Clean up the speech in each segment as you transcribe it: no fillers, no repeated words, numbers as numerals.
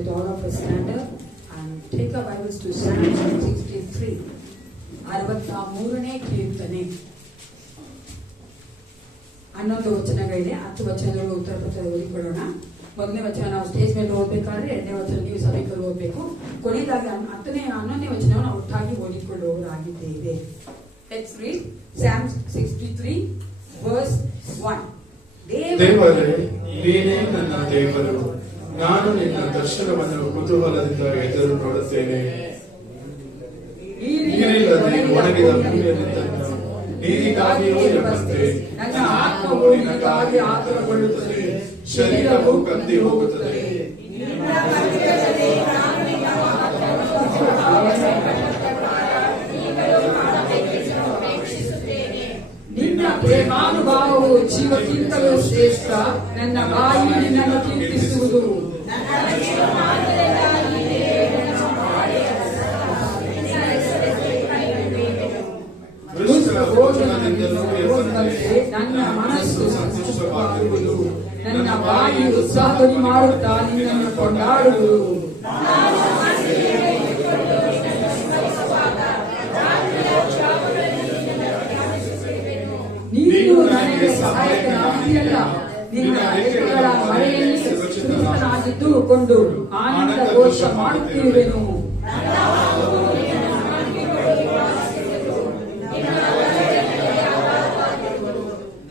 Let all of us stand up and take our Bibles to Psalm 63. 63ನೇ ಕೀರ್ತನೆ 11 ವಚನಗಳಿದೆ. 10 ವಚನಗಳು ಉತ್ತರ ಪತ್ರ ಓದಿಕೊಳ್ಳೋಣ. ಮೊದಲನೇ ವಚನ ನಾವು ಸ್ಟೇಜ್ ಮೇಲೆ ಓದಬೇಕಾದ್ರೆ, ಎರಡನೇ ವಚನ ನೀವು ಸಭಿಕರು ಓದಬೇಕು. ಕೊನೆಯದಾಗಿ 11ನೇ ವಚನವನ್ನು ನಾವು ಒಟ್ಟಾಗಿ ಓದಿಕೊಳ್ಳುವವರಾಗಿದ್ದೇವೆ. Let's read Psalm 63 verse 1. ದೇವರೇ, ನೀನೇ ನನ್ನ ದೇವರು, ನಾನು ನಿನ್ನ ದರ್ಶನವನ್ನು ಕುತೂಹಲದಿಂದ ಎದುರು ನೋಡುತ್ತೇನೆ. ನೀರಿಲ್ಲದೆ ಒಣಗಿದ ಭೂಮಿಯಲ್ಲಿದ್ದನ್ನು ನೀರಿಗಾಗಿಯೂ ಎಂಬಂತೆ ನನ್ನ ಆತ್ಮವು ನಿನಗಾಗಿ ಆತುರಗೊಳ್ಳುತ್ತದೆ, ಶರೀರವು ಕಂದಿ ಹೋಗುತ್ತದೆ. ನಿನ್ನ ಪ್ರೇಮಾನುಭಾವವು ಜೀವಕ್ಕಿಂತಲೂ ಶ್ರೇಷ್ಠ, ನನ್ನ ಬಾಯಿ ನಿನ್ನನ್ನು ಕೀರ್ತಿಸುವುದು. ನನ್ನ ಮನಸ್ಸು ಸಂತೋಷವಾಗುವುದು, ನನ್ನ ಬಾಯಿ ಉತ್ಸಾಹಧ್ವನಿ ಮಾಡುತ್ತಾ ನಿನ್ನನ್ನು ಕೊಂಡಾಡುವುದು. ನೀನು ನನಗೆ ಸಹಾಯಕನಾಗಿಯಲ್ಲ, ನಿನ್ನ ರೆಕ್ಕೆಗಳ ಮಳೆಯಲ್ಲಿ ಸುರಕ್ಷಿತನಾಗಿದ್ದುಕೊಂಡು ಆನಂದ ಘೋಷ ಮಾಡುತ್ತಿರುವೆನು.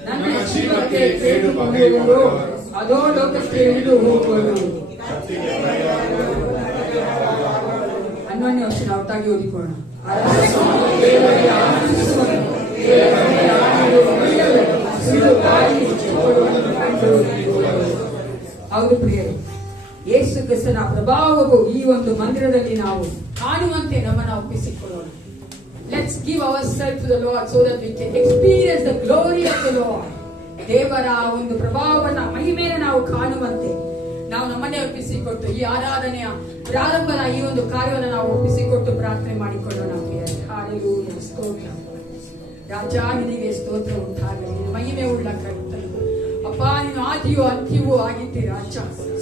ನನ್ನ ಜೀವಕ್ಕೆ ಕೇಡು ಬಗೆಯುವುದು, ಅದೋ ಲೋಕಕ್ಕೆ ಇಳಿದು ಹೋಗುವುದು. 11ನೇ ವರ್ಷ ಒಟ್ಟಾಗಿ ಓದಿಕೊಳ್ಳೋಣ. ಹೌದು ಪ್ರಿಯರೇ, ಯೇಸು ಕ್ರಿಸ್ತನ ಪ್ರಭಾವವು ಈ ಒಂದು ಮಂದಿರದಲ್ಲಿ ನಾವು ಕಾಣುವಂತೆ ನಮ್ಮನ್ನು ಒಪ್ಪಿಸಿಕೊಳ್ಳೋಣ. Let's give ourselves to the Lord so that we can experience the glory of the Lord. ದೇವರ ಒಂದು ಪ್ರಭಾವವನ್ನು, ಮಹಿಮೆಯನ್ನು ನಾವು ಕಾಣುವಂತೆ ನಾವು ನಮ್ಮನ್ನೇ ಒಪ್ಪಿಸಿಕೊಟ್ಟು ಈ ಆರಾಧನೆಯ ಪ್ರಾರಂಭದ ಈ ಒಂದು ಕಾರ್ಯವನ್ನು ನಾವು ಒಪ್ಪಿಸಿಕೊಟ್ಟು ಪ್ರಾರ್ಥನೆ ಮಾಡಿಕೊಳ್ಳೋಣ. ಹಲ್ಲೆಲೂಯಾ, ಸ್ತೋತ್ರ. ರಾಜ, ನಿನಗೆ ಸ್ತೋತ್ರ ಉಂಟಾಗಲಿ. ಮಹಿಮೆ ಉಳ್ಳ ಕರ್ತನು ಅಪ್ಪ, ನೀನು ಆದಿಯೂ ಅಂತ್ಯವೂ ಆಗಿದ್ದೀರಿ. ರಾಜ,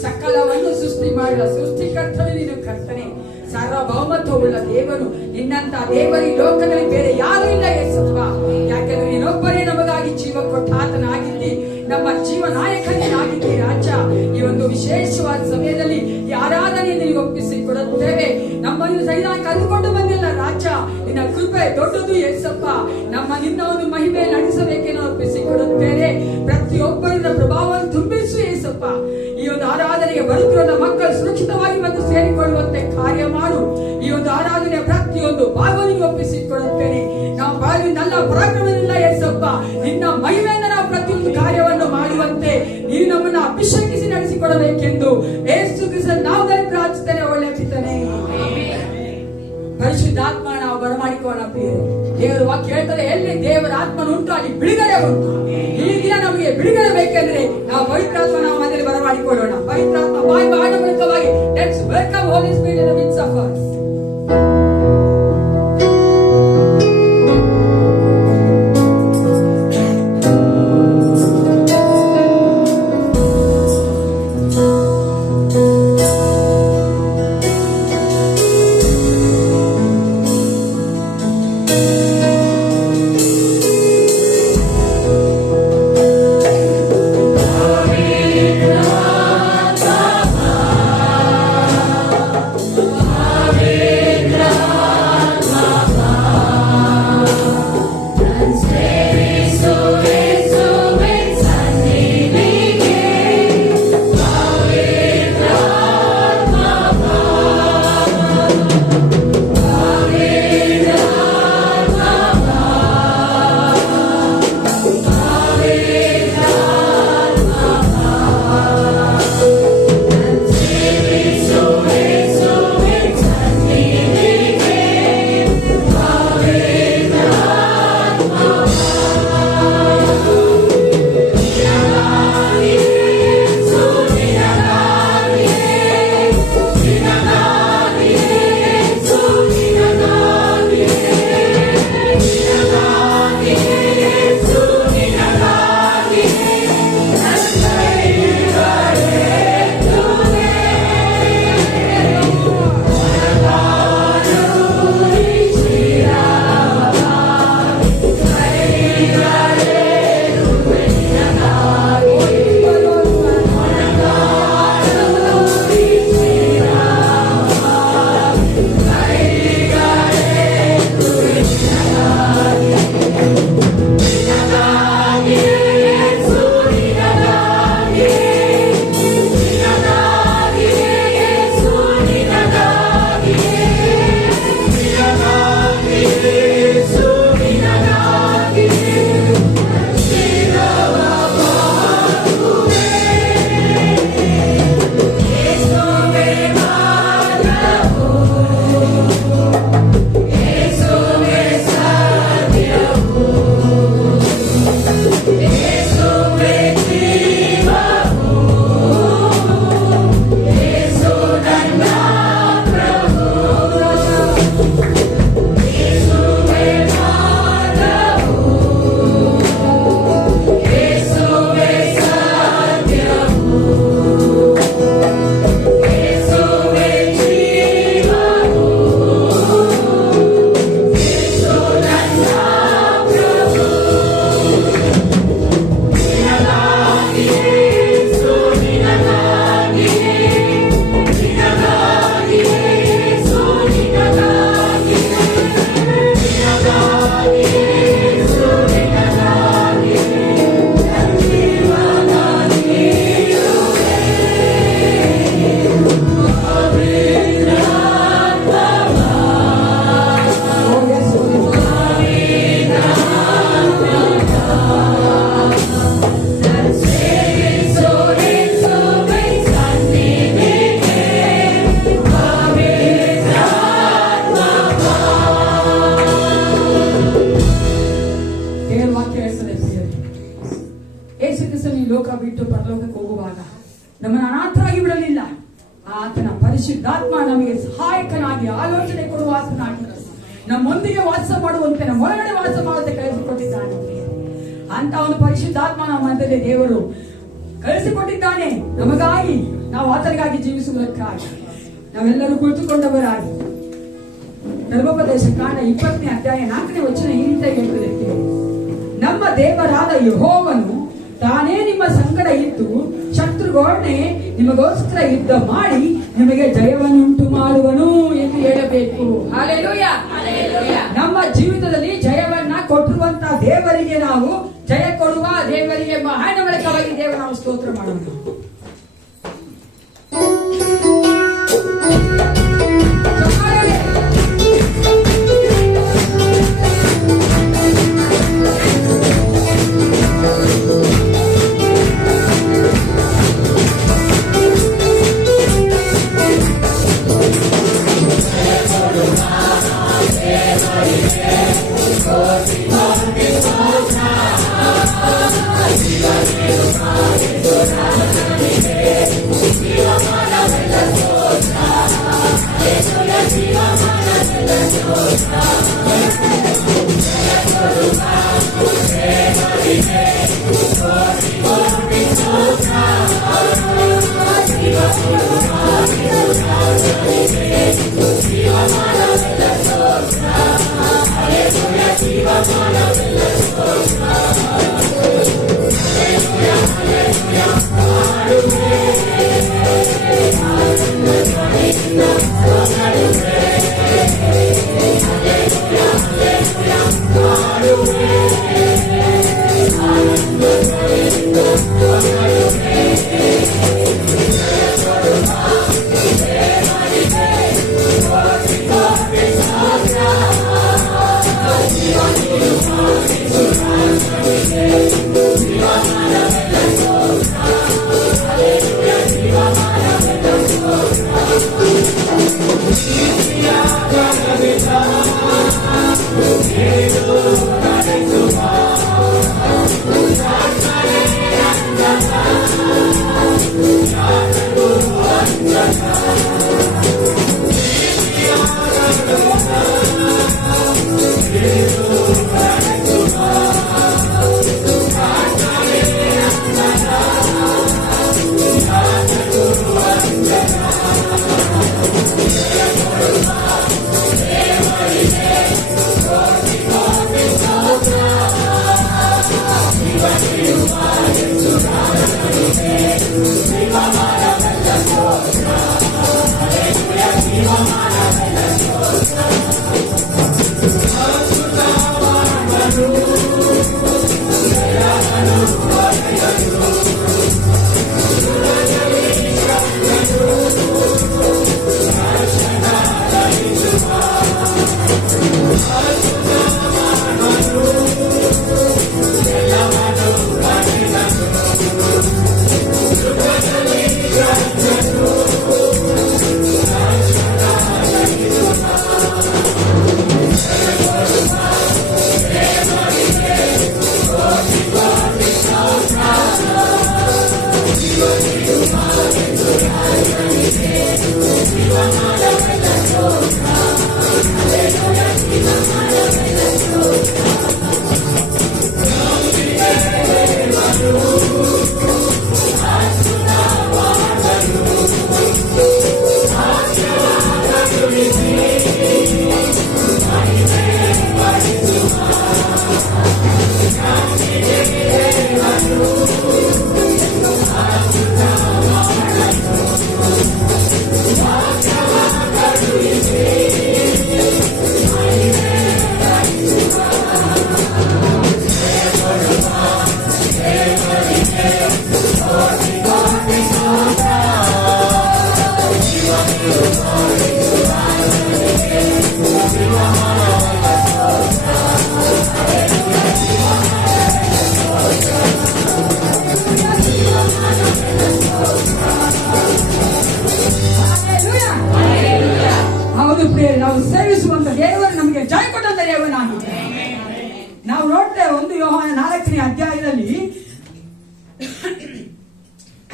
ಸಕಲವನ್ನು ಸೃಷ್ಟಿ ಮಾಡಿದ ಸೃಷ್ಟಿಕರ್ತನು ನೀನು ಕರ್ತನೆ, ಸಾರ್ವಭೌಮತ್ವವುಳ್ಳ ದೇವರು. ನಿನ್ನಂತ ದೇವರಿ ಲೋಕದಲ್ಲಿ ಬೇರೆ ಯಾರೂ ಇಲ್ಲ ಯೇಸಪ್ಪ. ಯಾಕೆಂದ್ರೆ ನೀನೊಬ್ಬರೇ ನಮಗಾಗಿ ಜೀವ ಕೊಟ್ಟ ಆತನಾಗಿದ್ದಿ, ನಮ್ಮ ಜೀವ ನಾಯಕನಾಗಿದ್ದಿ. ರಾಜ, ಈ ಒಂದು ವಿಶೇಷವಾದ ಸಮಯದಲ್ಲಿ ಈ ಆರಾಧನೆಯನ್ನು ನೀವು ಒಪ್ಪಿಸಿಕೊಡುತ್ತೇವೆ. ನಮ್ಮನ್ನು ಸೈನಿಕ ಕರೆದುಕೊಂಡು ಬಂದಿಲ್ಲ ರಾಜ, ನಿನ್ನ ಕೃಪೆ ದೊಡ್ಡದು ಯೇಸಪ್ಪ. ನಿನ್ನ ಒಂದು ಮಹಿಮೆ ನಡೆಸಬೇಕೆಂದು ಒಪ್ಪಿಸಿಕೊಡುತ್ತೇವೆ. ಪ್ರತಿಯೊಬ್ಬರಿಂದ ಪ್ರಭಾವವನ್ನು ತುಂಬಿಸು ಯೇಸಪ್ಪ. ಈ ಒಂದು ಆರಾಧನೆಗೆ ಬರುತ್ತಿರುವ ಮಕ್ಕಳು ಸುರಕ್ಷಿತವಾಗಿ ಬಂದು ಸೇರಿಕೊಳ್ಳುವಂತೆ ಕಾರ್ಯ ಮಾಡು. ಈ ಒಂದು ಆರಾಧನೆಯ ಪ್ರತಿಯೊಂದು ಭಾಗವನ್ನು ಒಪ್ಪಿಸಿಕೊಡುತ್ತೇನೆ. ನಾವು ಬಾಳಿನಲ್ಲ, ಪರಾಕ್ರಮವಿಲ್ಲ ಯೇಸಪ್ಪ. ನಿನ್ನ ಮಹಿಮೆಯಿಂದ ನಾವು ಪ್ರತಿಯೊಂದು ಕಾರ್ಯವನ್ನು ಮಾಡುವಂತೆ ನೀವು ನಮ್ಮನ್ನು ಅಭಿಷೇಕಿಸಿ ನಡೆಸಿಕೊಡಬೇಕೆಂದು ಯೇಸು ಕ್ರಿಸ್ತನ ನಾಮದಲ್ಲಿ ಪ್ರಾರ್ಥಿಸುತ್ತೇನೆ. ಒಳ್ಳೆ ಪಿತನೇ, ಪರಿಶುದ್ಧಾತ್ಮ ನಾವು ಬರಮಾಡಿಕೊಳ್ಳೋಣ. ದೇವರ ವಾಕ್ಯ ಹೇಳ್ತಾರೆ, ಎಲ್ಲಿ ದೇವರ ಆತ್ಮನು ಉಂಟು ಅಲ್ಲಿ ಬಿಡುಗಡೆ ಉಂಟು. ಈ ದಿನ ನಮಗೆ ಬಿಡುಗಡೆ ಬೇಕೆಂದ್ರೆ ನಾವು ಪವಿತ್ರಾತ್ಮ ನಾವು ಅದರಲ್ಲಿ ಬರಮಾಡಿಕೊಳ್ಳೋಣ. ಪವಿತ್ರಾತ್ಮ ಬಾಯಿ ಬಾಣ ಮೂಲಕವಾಗಿ let's welcome Holy Spirit in the midst of us. ಬಿಟ್ಟು ಪರಲೋಕಕ್ಕೆ ಹೋಗುವಾಗ ನಮ್ಮನ್ನು ಅನಾಥರಾಗಿ ಬಿಡಲಿಲ್ಲ. ಆತನ ಪರಿಶುದ್ಧಾತ್ಮ ನಮಗೆ ಸಹಾಯಕನಾಗಿ ಆಲೋಚನೆ ಕೊಡುವ ಆತನಾಗಿ ನಮ್ಮೊಂದಿಗೆ ವಾಸ ಮಾಡುವಂತೆ ನಮ್ಮ ಒಳಗಡೆ ವಾಸ ಮಾಡುವಂತೆ ಕಳಿಸಿಕೊಟ್ಟಿದ್ದಾನೆ. ಅಂತ ಒಂದು ಪರಿಶುದ್ಧಾತ್ಮ ನಮ್ಮ ಮಧ್ಯದಲ್ಲಿ ದೇವರು ಕಳಿಸಿಕೊಟ್ಟಿದ್ದಾನೆ ನಮಗಾಗಿ, ನಾವು ಆತನಿಗಾಗಿ ಜೀವಿಸುವುದಕ್ಕಾಗಿ. ನಾವೆಲ್ಲರೂ ಕುಳಿತುಕೊಂಡವರಾಗಿ ಧರ್ಮೋಪದೇಶ ಕಾಂಡ 20ನೇ ಅಧ್ಯಾಯ 4ನೇ ವಚನ ಈ ರೀತಿ ಹೇಳ್ತದೆ, ನಮ್ಮ ದೇವರಾದ ಯೆಹೋವನು ತಾನೇ ನಿಮ್ಮ ಸಂಗಡ ಇದ್ದು ಶತ್ರುಗಳನ್ನೇ ನಿಮಗೋಸ್ಕರ ಯುದ್ಧ ಮಾಡಿ ನಿಮಗೆ ಜಯವನ್ನುಂಟು ಮಾಡುವನು ಎಂದು ಹೇಳಬೇಕು. ಹಲ್ಲೆಲೂಯಾ. ನಮ್ಮ ಜೀವಿತದಲ್ಲಿ ಜಯವನ್ನ ಕೊಟ್ಟಿರುವಂತ ದೇವರಿಗೆ ನಾವು ಜಯ ಕೊಡುವ ದೇವರಿಗೆ ಮಹಾನವಳಕವಾಗಿ ದೇವರ ನಾವು ಸ್ತೋತ್ರ ಮಾಡೋಣ.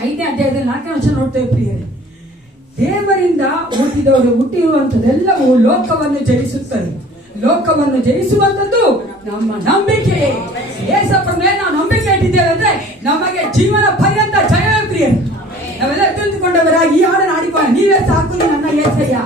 5ನೇ ಅಧ್ಯಾಯದಲ್ಲಿ 4ನೇ ವಚನ ನೋಡ್ತೇವೆ ಪ್ರಿಯರೇ. ದೇವರಿಂದ ಹುಟ್ಟಿರುವಂತದ್ದೆಲ್ಲವೂ ಲೋಕವನ್ನು ಜಯಿಸುತ್ತದೆ. ಲೋಕವನ್ನು ಜಯಿಸುವಂತದ್ದು ನಮ್ಮ ನಂಬಿಕೆ. ಯೇಸಪ್ಪ ಮೇಲೆ ನಾವು ನಂಬಿಕೆ ಇಟ್ಟಿದ್ದೇವೆ ಅಂದ್ರೆ ನಮಗೆ ಜೀವನ ಪರ್ಯಂತ ಜಯವೇ ಪ್ರಿಯರೇ. ನಾವೆಲ್ಲ ತಿಳಿದುಕೊಂಡವರಾಗಿ ಈ ಹಾಡನ್ನು ಆಡಿಕೊಳ್ಳ. ನೀವೇ ಸಾಕು ನನ್ನ ಯೇಸಯ್ಯ.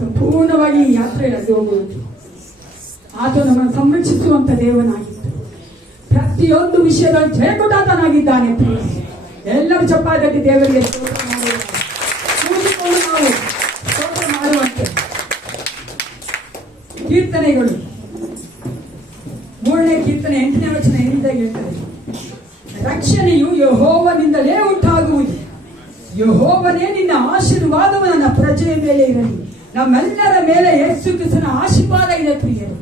ಸಂಪೂರ್ಣವಾಗಿ ಈ ಯಾತ್ರೆಯಲ್ಲಿ ಹೋಗುವುದು. ಆತ ನಮ್ಮನ್ನು ಸಂರಕ್ಷಿಸುವಂತ ದೇವನಾಗಿದ್ದು ಪ್ರತಿಯೊಂದು ವಿಷಯದಲ್ಲಿ ಜಯ ಕೊಟ್ಟಾತನಾಗಿದ್ದಾನೆ. ಎಲ್ಲರೂ ಚಪ್ಪಾಳೆಯಲ್ಲಿ ದೇವರಿಗೆ ಸ್ತೋತ್ರ ಮಾಡುವ ಕೂಡಿಕೊಂಡು ನಾವು ಸ್ತೋತ್ರ ಮಾಡುವಂತೆ ಕೀರ್ತನೆಗಳು 3ನೇ ಕೀರ್ತನೆ 8ನೇ ವಚನ ಏನಿದೆ ಹೇಳ್ತಾರೆ, ರಕ್ಷಣೆಯು ಯೆಹೋವನಿಂದಲೇ ಉಂಟಾಗುವುದು. ಯೆಹೋವನೇ ನಿನ್ನ ಆಶೀರ್ವಾದವು ನನ್ನ ಪ್ರಜೆಯ ಮೇಲೆ ಇರಲಿ. ನಮ್ಮೆಲ್ಲರ ಮೇಲೆ ಯೇಸು ಕ್ರಿಸ್ತನ ಆಶೀರ್ವಾದ ಇದೆ ಪ್ರಿಯರು.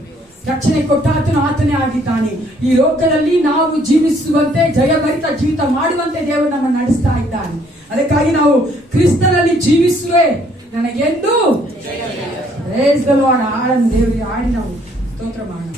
ರಕ್ಷಣೆ ಕೊಟ್ಟಾತನು ಆತನೇ ಆಗಿದ್ದಾನೆ. ಈ ಲೋಕದಲ್ಲಿ ನಾವು ಜೀವಿಸುವಂತೆ ಜಯಭರಿತ ಜೀವಿತ ಮಾಡುವಂತೆ ದೇವರು ನಮ್ಮನ್ನು ನಡೆಸ್ತಾ ಇದ್ದಾನೆ. ಅದಕ್ಕಾಗಿ ನಾವು ಕ್ರಿಸ್ತನಲ್ಲಿ ಜೀವಿಸುವೆ ನನಗೆಂದು ಆಡನ್ನು ದೇವರಿಗೆ ಆಡಿ ನಾವು ಸ್ತೋತ್ರ ಮಾಡೋಣ.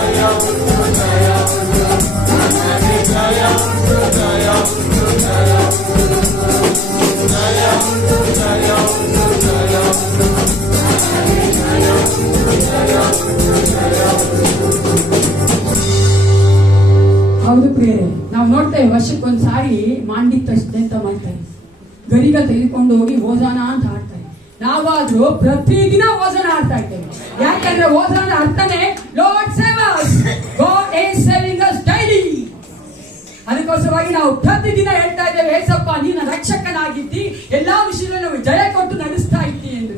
Jaya ಮಾಡಿದ ತಕ್ಷಣ ಎಂತ ಮಾಡ್ತಾರೆ, ಗರಿಗ ತೆಗೆದುಕೊಂಡು ಹೋಗಿ ಓಜಾನ ಅಂತ ಹಾಡ್ತಾರೆ. ನಾವಾದ್ರೂ ಪ್ರತಿದಿನ ಓಜಾನ ಹಾಡ್ತಾ ಇದ್ದೇವೆ. ಯಾಕಂದ್ರೆ ಓಜಾನ ಅರ್ಥನೇ lord save us, god is saving us daily. ಅದಕ್ಕೋಸ್ಕರವಾಗಿ ನಾವು ಪ್ರತಿದಿನ ಹೇಳ್ತಾ ಇದ್ದೇವೆ, ಏಸಪ್ಪ ನೀನು ರಕ್ಷಕನಾಗಿದ್ದಿ, ಎಲ್ಲಾ ವಿಷಯದಲ್ಲಿ ಜಯ ಕೊಟ್ಟು ನಡೆಸ್ತಾ ಇದ್ದೀನಿ ಎಂದು.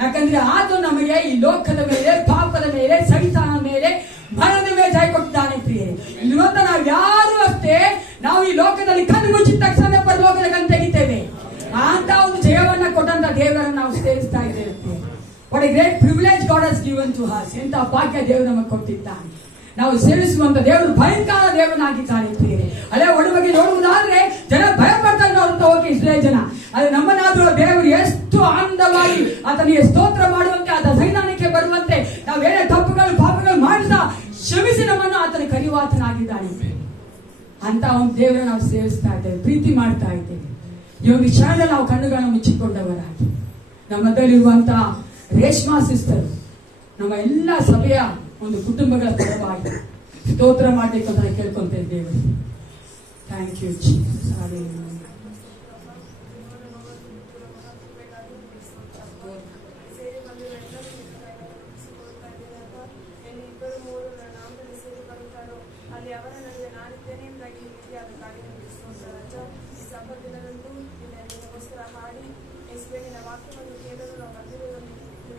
ಯಾಕಂದ್ರೆ ಆತ ನಮಗೆ ಈ ಲೋಕದ ಮೇಲೆ, ಪಾಪದ ಮೇಲೆ, ಸೈತಾನ ಮೇಲೆ, ಮರಣದ ಮೇಲೆ ಜಯ ಕೊಟ್ಟಿದ್ದಾನೆ ಪ್ರಿಯರೇ. ಇರುವಂತ ನಾವು ಯಾರು ಅಷ್ಟೇ, ನಾವು ಈ ಲೋಕದಲ್ಲಿ ಕಣ್ಣು ಮುಚ್ಚಿದ ತಕ್ಷಣ ಪರಲೋಕದ ಕಣ್ ತೆಗಿತೇವೆ. ಅಂತ ಒಂದು ಜಯವನ್ನ ಕೊಟ್ಟಂತ ದೇವರನ್ನು ನಾವು ಸೇರಿಸ್ತಾ ಇದ್ದೇವೆ. What a great privilege God has given to us. ಎಂತ ಭಾಗ್ಯ ದೇವರು ನಮಗೆ ಕೊಟ್ಟಿದ್ದಾನೆ. ನಾವು ಸೇವಿಸುವಂತ ದೇವರು ಭಯಂಕರ ದೇವನಾಗಿದ್ದಾನೆ ಪ್ರಿಯರೇ. ಅಲ್ಲೇ ಒಡವಾಗಿ ನೋಡುವುದಾದ್ರೆ ಜನ ಭಯ ಪಡ್ತಾರೆ ಅಂತ ಹೋಗಿ ಇಸ್ರೇಲ್ ಜನ. ಆದ್ರೆ ನಮ್ಮನ್ನಾದ್ರೂ ದೇವರು ಎಷ್ಟು ಆನಂದವಾಗಿ ಆತನಿಗೆ ಸ್ತೋತ್ರ ಮಾಡುವಂತೆ, ಆತ ಸೈನ್ಯಾನಿಕೆ ಬರುವಂತೆ, ನಾವೇನೇ ತಪ್ಪುಗಳು ಪಾಪಗಳು ಮಾಡಿದ ಕ್ಷಮಿಸಿ ನಮ್ಮನ್ನು ಆತನ ಕರೆಯುವಾತನಾಗಿದ್ದಾನೆ. ಅಂತ ಒಂದು ದೇವರ ನಾವು ಸೇವಿಸ್ತಾ ಇದ್ದೇವೆ, ಪ್ರೀತಿ ಮಾಡ್ತಾ ಇದ್ದೇವೆ. ಈ ಒಂದು ಕ್ಷಣದಲ್ಲಿ ನಾವು ಕಣ್ಣುಗಳನ್ನು ಮುಚ್ಚಿಕೊಂಡವರಾಗಿ ನಮ್ಮದಲ್ಲಿರುವಂತ ರೇಷ್ಮಾ ಸಿಸ್ಟರ್, ನಮ್ಮ ಎಲ್ಲ ಸಭೆಯ ಒಂದು ಕುಟುಂಬಗಳ ಪರವಾಗಿ ಸ್ತೋತ್ರ ಮಾಡಬೇಕು ಅಂತ ನಾನು ಕೇಳ್ಕೊಂತೇನೆ ದೇವರಿಗೆ. Thank you Jesus. ಹಲ್ಲೆಲೂಯಾ. ಅಲ್ಲಿ ಅವರ ನಡುವೆ ನಾನಿದ್ದೇನೆ ಎಂಬುದಾಗಿ ರೀತಿಯಾದ ಕಾರ್ಯವನ್ನು ಸಂಪತ್ತಿನದಂತೂ ನಿನಗೋಸ್ಕರ ಹಾಡಿ ಯೇಸುವಿನ ವಾಕ್ಯವನ್ನು ಕೇಳಲು ನಾವು ಬಂದಿರುವುದನ್ನು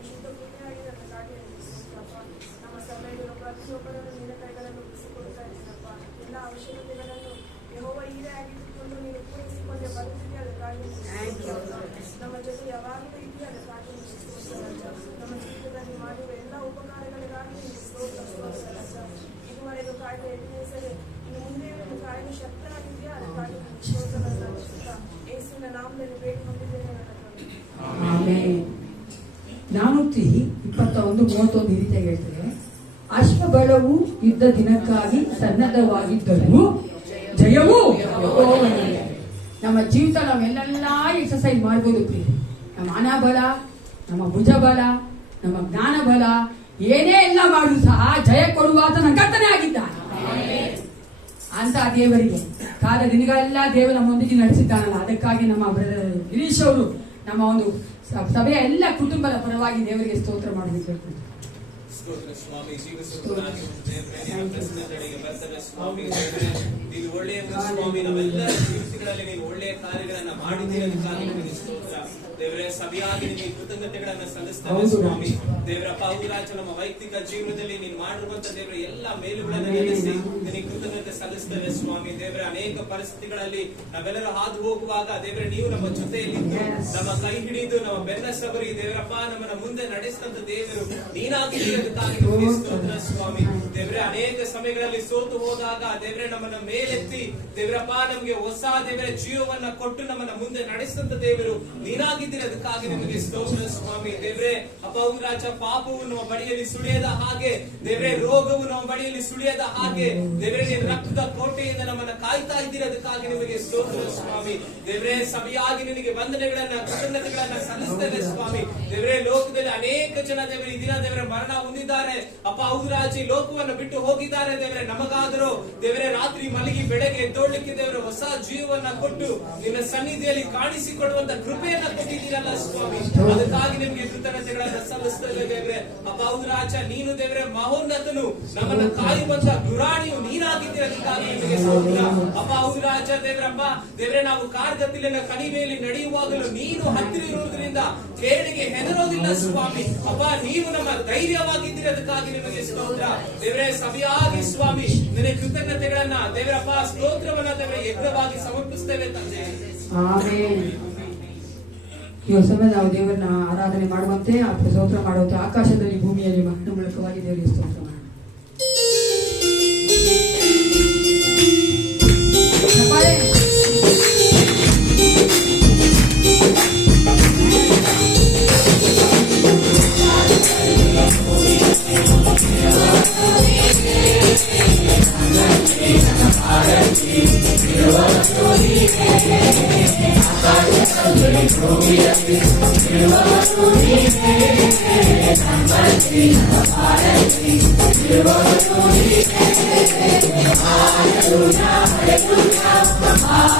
ಶುದ್ಧ ಪೂರ್ತಿಯಾಗಿ ನನ್ನ ಕಾರ್ಯವನ್ನು ನಮ್ಮ ಸಭೆಯಲ್ಲಿರುವ ಪ್ರತಿಯೊಬ್ಬರನ್ನು ನಿನ್ನ ಕೈಗಳನ್ನು ಬಿಸಿಕೊಡ್ತಾ ಇದ್ದೀನಪ್ಪ. ಎಲ್ಲ ಅವಶ್ಯಕತೆಗಳನ್ನು ಯೆಹೋವ ಹೀರೆ ಆಗಿಟ್ಟುಕೊಂಡು ನೀನು ಪೂರೈಸಿಕೊಂಡೆ ಬರುತ್ತಿದೆ. ಅದಕ್ಕಾಗಿ ನಮ್ಮ ಜೊತೆ ಯಾವಾಗಲೂ ಇದೆಯಾ, ಅದಕ್ಕಾಗಿ ನಮ್ಮ ಜೀವಿತದಲ್ಲಿ ಮಾಡಿರುವ ಎಲ್ಲ ಉಪಕಾರಗಳಿಗಾಗಿ ಇದುವರೆಗೂ ಕಾಯ್ದೆ ಎದುರಿಸದೆ ಇನ್ನು ಮುಂದೆ ಕಾಯ್ದೆ ಶಕ್ತರಾಗಿದೆಯಾ, ಅದಕ್ಕಾಗಿ ಯೇಸುವಿನ ನಾಮದಲ್ಲಿ ಬೇಡಿಕೊಂಡಿದ್ದೇನೆ. ಆಮೆನ್. 421:31 ಈ ರೀತಿಯಾಗಿ ಹೇಳ್ತೇವೆ, ಅಶ್ವಬಲವು ಯುದ್ಧ ದಿನಕ್ಕಾಗಿ ಸನ್ನದ್ಧವಾಗಿದ್ದರೂ ಜಯವೂ ಯೆಹೋವನದೇ. ನಮ್ಮ ಜೀವಿತ ನಾವೆಲ್ಲ ಎಕ್ಸರ್ಸೈಸ್ ಮಾಡ್ಬೋದು ಪ್ರಿಯ. ನಮ್ಮ ಹಣಬಲ, ನಮ್ಮ ಭುಜಬಲ, ನಮ್ಮ ಜ್ಞಾನ ಬಲ, ಏನೇ ಎಲ್ಲ ಮಾಡುದು ಸಹ ಜಯ ಕೊಡುವಾತ ನನ್ನ ಕರ್ತನೇ ಆಗಿದ್ದಾನೆ. ಅಂತ ದೇವರಿಗೆ ಕಾಲ ದಿನಗಳೆಲ್ಲ ದೇವರ ನಮ್ಮೊಂದಿಗೆ ನಡೆಸಿದ್ದಾನಲ್ಲ, ಅದಕ್ಕಾಗಿ ನಮ್ಮ ಬ್ರದರ್ ಗಿರೀಶ್ ಅವರು ನಮ್ಮ ಒಂದು ಸಭೆಯ ಎಲ್ಲ ಕುಟುಂಬದ ಪರವಾಗಿ ದೇವರಿಗೆ ಸ್ತೋತ್ರ ಮಾಡಬೇಕು. ಸ್ತೋತ್ರ ಸ್ವಾಮಿ, ಜೀವಿಸುವುದಾಗಿ ದೇವರೇ ಪ್ರಸನ್ನತೆಗೆ ಬರ್ತವೆ ಸ್ವಾಮಿ. ನೀನು ಒಳ್ಳೆಯ ಸ್ವಾಮಿ, ನಾವೆಲ್ಲ ಜೀವಿತಗಳಲ್ಲಿ ನೀನು ಒಳ್ಳೆಯ ಕಾರ್ಯಗಳನ್ನ ಮಾಡಿದ್ದೀರಿ, ಅದಕ್ಕಾಗಿ ನಿಮಗೆ ಸ್ತೋತ್ರ ದೇವರೇ. ಸಭೆಯಾಗಿ ನಿಮಗೆ ಕೃತಜ್ಞತೆಗಳನ್ನ ಸಲ್ಲಿಸ್ತೇವೆ ಸ್ವಾಮಿ. ದೇವರಪ್ಪ ರಾಜ, ನಮ್ಮ ವೈಯಕ್ತಿಕ ಜೀವನದಲ್ಲಿ ನೀನು ಮಾಡಿರುವಂತ ದೇವರ ಎಲ್ಲ ಮೇಲುಗಳನ್ನು ನೆನೆಸಿ ನಿನಗೆ ಕೃತಜ್ಞತೆ ಸಲ್ಲಿಸ್ತೇವೆ ಸ್ವಾಮಿ. ದೇವರ ಅನೇಕ ಪರಿಸ್ಥಿತಿಗಳಲ್ಲಿ ನಾವೆಲ್ಲರೂ ಹಾದು ಹೋಗುವಾಗ ದೇವರೇ ನೀವು ನಮ್ಮ ಜೊತೆಯಲ್ಲಿದ್ದು ನಮ್ಮ ಕೈ ಹಿಡಿದು ನಮ್ಮ ಬೆನ್ನ ಸಬರಿ ದೇವರಪ್ಪ ನಮ್ಮನ್ನ ಮುಂದೆ ನಡೆಸಿದಂತ ದೇವರು ನೀನಾಗಿದ್ದೀರಿ, ಅದಕ್ಕಾಗಿ ನಿಮಗೆ ಸ್ತೋತ್ರ ಸ್ವಾಮಿ. ದೇವರೇ ಅನೇಕ ಸಮಯಗಳಲ್ಲಿ ಸೋತು ಹೋದಾಗ ದೇವರೇ ನಮ್ಮನ್ನ ಮೇಲೆತ್ತಿ ದೇವರಪ್ಪ ನಮಗೆ ಹೊಸ ದೇವರ ಜೀವವನ್ನ ಕೊಟ್ಟು ನಮ್ಮನ್ನ ಮುಂದೆ ನಡೆಸಿದಂತ ದೇವರು ನೀನಾಗಿದ್ದೀರಿ, ಅದಕ್ಕಾಗಿ ನಿಮಗೆ ಸ್ತೋತ್ರ ಸ್ವಾಮಿ. ದೇವರೇ ಅಪ್ಪ ರಾಜ, ಪಾಪವು ನಮ್ಮ ಬಳಿಯಲ್ಲಿ ಸುಳಿಯದ ಹಾಗೆ ದೇವರೇ, ರೋಗವು ನಮ್ಮ ಬಳಿಯಲ್ಲಿ ಸುಳಿಯದ ಹಾಗೆ ದೇವರೇ ನೀನು ರಕ್ತದ ಕೋಟೆಯಿಂದ ನಮ್ಮನ್ನ ಕಾಯ್ತಾ ಇದ್ದೀರಿ, ಅದಕ್ಕಾಗಿ ನಿಮಗೆ ಸ್ತೋತ್ರ ಸ್ವಾಮಿ. ದೇವರೇ ಸಭೆಯಾಗಿ ನಿನಗೆ ವಂದನೆಗಳನ್ನ ಕೃತಜ್ಞತೆಗಳನ್ನ ಸಲ್ಲಿಸ್ತೇವೆ ಸ್ವಾಮಿ. ದೇವರೇ ಲೋಕದಲ್ಲಿ ಅನೇಕ ಜನ ದೇವರೇ ಈ ದಿನ ದೇವರ ಮರಣ ಹೊಂದಿದ್ದಾರೆ ಅಪ್ಪ ರಾಜ, ಈ ಲೋಕವನ್ನು ಬಿಟ್ಟು ಹೋಗಿದ್ದಾರೆ ದೇವರೇ. ನಮಗಾದರೂ ದೇವರೇ ರಾತ್ರಿ ಮಲಗಿ ಬೆಳಗ್ಗೆ ಎದ್ದೋಳ್ಲಿಕ್ಕೆ ದೇವರ ಹೊಸ ಜೀವವನ್ನ ಕೊಟ್ಟು ನಿನ್ನ ಸನ್ನಿಧಿಯಲ್ಲಿ ಕಾಣಿಸಿಕೊಳ್ಳುವಂತ ಕೃಪೆಯನ್ನ ಕೊಟ್ಟಿದ್ದೀರಲ್ಲ ಸ್ವಾಮಿ, ಅದಕ್ಕಾಗಿ ನಿಮಗೆ ಕೃತಜ್ಞತೆಗಳನ್ನ ಸಲ್ಲಿಸ್ತೇವೆ ದೇವರೇ. ಅಪ್ಪ ರಾಜ, ನೀನು ದೇವರೇ ಮಹೋನ್ನತನು, ನಮ್ಮನ್ನ ಕಾಯುವಂತ ಗುರಾಣಿಯು ನೀನಾಗಿದ್ದೀರ, ಅದಕ್ಕಾಗಿ ನಿಮಗೆ ಸ್ತೋತ್ರ. ಅಪ್ಪ ರಾಜ ದೇವರಪ್ಪ ದೇವರೇ, ನಾವು ಕಾರ್ಗತ್ತಿಲಿನ ಕಣಿವೆಯಲ್ಲಿ ನಡೆಯುವಾಗಲೂ ನೀನು ಹತ್ತಿರ ಇರುವುದರಿಂದ ಕೇಳಿಗೆ ಹೆದರೋದಿಲ್ಲ ಸ್ವಾಮಿ. ಅಪ್ಪ ನೀವು ನಮ್ಮ ಧೈರ್ಯವಾಗಿದ್ದೀರಿ, ಅದಕ್ಕಾಗಿ ನಿಮಗೆ ಸ್ತೋತ್ರ ದೇವರೇ. ಸಭೆಯಾಗಿ ಸ್ವಾಮಿ ನಿನಗೆ ಕೃತಜ್ಞತೆಗಳನ್ನ ದೇವರಪ್ಪ ಸ್ತೋತ್ರವನ್ನ ದೇವರೇ ಯಜ್ಞವಾಗಿ ಸಮರ್ಪಿಸ್ತೇವೆ ತಂದೆ. ಆಮೆನ್. ಈ ಸಮಯ ನಾವು ದೇವರನ್ನ ಆರಾಧನೆ ಮಾಡುವಂತೆ, ಸ್ತೋತ್ರ ಮಾಡುವಂತೆ, ಆಕಾಶದಲ್ಲಿ ಭೂಮಿಯಲ್ಲಿ ಮಹನ ಮೂಲಕವಾಗಿ ದೇವರಿಗೆ ಸ್ತೋತ್ರ ಮಾಡೋಣ. Hallelujah, hallelujah, hallelujah.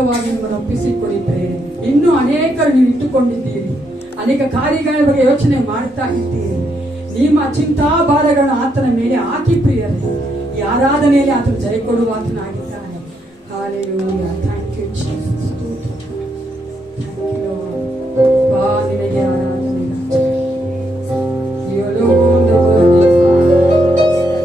ಮಾರ್ಗವಾಗಿ ನಿಮ್ಮನ್ನು ಒಪ್ಪಿಸಿಕೊಡಿದ್ರೆ ಇನ್ನೂ ಅನೇಕರು ನೀವು ಇಟ್ಟುಕೊಂಡಿದ್ದೀರಿ. ಅನೇಕ ಕಾರ್ಯಗಳ ಬಗ್ಗೆ ಯೋಚನೆ ಮಾಡ್ತಾ ಇದ್ದೀರಿ. ನಿಮ್ಮ ಚಿಂತಾಭಾರಗಳನ್ನು ಆತನ ಮೇಲೆ ಹಾಕಿ ಪ್ರಿಯರೇ, ಈ ಆರಾಧನೆಯಲ್ಲಿ ಆತನು ಜಯ ಕೊಡುವ ಆತನಾಗಿದ್ದಾನೆ. Hallelujah. Thank you Jesus. Thank you lord. ಬಾ ನಿನಗೆ ಆರಾಧನೆ. You alone the worthy Father.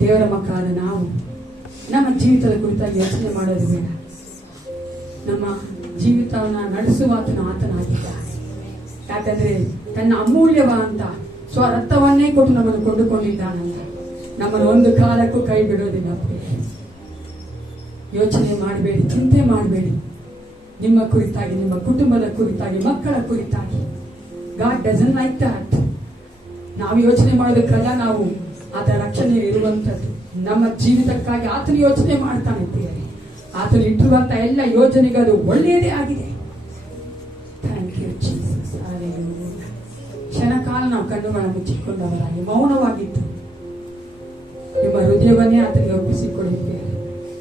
ದೇವರ ಮಕ್ಕಳಾದ ನಾವು ನಮ್ಮ ಜೀವಿತದ ಕುರಿತಾಗಿ ಯೋಚನೆ ಮಾಡೋದು ಬೇಡ. ನಮ್ಮ ಜೀವಿತವನ್ನ ನಡೆಸುವಾತನ ಆತನಾಗಿದ್ದಾನೆ. ಯಾಕಂದ್ರೆ ತನ್ನ ಅಮೂಲ್ಯವಾದಂತ ಸ್ವರಕ್ತವನ್ನೇ ಕೊಟ್ಟು ನಮ್ಮನ್ನು ಕೊಂಡುಕೊಂಡಿದ್ದಾನಂತ. ನಮ್ಮನ್ನು ಒಂದು ಕಾಲಕ್ಕೂ ಕೈ ಬಿಡೋದಿಲ್ಲ ಪ್ರಿಯರೇ. ಯೋಚನೆ ಮಾಡಬೇಡಿ, ಚಿಂತೆ ಮಾಡಬೇಡಿ. ನಿಮ್ಮ ಕುರಿತಾಗಿ, ನಿಮ್ಮ ಕುಟುಂಬದ ಕುರಿತಾಗಿ, ಮಕ್ಕಳ ಕುರಿತಾಗಿ. God doesn't like that. ನಾವು ಯೋಚನೆ ಮಾಡೋದಕ್ಕಲ್ಲ, ನಾವು ಆತ ರಕ್ಷಣೆ ಇರುವಂತದ್ದು. ನಮ್ಮ ಜೀವಿತಕ್ಕಾಗಿ ಆತನ ಯೋಚನೆ ಮಾಡ್ತಾನೆ ಪ್ರಿಯರೇ. ಆತನು ಇಟ್ಟಿರುವಂತ ಎಲ್ಲ ಯೋಜನೆಗಳು ಒಳ್ಳೆಯದೇ ಆಗಿದೆ. Thank you Jesus. ಹಲ್ಲೆಲೂಯಾ. ಕ್ಷಣಕಾಲ ನಾವು ಕಣ್ಣುಗಳ ಮುಚ್ಚಿಕೊಂಡವರಾಗಿ ಮೌನವಾಗಿದ್ದು ನಿಮ್ಮ ಹೃದಯವನ್ನೇ ಆತನಿಗೆ ಒಪ್ಪಿಸಿಕೊಡುತ್ತೇವೆ.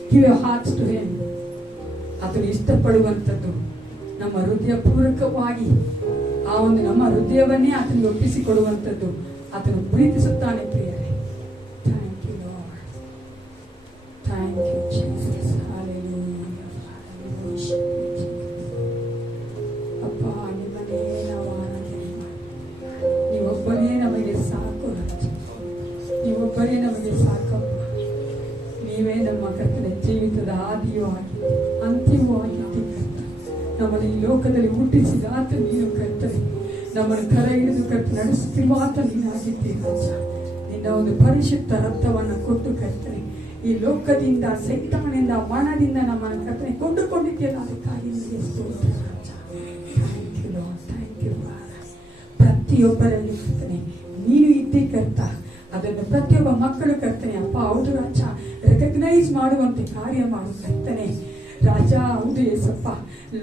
Give your hearts to him. ಆತನು ಇಷ್ಟಪಡುವಂಥದ್ದು ನಮ್ಮ ಹೃದಯ ಪೂರ್ವಕವಾಗಿ ಆ ಒಂದು ನಮ್ಮ ಹೃದಯವನ್ನೇ ಆತನಿಗೆ ಒಪ್ಪಿಸಿಕೊಡುವಂಥದ್ದು ಆತನು ಪ್ರೀತಿಸುತ್ತಾನೆ ಪ್ರಿಯರೇ. Thank you lord. Thank you Jesus. Hallelujah. ಅಪ್ಪ, ನಿಮ್ಮನ್ನೇ ನಾವು ಆರಾಧನೆ ಮಾಡಿ. ನೀವೊಬ್ಬನೇ ನಮಗೆ ಸಾಕು ರಾಜ. ನೀವೊಬ್ಬರೇ ನಮಗೆ ಸಾಕಪ್ಪ. ನೀವೇ ನಮ್ಮ ಕರ್ತನ ಜೀವಿತದ ಆದಿಯೂ ಆಗಿದೆ, ಅಂತ್ಯವೂ ಆಗಿದ್ದೀರಿ. ನಮ್ಮನ್ನು ಈ ಲೋಕದಲ್ಲಿ ಹುಟ್ಟಿಸಿದ ಆತ ನೀನು ಕರ್ತನೆ. ನಮ್ಮನ್ನು ಕರ ಹಿಡಿದು ಕರ್ತ ನಡೆಸುತ್ತಿರುವ ಆತ ನೀನಾಗಿದ್ದೀರಿ ರಾಜ. ನಿನ್ನ ಒಂದು ಪರಿಶುದ್ಧ ರಕ್ತವನ್ನು ಕೊಟ್ಟು ಕರ್ತನೆ ಈ ಲೋಕದಿಂದ, ಸೈತಾನದಿಂದ, ಮರಣದಿಂದ ನಮ್ಮನ್ನು ಕರ್ತನೆ ಕೊಂಡುಕೊಂಡಿದ್ದೀರ. ಅದಕ್ಕಾಗಿ ನಿಮಗೆ ಸ್ತೋತ್ರ ರಾಜ. Thank you lord. Thank you father. ಪ್ರತಿಯೊಬ್ಬರಲ್ಲಿ ಕರ್ತನೆ ನೀನು ಇದ್ದೇ ಕರ್ತ. ಅದನ್ನು ಪ್ರತಿಯೊಬ್ಬ ಮಕ್ಕಳು ಕರ್ತನೆ ಅಪ್ಪ ಹೌದು ರಾಜ ರೆಕಗ್ನೈಸ್ ಮಾಡುವಂತೆ ಕಾರ್ಯ ಮಾಡು ಕರ್ತನೆ ರಾಜ. ಹೌದು ಏಸಪ್ಪ,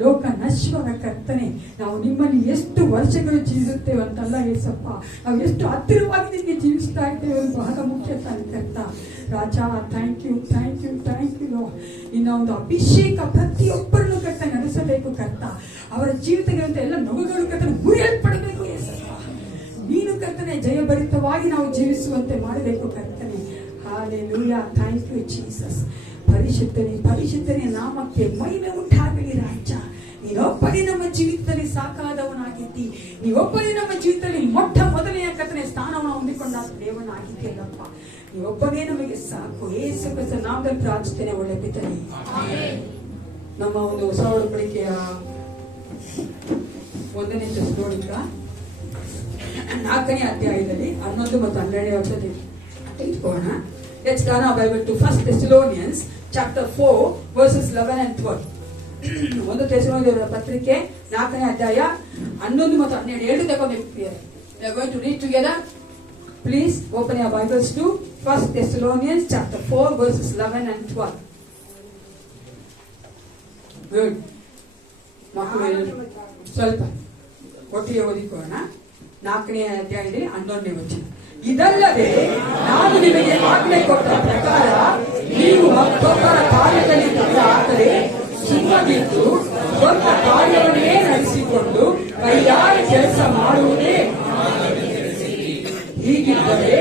ಲೋಕ ನಶ್ವರ ಕರ್ತನೆ. ನಾವು ನಿಮ್ಮಲ್ಲಿ ಎಷ್ಟು ವರ್ಷಗಳು ಜೀವಿಸುತ್ತೇವೆ ಅಂತಲ್ಲ ಏಸಪ್ಪ, ನಾವು ಎಷ್ಟು ಹತ್ತಿರವಾಗಿ ನಿಮಗೆ ಜೀವಿಸ್ತಾ ಇದ್ದೇವೆ ಒಂದು ಬಹಳ ಮುಖ್ಯ ಕರ್ತ ರಾಜ. Thank you, thank you, thank you. ಇನ್ನ ಒಂದು ಅಭಿಷೇಕ ಪ್ರತಿಯೊಬ್ಬರನ್ನು ಕರ್ತ ನಡೆಸಬೇಕು ಕರ್ತ. ಅವರ ಜೀವಿತಗಳಂತೆ ಎಲ್ಲ ನೋವುಗಳು ಕರ್ತನೆ ಮುರಿಯಲ್ಪಡಬೇಕು ಏಸಪ್ಪ. ನೀನು ಕರ್ತನೆ ಜಯಭರಿತವಾಗಿ ನಾವು ಜೀವಿಸುವಂತೆ ಮಾಡಬೇಕು ಕರ್ತನೆ. ಹಲ್ಲೆಲೂಯಾ. Thank you Jesus. ಪರಿಶುದ್ಧನೇ, ಪರಿಶುದ್ಧನೇ ನಾಮಕ್ಕೆ ಮಹಿಮೆ ಉಂಟಾಗಲಿ ರಾಜ. ನೀನೊಬ್ಬನೇ ನಮ್ಮ ಜೀವಿತದಲ್ಲಿ ಸಾಕಾದವನಾಗಿದ್ದಿ. ನೀವೊಬ್ಬನೇ ನಮ್ಮ ಜೀವಿತದಲ್ಲಿ ಮೊಟ್ಟ ಮೊದಲನೆಯ ಕರ್ತನೆ ಸ್ಥಾನವನ್ನು ಹೊಂದಿಕೊಂಡ ದೇವನಾಗಿದ್ದೀಯಲ್ಲಪ್ಪ. ನೀವೊಬ್ಬನೇ ನಮಗೆ ಸಾಕು. ಯೇಸು ಕ್ರಿಸ್ತನ ನಾಮದಲ್ಲಿ ಪ್ರಾರ್ಥಿಸುತ್ತೇನೆ ಒಳ್ಳೆ ಪಿತನೇ. ನಮ್ಮ ಒಂದು ಹೊಸ ಒಡಂಬಡಿಕೆಯ 1ನೇ ಥೆಸಲೋನಿಕ 4ನೇ ಅಧ್ಯಾಯದಲ್ಲಿ 11 ಮತ್ತು 12ನೇ ವಚನ ಇಟ್ಕೋಣ. Let's turn our Bible to 1 Thessalonians chapter 4 verses 11 and 12. 1 ಥೆಸಲೋನಿಕರ ಪತ್ರಿಕೆ 4ನೇ ಅಧ್ಯಾಯ 11 ಮತ್ತು 12 ಎರಡು ತಗೊಂಡಿರ್ತೀರಿ. We are going to read together. Please open your Bibles to 1 Thessalonians chapter 4 verses 11 and 12. Good. ಮಕ್ಕಳು ಸ್ವಲ್ಪ ಒಟ್ಟಿಗೆ ಓದಿಕೊಳ್ಳೋಣ. 4ನೇ ಅಧ್ಯಾಯದಲ್ಲಿ 11ನೇ ವಚನ. ಇದಲ್ಲದೆ ನಾನು ನಿಮಗೆ ಆಜ್ಞೆ ಕೊಟ್ಟ ಪ್ರಕಾರ ನೀವು ಮತ್ತೊಬ್ಬರ ಕಾರ್ಯದಲ್ಲಿ ಹಾಕದೆ ಸುಮ್ಮನಿದ್ದು ಸ್ವಂತ ಕಾರ್ಯವನ್ನೇ ನಡೆಸಿಕೊಂಡು ಕೈಯಾರ ಕೆಲಸ ಮಾಡುವುದೇ. ಹೀಗಿದ್ದರೆ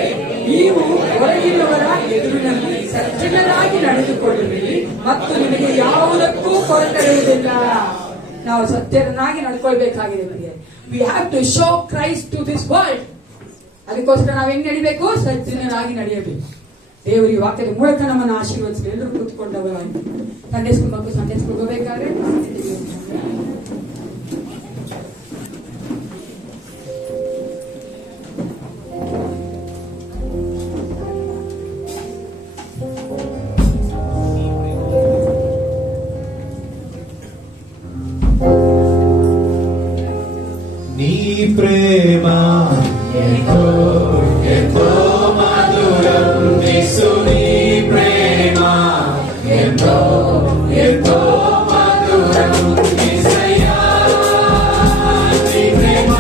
ನೀವು ಹೊರಗಿರುವವರ ಎದುರಿನಲ್ಲಿ ಸಜ್ಜನರಾಗಿ ನಡೆದುಕೊಳ್ಳುವಿರಿ ಮತ್ತು ನಿಮಗೆ ಯಾವುದಕ್ಕೂ ಕೊರತೆರುವುದಿಲ್ಲ. ನಾವು ಸಜ್ಜನರಾಗಿ ನಡ್ಕೊಳ್ಬೇಕಾಗಿದೆ. We have to show Christ to this world. ಅದಕ್ಕೋಸ್ಕರ ನಾವು ಹೆಂಗ್ ನಡಿಬೇಕು? ಸಜ್ಜನರಾಗಿ ನಡೆಯಬೇಕು. ದೇವರ ಈ ವಾಕ್ಯದ ಮೂಲಕ ನಮ್ಮನ್ನು ಆಶೀರ್ವದಿಸಿ. ಎಲ್ಲರೂ ಕೂತ್ಕೊಂಡವರಾಗಿ ಸಂಡೇ ಸ್ಕೂಲ್ ಮಕ್ಕಳು ಸಂಡೇ ಸ್ಕೂಲ್ ಹೋಗಬೇಕಾದ್ರೆ నీ ప్రేమ ఎంతో ఎంతో మధురం, యేసు నీ ప్రేమ ఎంతో ఎంతో మధురం, యేసయ్యా నీ ప్రేమ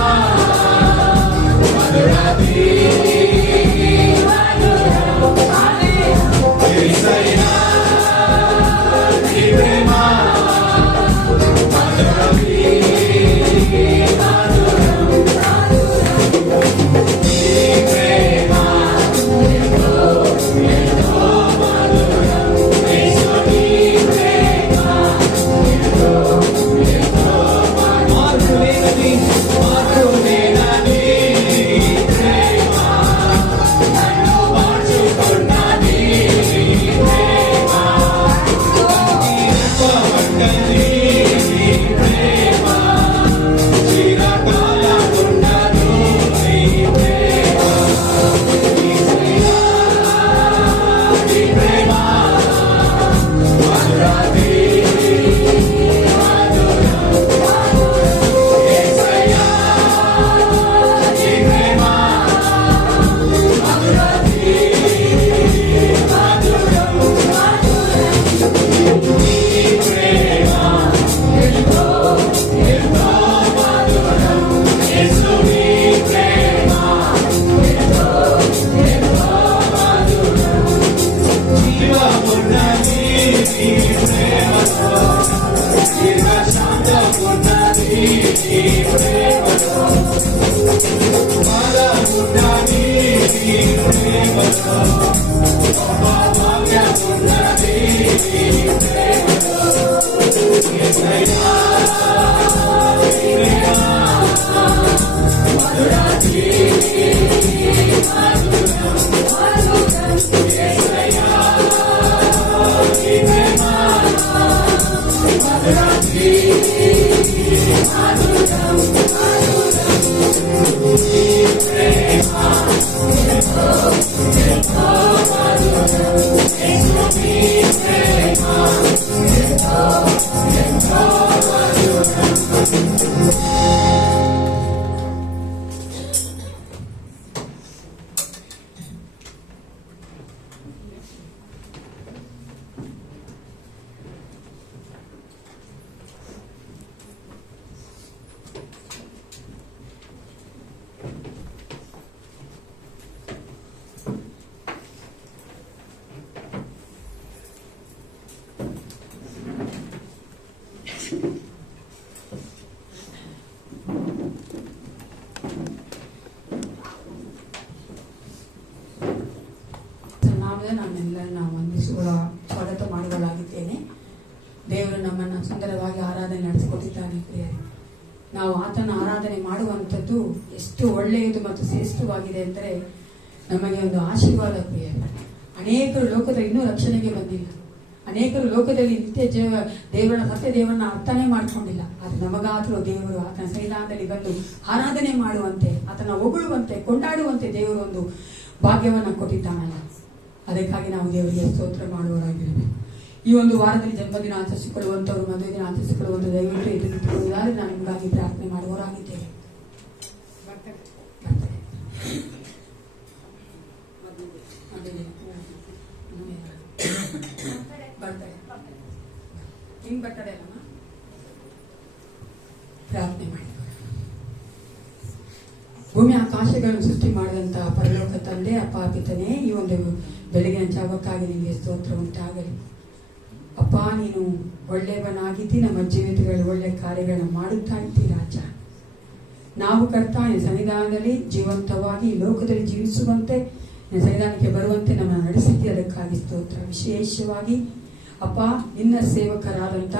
మధురాతి యేసయ్యా నీ ప్రేమ మధురాతి ನಾನೆಲ್ಲರನ್ನ ವಂದಿಸುವ ಸ್ವಾಗತ ಮಾಡುವಳಾಗಿದ್ದೇನೆ. ದೇವರು ನಮ್ಮನ್ನು ಸುಂದರವಾಗಿ ಆರಾಧನೆ ನಡೆಸಿಕೊಟ್ಟಿದ್ದಾನೆ. ಪ್ರಿಯರೇ, ನಾವು ಆತನ ಆರಾಧನೆ ಮಾಡುವಂಥದ್ದು ಎಷ್ಟು ಒಳ್ಳೆಯದು ಮತ್ತು ಶ್ರೇಷ್ಠವಾಗಿದೆ ಅಂದರೆ ನಮಗೆ ಒಂದು ಆಶೀರ್ವಾದ. ಪ್ರಿಯರೇ, ಅನೇಕರು ಲೋಕದಲ್ಲಿ ಇನ್ನೂ ರಕ್ಷಣೆಗೆ ಬಂದಿಲ್ಲ. ಅನೇಕರು ಲೋಕದಲ್ಲಿ ನಿತ್ಯ ದೇವರನ್ನ ಸತ್ಯ ದೇವರನ್ನ ಅರ್ಥನೇ ಮಾಡ್ಕೊಂಡಿಲ್ಲ. ಆದ್ರೆ ನಮಗಾದರೂ ದೇವರು ಆತನ ಸನ್ನಿಧಾನದಲ್ಲಿ ಬಂದು ಆರಾಧನೆ ಮಾಡುವಂತೆ, ಆತನ ಹೊಗಳುವಂತೆ, ಕೊಂಡಾಡುವಂತೆ ದೇವರು ಒಂದು ಭಾಗ್ಯವನ್ನ ಕೊಟ್ಟಿದ್ದಾನಲ್ಲ. ಅದಕ್ಕಾಗಿ ನಾವು ದೇವರಿಗೆ ಸ್ತೋತ್ರ ಮಾಡುವವರಾಗಿರಬೇಕು. ಈ ಒಂದು ವಾರದಲ್ಲಿ ಜನ್ಮದಿನ ಆಚರಿಸಿಕೊಳ್ಳುವಂಥವ್ರು, ಮದುವೆ ದಿನ ಆಚರಿಸಿಕೊಳ್ಳುವಂಥ ದಯವಿಟ್ಟು ಎದುರಿಸಿಕೊಳ್ಳುವುದಾದ್ರೆ ನಾನು ನಿಮಗಾಗಿ ಪ್ರಾರ್ಥನೆ ಮಾಡುವವರಾಗಿದ್ದೇನೆ. ಬರ್ತಡೆ ಅಲ್ಲಮ್ಮ, ಪ್ರಾರ್ಥನೆ ಮಾಡಿ. ಭೂಮಿ ಆಕಾಶಗಳನ್ನು ಸೃಷ್ಟಿ ಮಾಡಿದಂತಹ ಪರಲೋಕ ತಂದೆ, ಅಪ್ಪ ಪಿತನೇ, ಈ ಒಂದು ಬೆಳಗಿನ ಜಾವಕ್ಕಾಗಿ ನಿಮಗೆ ಸ್ತೋತ್ರ ಉಂಟಾಗಲಿ. ಅಪ್ಪ, ನೀನು ಒಳ್ಳೆಯವನಾಗಿದ್ದಿ, ನಮ್ಮ ಜೀವಿತಗಳಲ್ಲಿ ಒಳ್ಳೆ ಕಾರ್ಯಗಳನ್ನ ಮಾಡುತ್ತಾ ಇದ್ದೀವಿ ರಾಜ. ನಾವು ಕರ್ತ ನಿನ್ನ ಸನ್ನಿಧಾನದಲ್ಲಿ ಜೀವಂತವಾಗಿ ಈ ಲೋಕದಲ್ಲಿ ಜೀವಿಸುವಂತೆ, ನಿನ್ನ ಸನ್ನಿಧಾನಕ್ಕೆ ಬರುವಂತೆ ನಮ್ಮನ್ನು ನಡೆಸಿದ್ದಿ. ಅದಕ್ಕಾಗಿ ಸ್ತೋತ್ರ. ವಿಶೇಷವಾಗಿ ಅಪ್ಪ, ನಿನ್ನ ಸೇವಕರಾದಂಥ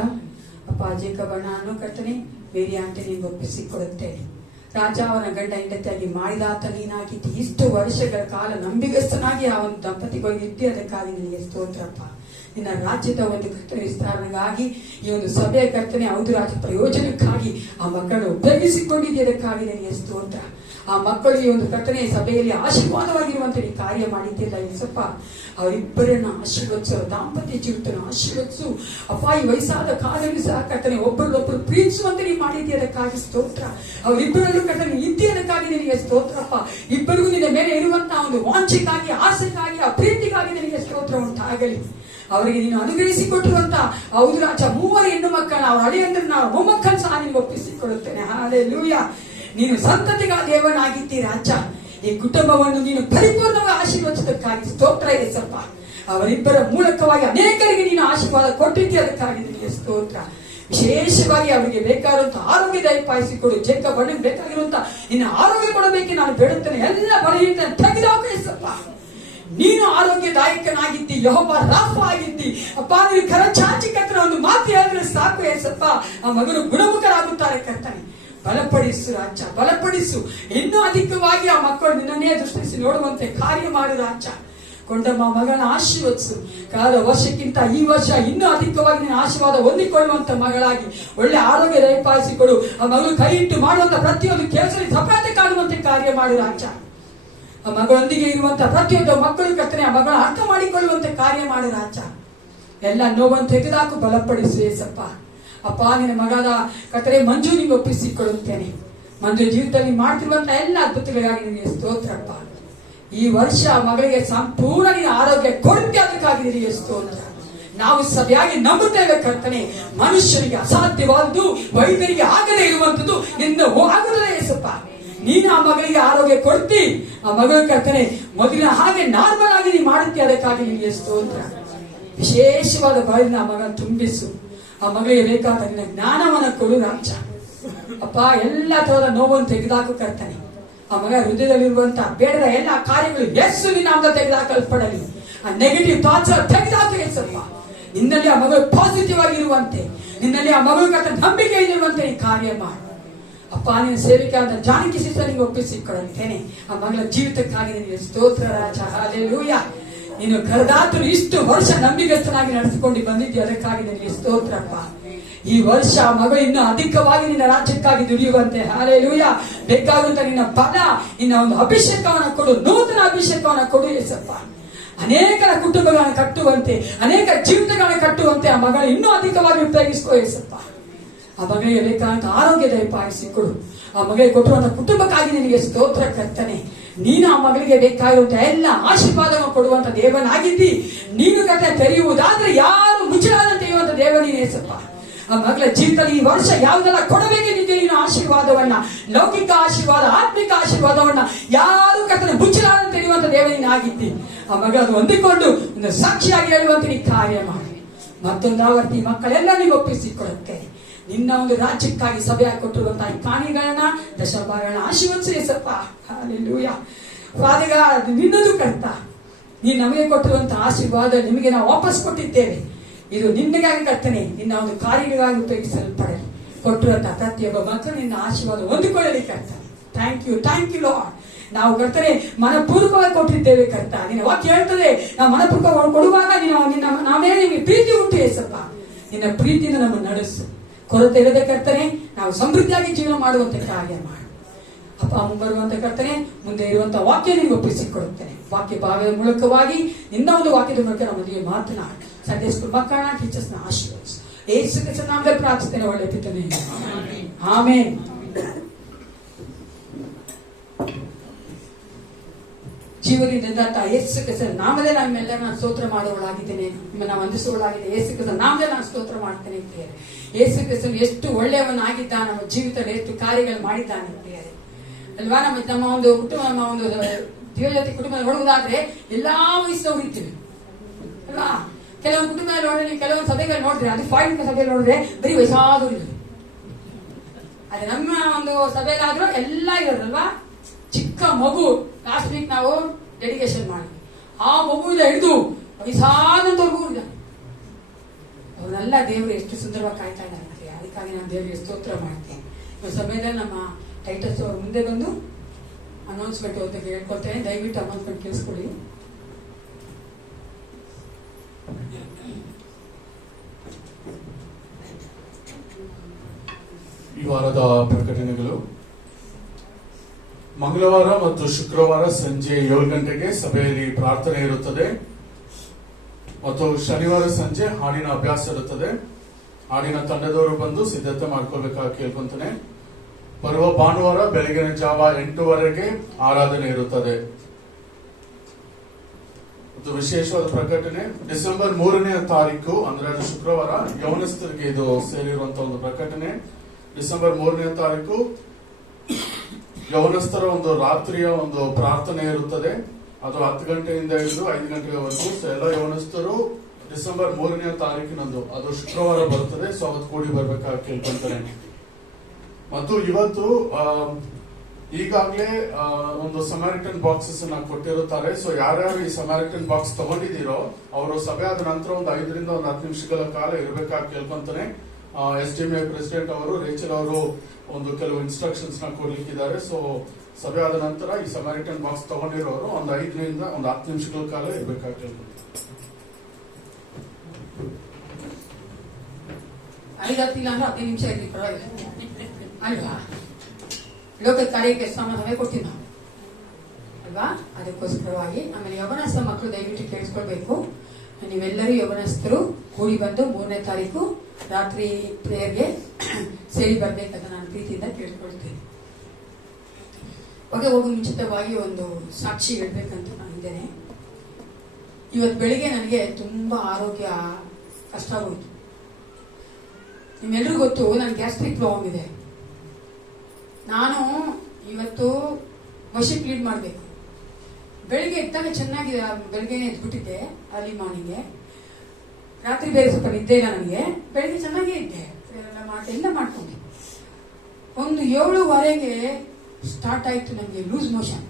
ಅಪ್ಪ ಜೇಕಬಣ್ಣನು ಕರ್ತನೆ, ಬೇರೆ ಆಂಟೆ ನಿಮ್ಗೆ ಒಪ್ಪಿಸಿಕೊಡುತ್ತೇನೆ ರಾಜ. ಅವನ ಗಂಡ ಹೆಂಡತಿಯಾಗಿ ಮಾಡಿದಾತ ನೀನಾಗಿದ್ದಿ. ಇಷ್ಟು ವರ್ಷಗಳ ಕಾಲ ನಂಬಿಗಸ್ತನಾಗಿ ಆ ಒಂದು ದಂಪತಿಗಳಿದ್ದಿ. ಅದಕ್ಕಾಗಿ ನಿನಗೆ ಸ್ತೋತ್ರಪ್ಪ. ನಿನ್ನ ರಾಜ್ಯದ ಒಂದು ಕರ್ತನೆ ವಿಸ್ತರಣೆಗಾಗಿ, ಈ ಒಂದು ಸಭೆಯ ಕರ್ತನೆ ಹೌದು ರಾಜ ಪ್ರಯೋಜನಕ್ಕಾಗಿ ಆ ಮಕ್ಕಳು ಉಪಯೋಗಿಸಿಕೊಂಡಿದ್ದೆ. ಅದಕ್ಕಾಗಿ ನಿನಗೆ ಸ್ತೋತ್ರ. ಆ ಮಕ್ಕಳು ಈ ಒಂದು ಕರ್ತನೆ ಸಭೆಯಲ್ಲಿ ಆಶೀರ್ವಾದವಾಗಿರುವಂತೆ ನೀನು ಕಾರ್ಯ ಮಾಡಿದ್ದಿಲ್ಲ ಏಸಪ್ಪ. ಅವರಿಬ್ಬರನ್ನ ಆಶೀರ್ವದಿಸು, ದಾಂಪತ್ಯ ಜೀವಿತನ ಆಶೀರ್ವದಿಸು ಅಪ್ಪ. ಈ ವಯಸ್ಸಾದ ಕಾಲದಲ್ಲಿ ಸಹ ಕರ್ತನೆ ಒಬ್ಬರನ್ನೊಬ್ಬರು ಪ್ರೀತಿಸುವಂತೆ ನೀವು ಮಾಡಿದ್ದೆ. ಅದಕ್ಕಾಗಿ ಸ್ತೋತ್ರ. ಅವರಿಬ್ಬರಲ್ಲೂ ಕರ್ತನೆ ಇದ್ದಿ. ಅದಕ್ಕಾಗಿ ನಿನಗೆ ಸ್ತೋತ್ರಪ್ಪ. ಇಬ್ಬರಿಗೂ ನಿನ್ನ ಮೇಲೆ ಇರುವಂತಹ ಒಂದು ವಾಂಛೆಗಾಗಿ, ಆಸೆಗಾಗಿ, ಆ ಪ್ರೀತಿಗಾಗಿ ನಿನಗೆ ಸ್ತೋತ್ರ ಉಂಟಾಗಲಿ. ಅವರಿಗೆ ನೀನು ಅನುಗ್ರಹಿಸಿಕೊಟ್ಟಿರುವಂತ ಹೌದು ರಾಜ 3 ಹೆಣ್ಣು ಮಕ್ಕಳನ್ನ, ಅವ್ರ ಹಳೆಯಂದ್ರೆ ನಾವು ಮೊಮ್ಮಕ್ಕಳು ಸಹ ನಿನಗೆ ಒಪ್ಪಿಸಿಕೊಡುತ್ತೇನೆ. ಹಾಲೆಲೂಯಾ. ನೀನು ಸಂತತಿಗ ದೇವನಾಗಿದ್ದೀ ರಾಜ. ಈ ಕುಟುಂಬವನ್ನು ನೀನು ಪರಿಪೂರ್ಣವಾಗಿ ಆಶೀರ್ವದಿಸೋದಕ್ಕಾಗಿ ಸ್ತೋತ್ರ ಏಸಪ್ಪ. ಅವರಿಬ್ಬರ ಮೂಲಕವಾಗಿ ಅನೇಕರಿಗೆ ನೀನು ಆಶೀರ್ವಾದ ಕೊಟ್ಟಿದ್ದಿ. ಅದಕ್ಕಾಗಿ ನಿನಗೆ ಸ್ತೋತ್ರ. ವಿಶೇಷವಾಗಿ ಅವರಿಗೆ ಬೇಕಾದಂತಹ ಆರೋಗ್ಯ ದಯಪಾಯಿಸಿಕೊಡು. ಜೇಕಬಣ್ಣಗೆ ಬೇಕಾಗಿರುವಂತಹ ನಿನ್ನ ಆರೋಗ್ಯ ಕೊಡಬೇಕು ನಾನು ಬೇಡುತ್ತೇನೆ. ಎಲ್ಲ ಬಲಹೀನತೆ ತೆಗೆದುಹಾಕು ಏಸಪ್ಪ. ನೀನು ಆರೋಗ್ಯದಾಯಕನಾಗಿದ್ದಿ, ಯೆಹೋವ ರಾಫ ಆಗಿದ್ದಿ ಅಪ್ಪ. ನೀನು ಕರಚಾಚಿ ಕರ್ತನ ಒಂದು ಮಾತು ಹೇಳಿದ್ರೆ ಸಾಕು ಏಸಪ್ಪ. ಆ ಮಗನು ಗುಣಮುಖರಾಗುತ್ತಾರೆ ಕರ್ತನೆ. ಬಲಪಡಿಸು ರಾಜ, ಬಲಪಡಿಸು. ಇನ್ನೂ ಅಧಿಕವಾಗಿ ಆ ಮಕ್ಕಳು ನಿನ್ನನ್ನೇ ದೃಷ್ಟಿಸಿ ನೋಡುವಂತೆ ಕಾರ್ಯ ಮಾಡು ರಾಜ. ಕೊಂಡಮ್ಮ ಮಗನ ಆಶೀರ್ವದಿಸು. ಕಳೆದ ವರ್ಷಕ್ಕಿಂತ ಈ ವರ್ಷ ಇನ್ನೂ ಅಧಿಕವಾಗಿ ನಿನ್ನ ಆಶೀರ್ವಾದ ಹೊಂದಿಕೊಳ್ಳುವಂತ ಮಗಳಾಗಿ ಒಳ್ಳೆ ಆರೋಗ್ಯ ದಯಪಾಲಿಸಿಕೊಡು. ಆ ಮಗಳು ಕೈ ಇಟ್ಟು ಮಾಡುವಂತ ಪ್ರತಿಯೊಂದು ಕೆಲಸದಲ್ಲಿ ಸಫಲತೆ ಕಾಣುವಂತೆ ಕಾರ್ಯ ಮಾಡು ರಾಜ. ಆ ಮಗಳೊಂದಿಗೆ ಇರುವಂತಹ ಪ್ರತಿಯೊಂದು ಮಕ್ಕಳು ಕರ್ತನೆ ಆ ಮಗಳ ಅರ್ಥ ಮಾಡಿಕೊಳ್ಳುವಂತೆ ಕಾರ್ಯ ಮಾಡು ರಾಜ. ಎಲ್ಲ ನೋವನ್ನು ತೆಗೆದಾಕು, ಬಲಪಡಿಸು ಏಸಪ್ಪ. ಅಪ್ಪ, ನಿನ್ನ ಮಗದ ಕರ್ತನೆ ಮಂಜು ನಿಂಗೆ ಒಪ್ಪಿಸಿಕೊಳ್ಳುತ್ತೇನೆ. ಮಂಜು ಜೀವಿತದಲ್ಲಿ ಮಾಡ್ತಿರುವಂತಹ ಎಲ್ಲ ಅದ್ಭುತಗಳಿಗಾಗಿ ನಿನಗೆ ಸ್ತೋತ್ರಪ್ಪ. ಈ ವರ್ಷ ಮಗಳಿಗೆ ಸಂಪೂರ್ಣ ನಿನ್ನ ಆರೋಗ್ಯ ಕೊಡುತ್ತೆ. ಅದಕ್ಕಾಗಿ ನಿನಗೆ ಸ್ತೋತ್ರ. ನಾವು ಸರಿಯಾಗಿ ನಂಬುತ್ತೇವೆ ಕರ್ತನೆ. ಮನುಷ್ಯನಿಗೆ ಅಸಾಧ್ಯವಾದದ್ದು ವೈದ್ಯರಿಗೆ ಆಗದೇ ಇರುವಂತದ್ದು ನಿನ್ನ ಆಗುತ್ತದೆ ಏಸಪ್ಪ. ನೀನು ಆ ಮಗಳಿಗೆ ಆರೋಗ್ಯ ಕೊಡ್ತಿ. ಆ ಮಗಳ ಕರ್ತನೆ ಮೊದಲಿನ ಹಾಗೆ ನಾರ್ಮಲ್ ಆಗಿ ನೀನು ಮಾಡುತ್ತೆ. ಅದಕ್ಕಾಗಿ ನಿನಗೆ ಸ್ತೋತ್ರ. ವಿಶೇಷವಾದ ಬಳಿನ ಆ ಮಗನ ತುಂಬಿಸು. ಆ ಮಗಳಿಗೆ ಬೇಕಾದ ನಿನ್ನ ಜ್ಞಾನವನ್ನ ಕೊಡು ರಾಜ. ಅಪ್ಪ ಎಲ್ಲ ತರದ ನೋವನ್ನು ತೆಗೆದಾಕು ಕರ್ತನೆ. ಆ ಮಗ ಹೃದಯದಲ್ಲಿರುವಂತಹ ಬೇಡದ ಎಲ್ಲ ಕಾರ್ಯಗಳು ಯೇಸುವಿನ ನಾಮದಲ್ಲಿ ತೆಗೆದುಹಾಕಲ್ಪಡಲಿ. ಆ ನೆಗೆಟಿವ್ ಥಾಟ್ಸ್ ತೆಗೆದುಹಾಕು ಯೇಸಪ್ಪ. ನಿನ್ನಲ್ಲಿ ಆ ಮಗಳು ಪಾಸಿಟಿವ್ ಆಗಿರುವಂತೆ, ನಿನ್ನಲ್ಲಿ ಆ ಮಗಳು ಕಟ್ಟ ನಂಬಿಕೆ ಇರುವಂತೆ ಈ ಕಾರ್ಯ ಮಾಡು ಅಪ್ಪ. ನಿನ್ನ ಸೇವಿಕೆ ಆದ ಜಾನಕಿ ಸಿಸ್ಟರ್ಗೆ ಒಪ್ಪಿಸಿಕೊಳ್ಳುತ್ತೇನೆ. ಆ ಮಗಳ ಜೀವಿತಕ್ಕಾಗಿ ನಿನಗೆ ಸ್ತೋತ್ರ ರಾಜ. ಹಲ್ಲೆಲೂಯಾ. ನೀನು ಕರೆದಾತರು ಇಷ್ಟು ವರ್ಷ ನಂಬಿಕೆಸ್ತನಾಗಿ ನಡೆಸಿಕೊಂಡು ಬಂದಿದ್ದೆ, ಅದಕ್ಕಾಗಿ ನಿನಗೆ ಸ್ತೋತ್ರಪ್ಪ. ಈ ವರ್ಷ ಮಗಳು ಇನ್ನೂ ಅಧಿಕವಾಗಿ ನಿನ್ನ ರಾಜ್ಯಕ್ಕಾಗಿ ದುಡಿಯುವಂತೆ. ಹಲ್ಲೆಲೂಯಾ. ಬೇಕಾಗುವಂತ ನಿನ್ನ ಬಲ, ನಿನ್ನ ಒಂದು ಅಭಿಷೇಕವನ್ನ ಕೊಡು, ನೂತನ ಅಭಿಷೇಕವನ್ನ ಕೊಡು ಯೇಸಪ್ಪ. ಅನೇಕರ ಕುಟುಂಬಗಳನ್ನು ಕಟ್ಟುವಂತೆ, ಅನೇಕ ಜೀವಿತಗಳನ್ನು ಕಟ್ಟುವಂತೆ ಆ ಮಗಳು ಇನ್ನೂ ಅಧಿಕವಾಗಿ ಉಪಯೋಗಿಸ್ಕೋ ಯೇಸಪ್ಪ. ಆ ಮಗಳಿಗೆ ಬೇಕಾದಂತ ಆರೋಗ್ಯ ದಯಪಾಲಿಸಿಕೊಡು. ಆ ಮಗಳಿಗೆ ಕೊಟ್ಟಿರುವಂತಹ ಕುಟುಂಬಕ್ಕಾಗಿ ನಿನಗೆ ಸ್ತೋತ್ರ ಕರ್ತನೆ. ನೀನು ಆ ಮಗಳಿಗೆ ಬೇಕಾಗಿರುವಂತಹ ಎಲ್ಲ ಆಶೀರ್ವಾದವನ್ನು ಕೊಡುವಂತ ದೇವನಾಗಿದ್ದಿ. ನೀನು ಕತೆ ತೆರೆಯುವುದಾದ್ರೆ ಯಾರು ಮುಚ್ಚಲಾದಂತೆ ತೆರೆಯುವಂತ ದೇವ ನೀನು ಯೇಸಪ್ಪ. ಆ ಮಗಳ ಜೀವಿತದಲ್ಲಿ ಈ ವರ್ಷ ಯಾವುದೆಲ್ಲ ಕೊಡಬೇಕೆಂದಿದ್ದೆ ನೀನು ಆಶೀರ್ವಾದವನ್ನ, ಲೌಕಿಕ ಆಶೀರ್ವಾದ, ಆತ್ಮಿಕ ಆಶೀರ್ವಾದವನ್ನ ಯಾರು ಕರ್ತನೆ ಮುಚ್ಚಲಾದಂತೆ ತೆರೆಯುವಂತ ದೇವ ನೀನು ಆಗಿದ್ದಿ. ಆ ಮಗ ಅದು ಹೊಂದಿಕೊಂಡು ಒಂದು ಸಾಕ್ಷಿಯಾಗಿ ಹೇಳುವಂತೆ ನೀ ಕಾರ್ಯ ಮಾಡಿ. ಮತ್ತೊಂದು ಆವರ್ತಿ ಮಕ್ಕಳೆಲ್ಲ ನೀವು ಒಪ್ಪಿಸಿಕೊಳ್ಳುತ್ತೆ. ನಿನ್ನ ಒಂದು ರಾಜ್ಯಕ್ಕಾಗಿ ಸಭೆ ಕೊಟ್ಟಿರುವಂತಹ ಈ ಕಾಣಿಗಳನ್ನ, ದಶಭಾಗಗಳನ್ನ ಆಶೀರ್ವದಿಸು ಯೇಸಪ್ಪ. ಹಲ್ಲೆಲೂಯಾ. ಫಾದರ್ ಗಾಡ್, ನಿನ್ನದು ಕರ್ತ. ನೀನು ನಮಗೆ ಕೊಟ್ಟಿರುವಂತಹ ಆಶೀರ್ವಾದ ನಿಮಗೆ ನಾವು ವಾಪಸ್ ಕೊಟ್ಟಿದ್ದೇವೆ. ಇದು ನಿನ್ನಗಾಗಿ ಕರ್ತನೆ, ನಿನ್ನ ಒಂದು ಕಾರ್ಯಗಳಿಗಾಗಿ ಉಪಯೋಗಿಸಲ್ಪಡಲಿ. ಕೊಟ್ಟಿರುವಂತಹ ಪ್ರತಿಯೊಬ್ಬ ಮಕ್ಕಳು ನಿನ್ನ ಆಶೀರ್ವಾದ ಹೊಂದಿಕೊಳ್ಳಲಿ ಕರ್ತ. Thank you Lord. ನಾವು ಕರ್ತನೆ ಮನಪೂರ್ವಕವಾಗಿ ಕೊಟ್ಟಿದ್ದೇವೆ ಕರ್ತ. ನಿನ್ನ ವಾಕ್ಯ ಹೇಳ್ತದೆ, ನಾವು ಮನಪೂರ್ವಕವಾಗಿ ಕೊಡುವಾಗ ನಾವೇ ನಿಮಗೆ ಪ್ರೀತಿ ಉಂಟು ಯೇಸಪ್ಪ. ನಿನ್ನ ಪ್ರೀತಿಯಿಂದ ನಮ್ಮನ್ನು ನಡೆಸು. ಕೊರತೆ ಇಲ್ಲದೆ ಕರ್ತನೆ ನಾವು ಸಮೃದ್ಧಿಯಾಗಿ ಜೀವನ ಮಾಡುವಂತೆ ಕಾರ್ಯ ಮಾಡು ಅಪ್ಪ. ಮುಂಬರುವಂತ ಕರ್ತನೆ, ಮುಂದೆ ಇರುವಂತಹ ವಾಕ್ಯ ನಿಮಗೆ ಒಪ್ಪಿಸಿಕೊಡುತ್ತೇನೆ. ವಾಕ್ಯ ಭಾಗದ ಮೂಲಕವಾಗಿ ನಿನ್ನ ಒಂದು ವಾಕ್ಯದ ಮೂಲಕ ನಮ್ಮೊಂದಿಗೆ ಮಾತನಾಡಿ ಸಂಡೇ ಸ್ಕೂಲ್ ಮಕ್ಕಳನ್ನ, ಟೀಚರ್ಸ್ನ ಆಶೀರ್ವದಿಸು. ಯೇಸು ಕ್ರಿಸ್ತನ ನಾಮದಲ್ಲಿ ಪ್ರಾರ್ಥಿಸುತ್ತೇನೆ, ಒಳ್ಳೆ ಪಿತನೇ, ಆಮೆನ್. ಜೀವನದಿಂದ ಯೇಸು ಕ್ರಿಸ್ತನ ನಾಮದಲ್ಲಿ ನಮ್ಮೆಲ್ಲರನ್ನ ಸ್ತೋತ್ರ ಮಾಡುವಳಾಗಿದ್ದೇನೆ, ನಿಮ್ಮನ್ನ ವಂದಿಸುವಳಾಗಿದೆ. ಯೇಸು ಕ್ರಿಸ್ತನ ನಾಮದಲ್ಲಿ ನಾನು ಸ್ತೋತ್ರ ಮಾಡ್ತೇನೆ ಪ್ರಿಯರೇ. ಯೇಸು ಕ್ರಿಸ್ತನು ಎಷ್ಟು ಒಳ್ಳೆಯವನಾಗಿದ್ದಾನೆ, ನಮ್ಮ ಜೀವಿತದಲ್ಲಿ ಎಷ್ಟು ಕಾರ್ಯಗಳು ಮಾಡಿದ್ದಾನೆ ಪ್ರಿಯರೇ ಅಲ್ವಾ. ನಮ್ಮ ಒಂದು ಕುಟುಂಬ, ನಮ್ಮ ಒಂದು ದೇವಜಾತಿ ಕುಟುಂಬ ನೋಡುವುದಾದ್ರೆ ಎಲ್ಲಾ ವಯಸ್ಸವರು ಇರ್ತೀವಿ ಅಲ್ವಾ. ಕೆಲವೊಂದು ಕುಟುಂಬದಲ್ಲಿ ನೋಡಿದ್ರೆ, ನೀವು ಕೆಲವೊಂದು ಸಭೆಗಳು ನೋಡಿದ್ರೆ, ಅದು ಫಾರಿನ್ ಸಭೆಯಲ್ಲಿ ನೋಡಿದ್ರೆ ಬರೀ ವಯಸ್ಸಾದವರು ಇದ್ರು. ಅದೇ ನಮ್ಮ ಒಂದು ಸಭೆಯಲ್ಲಾದ್ರೂ ಎಲ್ಲ ಇರೋದಲ್ವಾ. ಚಿಕ್ಕ ಮಗು ಲಾಸ್ಟ್ ವೀಕ್ ನಾವು ಡೆಡಿಕೇಶನ್ ಮಾಡಿ, ಆ ಮಗುವಿಂದ ಹಿಡಿದು ವಯಸ್ಸಾದಂತವ್ರಿಗೂ ಇದ್ದಾರೆ. ಅವರೆಲ್ಲ ದೇವರು ಎಷ್ಟು ಸುಂದರವಾಗಿ ಕಾಯ್ತಾ ಇದ್ದಾರೆ. ಅದಕ್ಕಾಗಿ ನಾನು ದೇವರಿಗೆ ಸ್ತೋತ್ರ ಮಾಡ್ತೇನೆ. ಈ ಸಮಯದಲ್ಲಿ ನಮ್ಮ ಟೈಟಲ್ಸ್ ಅವರು ಮುಂದೆ ಬಂದು ಅನೌನ್ಸ್ಮೆಂಟ್ ಅಂತ ಹೇಳ್ಕೊಳ್ತೇನೆ. ದಯವಿಟ್ಟು ಅನೌನ್ಸ್ಮೆಂಟ್ ಕೇಳಿಸ್ಕೊಳ್ಳಿ. ಈ ವಾರದ ಪ್ರಕಟಣೆಗಳು: ಮಂಗಳವಾರ ಮತ್ತು ಶುಕ್ರವಾರ ಸಂಜೆ 7 ಗಂಟೆಗೆ ಸಭೆಯಲ್ಲಿ ಪ್ರಾರ್ಥನೆ ಇರುತ್ತದೆ ಮತ್ತು ಶನಿವಾರ ಸಂಜೆ ಹಾಡಿನ ಅಭ್ಯಾಸ ಇರುತ್ತದೆ. ಹಾಡಿನ ತಂಡದವರು ಬಂದು ಸಿದ್ಧತೆ ಮಾಡ್ಕೊಳ್ಬೇಕಾಗಿ ಕೇಳ್ಕೊಂತಾನೆ. ಬರುವ ಭಾನುವಾರ ಬೆಳಗಿನ ಜಾವ 8 ಆರಾಧನೆ ಇರುತ್ತದೆ. ಮತ್ತು ವಿಶೇಷವಾದ ಪ್ರಕಟಣೆ, ಡಿಸೆಂಬರ್ 3ನೇ ತಾರೀಕು ಅಂದ್ರೆ ಅದು ಶುಕ್ರವಾರ, ಯೌವನಸ್ಥರಿಗೆ ಇದು ಸೇರಿರುವಂತಹ ಒಂದು ಪ್ರಕಟಣೆ. ಡಿಸೆಂಬರ್ 3ನೇ ತಾರೀಕು ಯೌವನಸ್ಥರ ಒಂದು ರಾತ್ರಿಯ ಒಂದು ಪ್ರಾರ್ಥನೆ ಇರುತ್ತದೆ. ಅದು 10 ಗಂಟೆಯಿಂದ ಹಿಡಿದು 5 ಗಂಟೆವರೆಗೂ. ಎಲ್ಲ ಯೌವನಸ್ಥರು ಡಿಸೆಂಬರ್ 3ನೇ ತಾರೀಕಿನಂದು, ಅದು ಶುಕ್ರವಾರ ಬರುತ್ತದೆ, ಸೊ ಅವತ್ತು ಕೂಡಿ ಬರ್ಬೇಕಾಗಿ ಕೇಳ್ಕೊಂತಾನೆ. ಮತ್ತು ಇವತ್ತು ಈಗಾಗಲೇ ಒಂದು ಸಮಾರಿಟನ್ ಬಾಕ್ಸಸ್ ಅನ್ನ ಕೊಟ್ಟಿರುತ್ತಾರೆ. ಸೊ ಯಾರ್ಯಾರು ಈ ಸಮಾರಿಟನ್ ಬಾಕ್ಸ್ ತಗೊಂಡಿದ್ದೀರೋ ಅವರು ಸಭೆ ಆದ ನಂತರ ಒಂದು 5 ರಿಂದ 10 ನಿಮಿಷಗಳ ಕಾಲ ಇರಬೇಕಾಗಿ ಕೇಳ್ಕೊಂತಾನೆ. SDMA ಪ್ರೆಸಿಡೆಂಟ್ ಅವರು, ರೇಚಲ್ ಅವರು ಒಂದು ಕೆಲವು ಇನ್ಸ್ಟ್ರಕ್ಷನ್ಸ್ ನ ಕೊಡ್ಲಿಕ್ಕಿದ್ದಾರೆ. ಸೊ ಸಭೆ ಆದ ನಂತರ ಈ ಸಮಾರಿಟನ್ ಬಾಕ್ಸ್ ತಗೊಂಡಿರೋರು ಒಂದು 5 ರಿಂದ 10 ನಿಮಿಷಗಳ ಕಾಲ ಇರಬೇಕಾಗಿ ಕೇಳ್ಕೊಂತಾರೆ. 5-10 ಇಲ್ಲ ಅಂದ್ರೆ 15 ನಿಮಿಷ ಇರಲಿ, ಪರವಾಗಿಲ್ಲ ಅಲ್ವಾ. ಲೋಕ ಕಾರ್ಯಕ್ಕೆ ಸಮಯ ಕೊಡ್ತೀವಿ ನಾವು ಅಲ್ವಾ. ಅದಕ್ಕೋಸ್ಕರವಾಗಿ ಆಮೇಲೆ ಯೌವನಸ್ಥ ಮಕ್ಕಳು ದಯವಿಟ್ಟು ಕೇಳಿಸ್ಕೊಳ್ಬೇಕು. ನೀವೆಲ್ಲರೂ ಯೌವನಸ್ಥರು ಕೂಡಿ ಬಂದು 3ನೇ ತಾರೀಕು ರಾತ್ರಿ ಪ್ರೇಯರ್ಗೆ ಸೇರಿ ಬರ್ಬೇಕಂತ ನಾನು ಪ್ರೀತಿಯಿಂದ ಕೇಳ್ಕೊಳ್ತೇನೆ. ಹೋಗೋ ಮುಂಚಿತವಾಗಿ ಒಂದು ಸಾಕ್ಷಿ ಹೇಳ್ಬೇಕಂತ ನಾನಿದ್ದೇನೆ. ಇವತ್ತು ಬೆಳಿಗ್ಗೆ ನನಗೆ ತುಂಬಾ ಆರೋಗ್ಯ ಕಷ್ಟ ಆಗೋಯ್ತು. ನಿಮ್ಮೆಲ್ಲರಿಗೂ ಗೊತ್ತು, ನನಗೆ ಗ್ಯಾಸ್ಟ್ರಿಕ್ ಪ್ರಾಬ್ಲಮ್ ಇದೆ. ನಾನು ಇವತ್ತು ವರ್ಷಕ್ಕೆ ಕ್ಲೀನ್ ಮಾಡಬೇಕು. ಬೆಳಿಗ್ಗೆ ಎದ್ದಾಗ ಚೆನ್ನಾಗಿದೆ, ಬೆಳಿಗ್ಗೆನೆ ಎದ್ಬಿಟ್ಟಿದ್ದೆ ಅರ್ಲಿ ಮಾರ್ನಿಂಗ್ಗೆ. ರಾತ್ರಿ ಬೇರೆ ಸ್ವಲ್ಪ ನಿದ್ದೆ ಇಲ್ಲ ನನಗೆ. ಬೆಳಿಗ್ಗೆ ಚೆನ್ನಾಗೇ ಇದ್ದೆ, ಎಲ್ಲ ಮಾಡ್ಕೊಂಡೆ. ಒಂದು 7:15 ಸ್ಟಾರ್ಟ್ ಆಯ್ತು ನನಗೆ ಲೂಸ್ ಮೋಷನ್.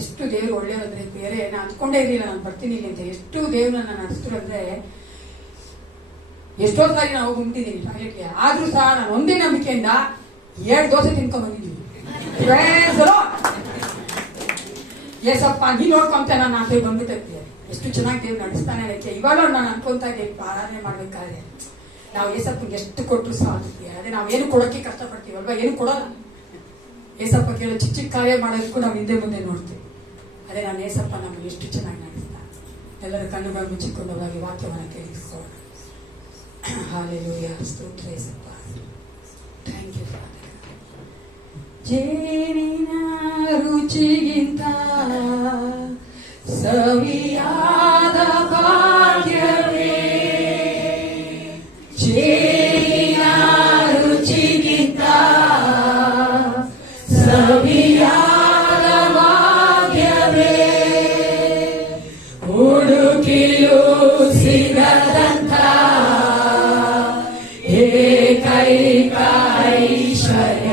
ಎಷ್ಟು ದೇವರು ಒಳ್ಳೆಯದಂದ್ರೆ ಬೇರೆ ನಾನು ಅಂದ್ಕೊಂಡೇ ಇರಲಿಲ್ಲ ನಾನು ಬರ್ತೀನಿ ಇಲ್ಲಿ ಅಂತ. ಎಷ್ಟು ದೇವ್ರು ನನ್ನ ನಡೆಸ್ತಾರೆ ಅಂದ್ರೆ, ಎಷ್ಟೋ ಸಾರಿ ನಾವು ಗುಂಟಿದ್ದೀನಿ ಟಾಯ್ಲೆಟ್ಗೆ, ಆದ್ರೂ ಸಹ ನಾನು ಒಂದೇ ನಂಬಿಕೆಯಿಂದ 7 ದೋಸೆ ತಿನ್ಕೊಂಡ್ ಬಂದಿದ್ದೀನಿ. ಏಸಪ್ಪ ನೀ ನೋಡ್ಕೊಂತ ನಾನು ಆಸೆ ಬಂದ್ಬಿಟ್ಟಿರ್ತೀಯ. ಎಷ್ಟು ಚೆನ್ನಾಗಿ ದೇವ್ರು ನಡೆಸ್ತಾನೆ. ಅದಕ್ಕೆ ಇವಾಗ ನಾನು ಅನ್ಕೊಂತ ಇದ್ದೆ, ಆರಾಧನೆ ಮಾಡ್ಬೇಕಾದ್ರೆ ನಾವು ಏಸಪ್ಪಗೆ ಎಷ್ಟು ಕೊಟ್ಟರು ಸಾಧ್ಯ. ಅದೇ ನಾವೇನು ಕೊಡೋಕೆ ಕಷ್ಟಪಡ್ತೀವಲ್ವಾ, ಏನು ಕೊಡಲ್ಲ. ಏಸಪ್ಪ ಕೇಳೋ ಚಿಕ್ಕ ಚಿಕ್ಕ ಕಾರ್ಯ ಮಾಡೋದಕ್ಕೂ ನಾವು ಹಿಂದೆ ಮುಂದೆ ನೋಡ್ತೀವಿ. ಅದೇ ನಾನು ಏಸಪ್ಪ ನಮಗೆ ಎಷ್ಟು ಚೆನ್ನಾಗಿ ನಡೆಸ್ತಾನೆ. ಎಲ್ಲರ ಕಣ್ಣುಗಳು ಮುಚ್ಚಿಕೊಂಡು ಹೋಗಿ ವಾಕ್ಯವನ್ನು ಕೇಳಿಸ್ಕೊಳ್ಳೋಣ. ಹಾಲೆಲೂಯಾ, ಸ್ತೋತ್ರ ಏಸಪ್ಪ. Thank you father. ಜೇನಿನ ರುಚಿಗಿಂತ ಸವಿಯಾದ ಭಾಗ್ಯವೇ, ಜೇನಿನ ರುಚಿಗಿಂತ ಸವಿಯಾದ ಭಾಗ್ಯವೇ, ಹುಡುಕಿಯೂ ಸಿಗದಂತ ಏಕೈಕ ಐಶ್ವರ್ಯ,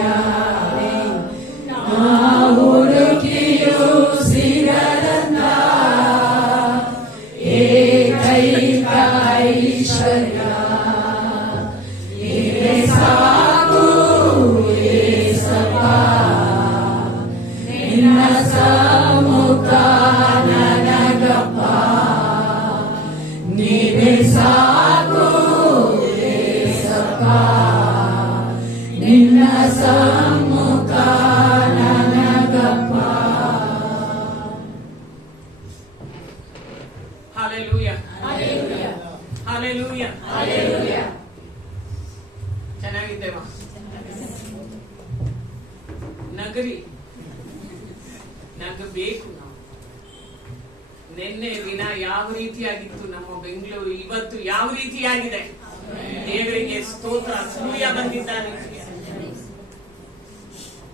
ಹುಡುಕಿಯೂ ಸಿಗದಂತ ಏಕೈಕ ಐಶ್ವರ್ಯ, ಇದೇ ಸಾಕು ಏಸಪ್ಪ, ನಿನ್ನ ಸಮ್ಮುಖ ನನಗಪ್ಪ, ನೀವೇ ಸಾಕು ಏಸಪ್ಪ, ನಿನ್ನ ಸಮ್ಮುಖ ನನಗಪ್ಪ. Hallelujah. Hallelujah. Hallelujah. Hallelujah. ಚೆನ್ನಾಗಿದ್ದೇವ? ನಗರಿ ನಗಬೇಕು ನಾವು. ನಿನ್ನೆ ದಿನ ಯಾವ ರೀತಿಯಾಗಿತ್ತು ನಮ್ಮ ಬೆಂಗಳೂರು, ಇವತ್ತು ಯಾವ ರೀತಿಯಾಗಿದೆ. ದೇವರಿಗೆ ಸ್ತೋತ್ರ. ಸೂರ್ಯ ಬಂದಿದ್ದಾನೆ.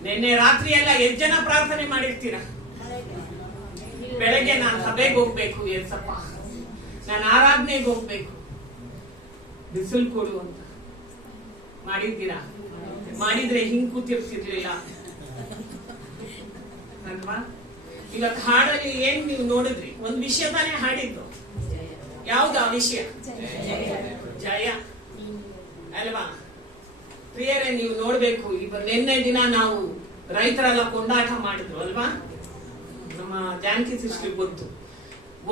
ನಿನ್ನೆ ರಾತ್ರಿ ಎಲ್ಲ ಎಷ್ಟು ಜನ ಪ್ರಾರ್ಥನೆ ಮಾಡಿರ್ತೀರ? ಬೆಳಗ್ಗೆ ನಾನು ಸಭೆಗೆ ಹೋಗ್ಬೇಕು ಏಸಪ್ಪ, ನಾನು ಆರಾಧನೆಗೆ ಹೋಗ್ಬೇಕು, ಬಿಸಿಲು ಕೊಡು ಅಂತ ಮಾಡಿದ್ದೀರಾ? ಮಾಡಿದ್ರೆ ಹಿಂಗ್ ಕೂತಿರ್ತಿರ್ಲಿಲ್ಲ ಅಲ್ವಾ? ಇವತ್ತು ಹಾಡಲ್ಲಿ ಏನ್ ನೀವು ನೋಡಿದ್ರಿ? ಒಂದ್ ವಿಷಯ ತಾನೇ ಹಾಡಿದ್ದು. ಯಾವ್ದು ಆ ವಿಷಯ? ಜಯ ಅಲ್ವಾ? ಪ್ರಿಯರೇ, ನೀವು ನೋಡ್ಬೇಕು. ನಿನ್ನೆ ದಿನ ನಾವು ರೈತರೆಲ್ಲ ಕೊಂಡಾಟ ಮಾಡಿದ್ರು ಅಲ್ವಾ? ನಮ್ಮ ಜಾನಕಿ ಸಿಸ್ಟರ್ ಗೊತ್ತು.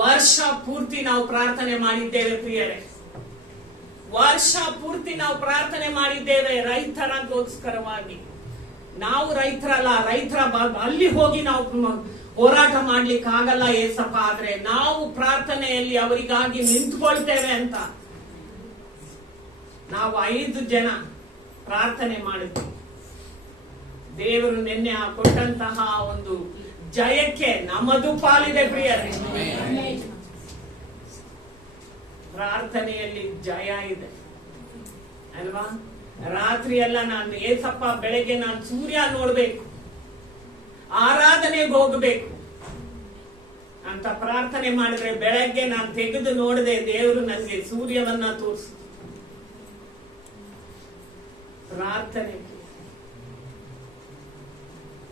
ವರ್ಷ ಪೂರ್ತಿ ನಾವು ಪ್ರಾರ್ಥನೆ ಮಾಡಿದ್ದೇವೆ ಪ್ರಿಯರೇ. ವರ್ಷ ಪೂರ್ತಿ ನಾವು ಪ್ರಾರ್ಥನೆ ಮಾಡಿದ್ದೇವೆ ರೈತರಿಗೋಸ್ಕರವಾಗಿ. ನಾವು ರೈತರಲ್ಲ, ರೈತರ ಅಲ್ಲಿ ಹೋಗಿ ನಾವು ಹೋರಾಟ ಮಾಡ್ಲಿಕ್ಕೆ ಆಗಲ್ಲ ಏಸಪ್ಪ. ಆದ್ರೆ ನಾವು ಪ್ರಾರ್ಥನೆಯಲ್ಲಿ ಅವರಿಗಾಗಿ ನಿಂತ್ಕೊಳ್ತೇವೆ ಅಂತ ನಾವು 5 ಜನ ಪ್ರಾರ್ಥನೆ ಮಾಡಿದ್ವಿ. ದೇವರು ನಿನ್ನೆ ಕೊಟ್ಟಂತಹ ಒಂದು ಜಯಕ್ಕೆ ನಮ್ಮದು ಪಾಲಿದೆ ಪ್ರಿಯರೇ. ಪ್ರಾರ್ಥನೆಯಲ್ಲಿ ಜಯ ಇದೆ ಅಲ್ವಾ? ರಾತ್ರಿ ಎಲ್ಲ ನಾನು ಏಸಪ್ಪ, ಬೆಳಗ್ಗೆ ನಾನು ಸೂರ್ಯ ನೋಡ್ಬೇಕು, ಆರಾಧನೆಗೆ ಹೋಗ್ಬೇಕು ಅಂತ ಪ್ರಾರ್ಥನೆ ಮಾಡಿದ್ರೆ, ಬೆಳಗ್ಗೆ ನಾನು ತೆಗೆದು ನೋಡದೆ ದೇವರು ನನಗೆ ಸೂರ್ಯವನ್ನ ತೋರಿಸಿತು.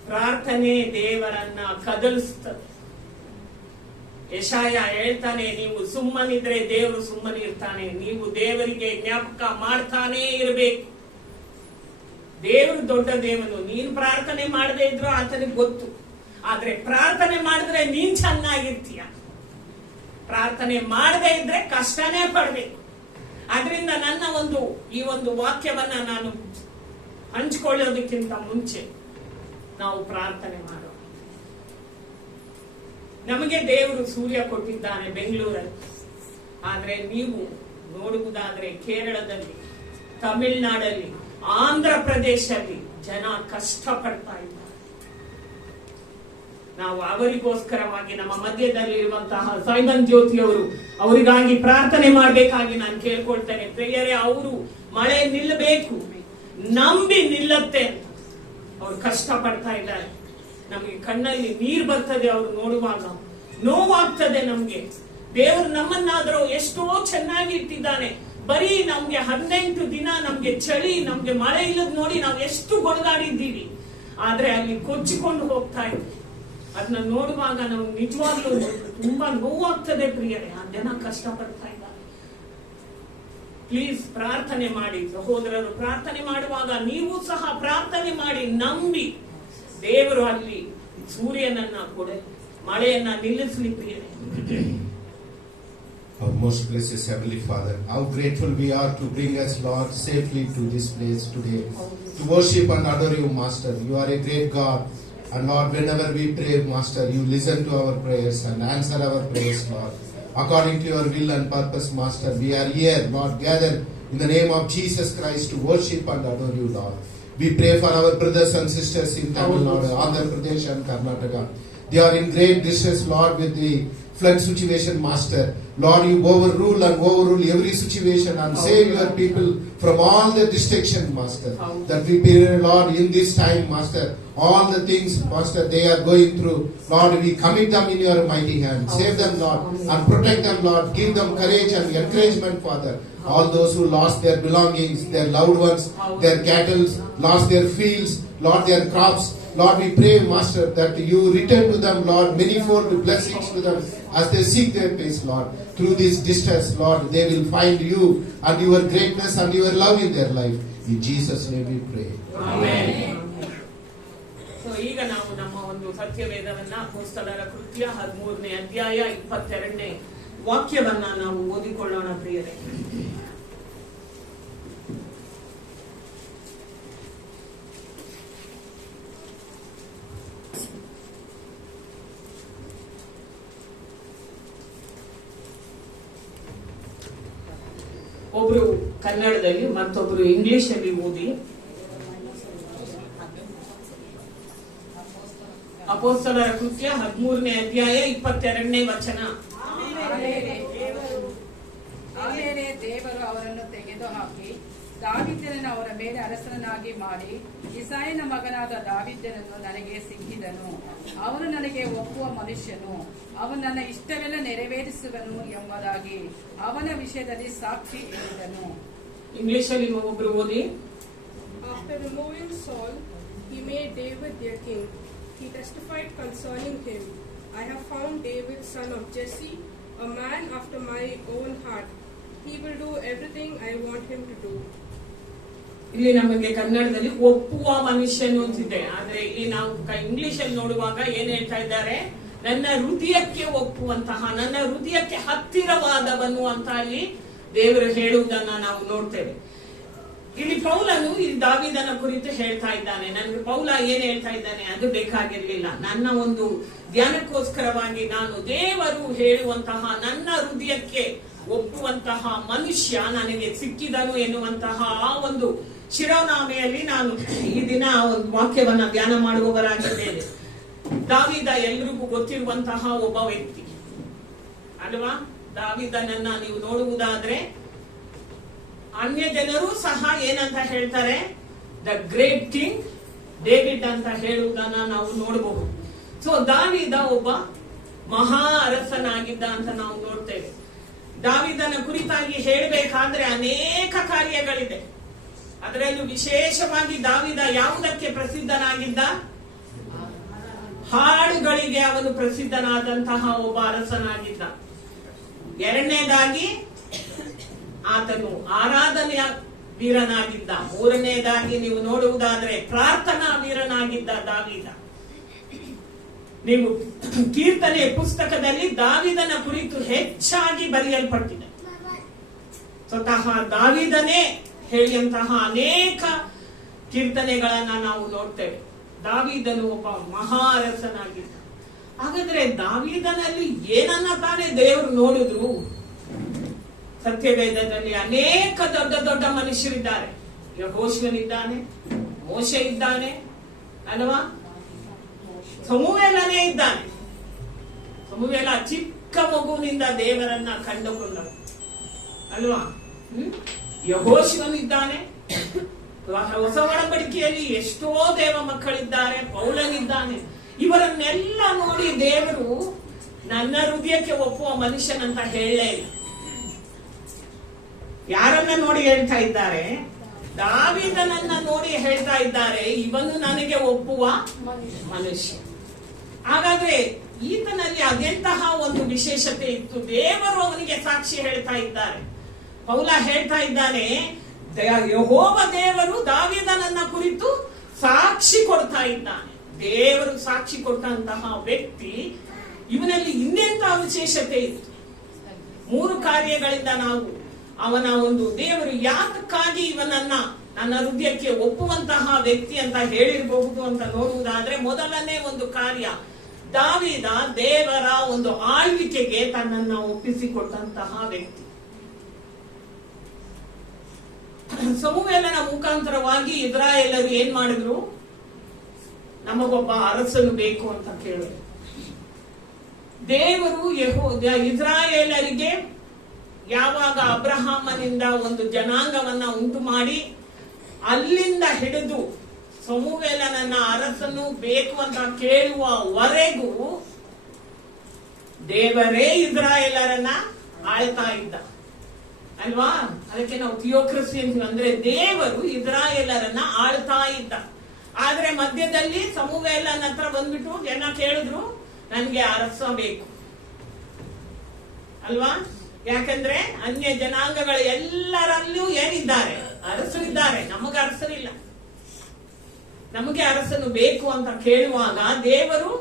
ಪ್ರಾರ್ಥನೆ ದೇವರನ್ನ ಕದಲಿಸ್ತದೆ. ಯೆಶಾಯ ಹೇಳ್ತಾನೆ, ನೀವು ಸುಮ್ಮನಿದ್ರೆ ದೇವರು ಸುಮ್ಮನಿರ್ತಾನೆ. ನೀವು ದೇವರಿಗೆ ಜ್ಞಾಪಕ ಮಾಡ್ತಾನೇ ಇರಬೇಕು. ದೇವರು ದೊಡ್ಡ ದೇವನು. ನೀನು ಪ್ರಾರ್ಥನೆ ಮಾಡದೇ ಇದ್ರು ಆತನಿಗೆ ಗೊತ್ತು. ಆದ್ರೆ ಪ್ರಾರ್ಥನೆ ಮಾಡಿದ್ರೆ ನೀನ್ ಚೆನ್ನಾಗಿರ್ತೀಯ. ಪ್ರಾರ್ಥನೆ ಮಾಡದೇ ಇದ್ರೆ ಕಷ್ಟನೇ ಪಡ್ಬೇಕು. ಅದರಿಂದ ನನ್ನ ಈ ಒಂದು ವಾಕ್ಯವನ್ನ ನಾನು ಹಂಚಿಕೊಳ್ಳೋದಕ್ಕಿಂತ ಮುಂಚೆ ನಾವು ಪ್ರಾರ್ಥನೆ ಮಾಡೋಣ. ನಮಗೆ ದೇವರು ಸೂರ್ಯ ಕೊಟ್ಟಿದ್ದಾನೆ ಬೆಂಗಳೂರಲ್ಲಿ. ಆದ್ರೆ ನೀವು ನೋಡುವುದಾದ್ರೆ ಕೇರಳದಲ್ಲಿ, ತಮಿಳುನಾಡಲ್ಲಿ, ಆಂಧ್ರ ಪ್ರದೇಶದಲ್ಲಿ ಜನ ಕಷ್ಟ ಪಡ್ತಾ ಇದ್ದಾರೆ. ನಾವು ಅವರಿಗೋಸ್ಕರವಾಗಿ ನಮ್ಮ ಮಧ್ಯದಲ್ಲಿ ಇರುವಂತಹ ಸೈಮನ್ ಜ್ಯೋತಿ ಅವರಿಗಾಗಿ ಪ್ರಾರ್ಥನೆ ಮಾಡಬೇಕಾಗಿ ನಾನು ಕೇಳ್ಕೊಳ್ತೇನೆ. ಪ್ರಿಯರೇ, ಅವರು ಮಳೆ ನಿಲ್ಲಬೇಕು, ನಂಬಿ ನಿಲ್ಲತ್ತೆ ಅಂತ ಅವ್ರು ಕಷ್ಟ ಪಡ್ತಾ ಇದ್ದಾರೆ. ನಮಗೆ ಕಣ್ಣಲ್ಲಿ ನೀರು ಬರ್ತದೆ ಅವ್ರು ನೋಡುವಾಗ, ನೋವಾಗ್ತದೆ ನಮ್ಗೆ. ದೇವರು ನಮ್ಮನ್ನಾದ್ರೂ ಎಷ್ಟೋ ಚೆನ್ನಾಗಿ ಇಟ್ಟಿದ್ದಾನೆ. ಬರೀ ನಮ್ಗೆ 18 ದಿನ ನಮ್ಗೆ ಚಳಿ, ನಮ್ಗೆ ಮಳೆ ಇಲ್ಲದ್ ನೋಡಿ ನಾವು ಎಷ್ಟು ಗೊಣಗಾಡಿದ್ದೀವಿ. ಆದ್ರೆ ಅಲ್ಲಿ ಕೊಚ್ಚಿಕೊಂಡು ಹೋಗ್ತಾ ಇದ್ವಿ. ಅದನ್ನ ನೋಡುವಾಗ ನಾವು ನಿಜವಾಗ್ಲೂ ತುಂಬಾ ನೋವಾಗ್ತದೆ ಪ್ರಿಯರೇ. ಆ ಜನ ಕಷ್ಟಪಡ್ತಾ ಇದ್ದಾರೆ. ಪ್ಲೀಸ್ ಪ್ರಾರ್ಥನೆ ಮಾಡಿ ಸಹೋದರರು. ಪ್ರಾರ್ಥನೆ ಮಾಡುವಾಗ ನೀವು ಸಹ ಪ್ರಾರ್ಥನೆ ಮಾಡಿ, ನಂಬಿ ದೇವರು ಅಲ್ಲಿ ಸೂರ್ಯನನ್ನ ಕೂಡ ಮಳೆಯನ್ನ ನಿಲ್ಲಿಸಲಿ ಪ್ರಿಯರೇ. Our most gracious Heavenly Father, how grateful we are to bring us, Lord, safely to this place today, to worship and adore you, Master. You are a great God. And Lord, whenever we pray, Master, you listen to our prayers and answer our prayers, Lord. According to your will and purpose, Master, we are here, Lord, gathered in the name of Jesus Christ to worship and adore you, Lord. We pray for our brothers and sisters in Tamil Nadu, Andhra Pradesh and Karnataka. They are in great distress, Lord, with the flood situation, Master. Lord, you overrule every situation and save your people from all the destruction, Master. That we pray, Lord, in this time, Master, all the things, Master, they are going through, Lord, we commit them in your mighty hand. Save them, Lord, and protect them, Lord. Give them courage and encouragement, Father. All those who lost their belongings, their loved ones, their cattle, lost their fields, Lord, their crops. Lord, we pray, Master, that you return to them, Lord, manifold blessings to them as they seek their face, Lord. Through this distress, Lord, they will find you and your greatness and your love in their life. In Jesus' name we pray. Amen. So, ಈಗ ನಾವು ನಮ್ಮ ಒಂದು ಸತ್ಯವೇದವನ್ನ ಅಪೊಸ್ತಲರ ಕೃತ್ಯ 13ನೇ ಅಧ್ಯಾಯ 22ನೇ ವಾಕ್ಯವನ್ನ ನಾವು ಓದಿಕೊಳ್ಳೋಣ ಪ್ರಿಯರೇ. ಒಬ್ರು ಕನ್ನಡದಲ್ಲಿ ಮತ್ತೊಬ್ರು ಇಂಗ್ಲಿಷ್ ಅಲ್ಲಿ ಓದಿ. ಅಪೊಸ್ತಲರ ಕೃತ್ಯ 13ನೇ ಅಧ್ಯಾಯ 22ನೇ ವಚನ. ಆಮೇಲೆ ದೇವರು ಅವರನ್ನು ತೆಗೆದುಹಾಕಿ ದಾವೀದನನ್ನು ಅವರ ಮೇಲೆ ಅರಸನನ್ನಾಗಿ ಮಾಡಿ, ಇಸಾಯನ ಮಗನಾದ ದಾವೀದನನ್ನು ನನಗೆ ಸಿಕ್ಕಿದನು. ಅವನು ನನಗೆ ಒಪ್ಪುವ ಮನುಷ್ಯನು, ಅವನು ನನ್ನ ಇಷ್ಟವೆಲ್ಲ ನೆರವೇರಿಸುವನು ಎಂಬುದಾಗಿ ಅವನ ವಿಷಯದಲ್ಲಿ ಸಾಕ್ಷಿ ಹೇಳಿದನು. ಇಂಗ್ಲಿಷ್ ಅಲ್ಲಿ ಒಬ್ರು ಓದಿ. After removing Saul, he made David their king. He testified concerning him, I have found David, son of Jesse, a man after my own heart. He will do everything I want him to do. ಇಲ್ಲಿ ನಮಗೆ ಕನ್ನಡದಲ್ಲಿ ಒಪ್ಪುವ ಮನುಷ್ಯನು ಅಂತಿದೆ. ಆದ್ರೆ ಇಲ್ಲಿ ನಾವು English ಅಲ್ಲಿ ನೋಡುವಾಗ ಏನ್ ಹೇಳ್ತಾ ಇದ್ದಾರೆ, ನನ್ನ ಹೃದಯಕ್ಕೆ ಒಪ್ಪುವಂತಹ, ನನ್ನ ಹೃದಯಕ್ಕೆ ಹತ್ತಿರವಾದವನು ಅಂತ ಅಲ್ಲಿ ದೇವರು ಹೇಳುವುದನ್ನ ನಾವು ನೋಡ್ತೇವೆ. ಇಲ್ಲಿ ಪೌಲನು ಈ ದಾವೀದನ ಕುರಿತು ಹೇಳ್ತಾ ಇದ್ದಾನೆ. ನನ್ಗೆ ಪೌಲ ಏನ್ ಹೇಳ್ತಾ ಇದ್ದಾನೆ ಅದು ಬೇಕಾಗಿರ್ಲಿಲ್ಲ. ನನ್ನ ಒಂದು ಧ್ಯಾನಕ್ಕೋಸ್ಕರವಾಗಿ ನಾನು ದೇವರು ಹೇಳುವಂತಹ ನನ್ನ ಹೃದಯಕ್ಕೆ ಒಪ್ಪುವಂತಹ ಮನುಷ್ಯ ನನಗೆ ಸಿಕ್ಕಿದನು ಎನ್ನುವಂತಹ ಆ ಒಂದು ಶಿರೋನಾಮೆಯಲ್ಲಿ ನಾನು ಈ ದಿನ ಒಂದು ವಾಕ್ಯವನ್ನ ಧ್ಯಾನ ಮಾಡುವವರಾಗಿದ್ದೇನೆ. ದಾವೀದ ಎಲ್ರಿಗೂ ಗೊತ್ತಿರುವಂತಹ ಒಬ್ಬ ವ್ಯಕ್ತಿ ಅಲ್ವಾ? ದಾವೀದನನ್ನ ನೀವು ನೋಡುವುದಾದ್ರೆ ಅನ್ಯ ಜನರು ಸಹ ಏನಂತ ಹೇಳ್ತಾರೆ, ದ ಗ್ರೇಟ್ ಕಿಂಗ್ ಡೇವಿಡ್ ಅಂತ ಹೇಳುವುದನ್ನ ನಾವು ನೋಡಬಹುದು. ಸೊ ದಾವೀದ ಒಬ್ಬ ಮಹಾ ಅರಸನಾಗಿದ್ದ ಅಂತ ನಾವು ನೋಡ್ತೇವೆ. ದಾವೀದನ ಕುರಿತಾಗಿ ಹೇಳಬೇಕಾದ್ರೆ ಅನೇಕ ಕಾರ್ಯಗಳಿದೆ. ಅದರಲ್ಲೂ ವಿಶೇಷವಾಗಿ ದಾವೀದ ಯಾವುದಕ್ಕೆ ಪ್ರಸಿದ್ಧನಾಗಿದ್ದ? ಹಾಡುಗಳಿಗೆ ಅವನು ಪ್ರಸಿದ್ಧನಾದಂತಹ ಒಬ್ಬ ಅರಸನಾಗಿದ್ದ. ಎರಡನೇದಾಗಿ ಆತನು ಆರಾಧನೆಯ ವೀರನಾಗಿದ್ದ. ಮೂರನೇದಾಗಿ ನೀವು ನೋಡುವುದಾದ್ರೆ ಪ್ರಾರ್ಥನಾ ವೀರನಾಗಿದ್ದ ದಾವೀದ. ನೀವು ಕೀರ್ತನೆ ಪುಸ್ತಕದಲ್ಲಿ ದಾವೀದನ ಕುರಿತು ಹೆಚ್ಚಾಗಿ ಬರೆಯಲ್ಪಟ್ಟಿದೆ. ಸ್ವತಃ ದಾವೀದನೇ ಹೇಳಿದಂತಹ ಅನೇಕ ಕೀರ್ತನೆಗಳನ್ನ ನಾವು ನೋಡ್ತೇವೆ. ದಾವೀದನು ಒಬ್ಬ ಮಹಾ ಅರಸನಾಗಿದ್ದ. ಹಾಗಾದ್ರೆ ದಾವೀದನಲ್ಲಿ ಏನನ್ನ ತಾನೇ ದೇವರು ನೋಡಿದ್ರು? ಸತ್ಯವೇದದಲ್ಲಿ ಅನೇಕ ದೊಡ್ಡ ದೊಡ್ಡ ಮನುಷ್ಯರಿದ್ದಾರೆ. ಯೆಹೋಶುವನಿದ್ದಾನೆ, ಮೋಶೆ ಇದ್ದಾನೆ ಅಲ್ವಾ? ಸಮುವೇಲನೇ ಇದ್ದಾನೆ. ಸಮುವೇಲ ಚಿಕ್ಕ ಮಗುವಿನಿಂದ ದೇವರನ್ನ ಕಂಡುಕೊಂಡನು ಅಲ್ವಾ? ಯೆಹೋಶುವನಿದ್ದಾನೆ. ಹೊಸ ಒಡಂಬಡಿಕೆಯಲ್ಲಿ ಎಷ್ಟೋ ದೇವ ಮಕ್ಕಳಿದ್ದಾರೆ. ಪೌಲನಿದ್ದಾನೆ. ಇವರನ್ನೆಲ್ಲ ನೋಡಿ ದೇವರು ನನ್ನ ಹೃದಯಕ್ಕೆ ಒಪ್ಪುವ ಮನುಷ್ಯನಂತ ಹೇಳಲೇ ಇಲ್ಲ. ಯಾರನ್ನ ನೋಡಿ ಹೇಳ್ತಾ ಇದ್ದಾರೆ? ದಾವೀದನನ್ನ ನೋಡಿ ಹೇಳ್ತಾ ಇದ್ದಾರೆ, ಇವನು ನನಗೆ ಒಪ್ಪುವ ಮನುಷ್ಯ. ಹಾಗಾದ್ರೆ ಈತನಲ್ಲಿ ಅದೆಂತಹ ಒಂದು ವಿಶೇಷತೆ ಇತ್ತು? ದೇವರು ಅವನಿಗೆ ಸಾಕ್ಷಿ ಹೇಳ್ತಾ ಇದ್ದಾರೆ. ಪೌಲ ಹೇಳ್ತಾ ಇದ್ದಾನೆ, ಯೆಹೋವ ದೇವರು ದಾವೀದನನ್ನ ಕುರಿತು ಸಾಕ್ಷಿ ಕೊಡ್ತಾ ಇದ್ದಾನೆ. ದೇವರು ಸಾಕ್ಷಿ ಕೊಟ್ಟಂತಹ ವ್ಯಕ್ತಿ, ಇವನಲ್ಲಿ ಇನ್ನೆಂತಹ ವಿಶೇಷತೆ ಇತ್ತು? 3 ಕಾರ್ಯಗಳಿಂದ ನಾವು ಅವನ ಒಂದು ದೇವರು ಯಾತಕ್ಕಾಗಿ ಇವನನ್ನ ನನ್ನ ಹೃದಯಕ್ಕೆ ಒಪ್ಪುವಂತಹ ವ್ಯಕ್ತಿ ಅಂತ ಹೇಳಿರಬಹುದು ಅಂತ ನೋಡುವುದಾದ್ರೆ, ಮೊದಲನೇ ಒಂದು ಕಾರ್ಯ, ದಾವೀದ ದೇವರ ಒಂದು ಆಳ್ವಿಕೆಗೆ ತನ್ನನ್ನ ಒಪ್ಪಿಸಿಕೊಟ್ಟಂತಹ ವ್ಯಕ್ತಿ. ಸಮುವೇಲನ ಮುಖಾಂತರವಾಗಿ ಇಸ್ರಾಯೇಲರು ಏನ್ ಮಾಡಿದ್ರು? ನಮಗೊಬ್ಬ ಅರಸನು ಬೇಕು ಅಂತ ಕೇಳಿದ್ರು. ದೇವರು ಇಸ್ರಾಯೇಲರಿಗೆ ಯಾವಾಗ ಅಬ್ರಹಾಮನಿಂದ ಒಂದು ಜನಾಂಗವನ್ನ ಉಂಟು ಮಾಡಿ ಅಲ್ಲಿಂದ ಹಿಡಿದು ಸಮುವೇಲನನ್ನ ಅರಸನು ಬೇಕು ಅಂತ ಕೇಳುವವರೆಗೂ ದೇವರೇ ಇಸ್ರಾಯೇಲರನ್ನ ಆಳ್ತಾ ಇದ್ದ ಅಲ್ವಾ? ಅದಕ್ಕೆ ನಾವು ಥಿಯೋಕ್ರಸಿ ಅಂತೀವಿ. ಅಂದ್ರೆ ದೇವರು ಇಸ್ರಾಯೇಲರನ್ನ ಆಳ್ತಾ ಇದ್ದ. ಆದ್ರೆ ಮಧ್ಯದಲ್ಲಿ ಸಮುವೇಲನ ಹತ್ರ ಬಂದ್ಬಿಟ್ಟು ಜನ ಕೇಳಿದ್ರು, ನನ್ಗೆ ಅರಸ ಬೇಕು ಅಲ್ವಾ? ಯಾಕಂದ್ರೆ ಅನ್ಯ ಜನಾಂಗಗಳು ಎಲ್ಲರಲ್ಲೂ ಏನಿದ್ದಾರೆ? ಅರಸರಿದ್ದಾರೆ. ನಮಗೆ ಅರಸರಿಲ್ಲ, ನಮಗೆ ಅರಸನು ಬೇಕು ಅಂತ ಕೇಳುವಾಗ ದೇವರು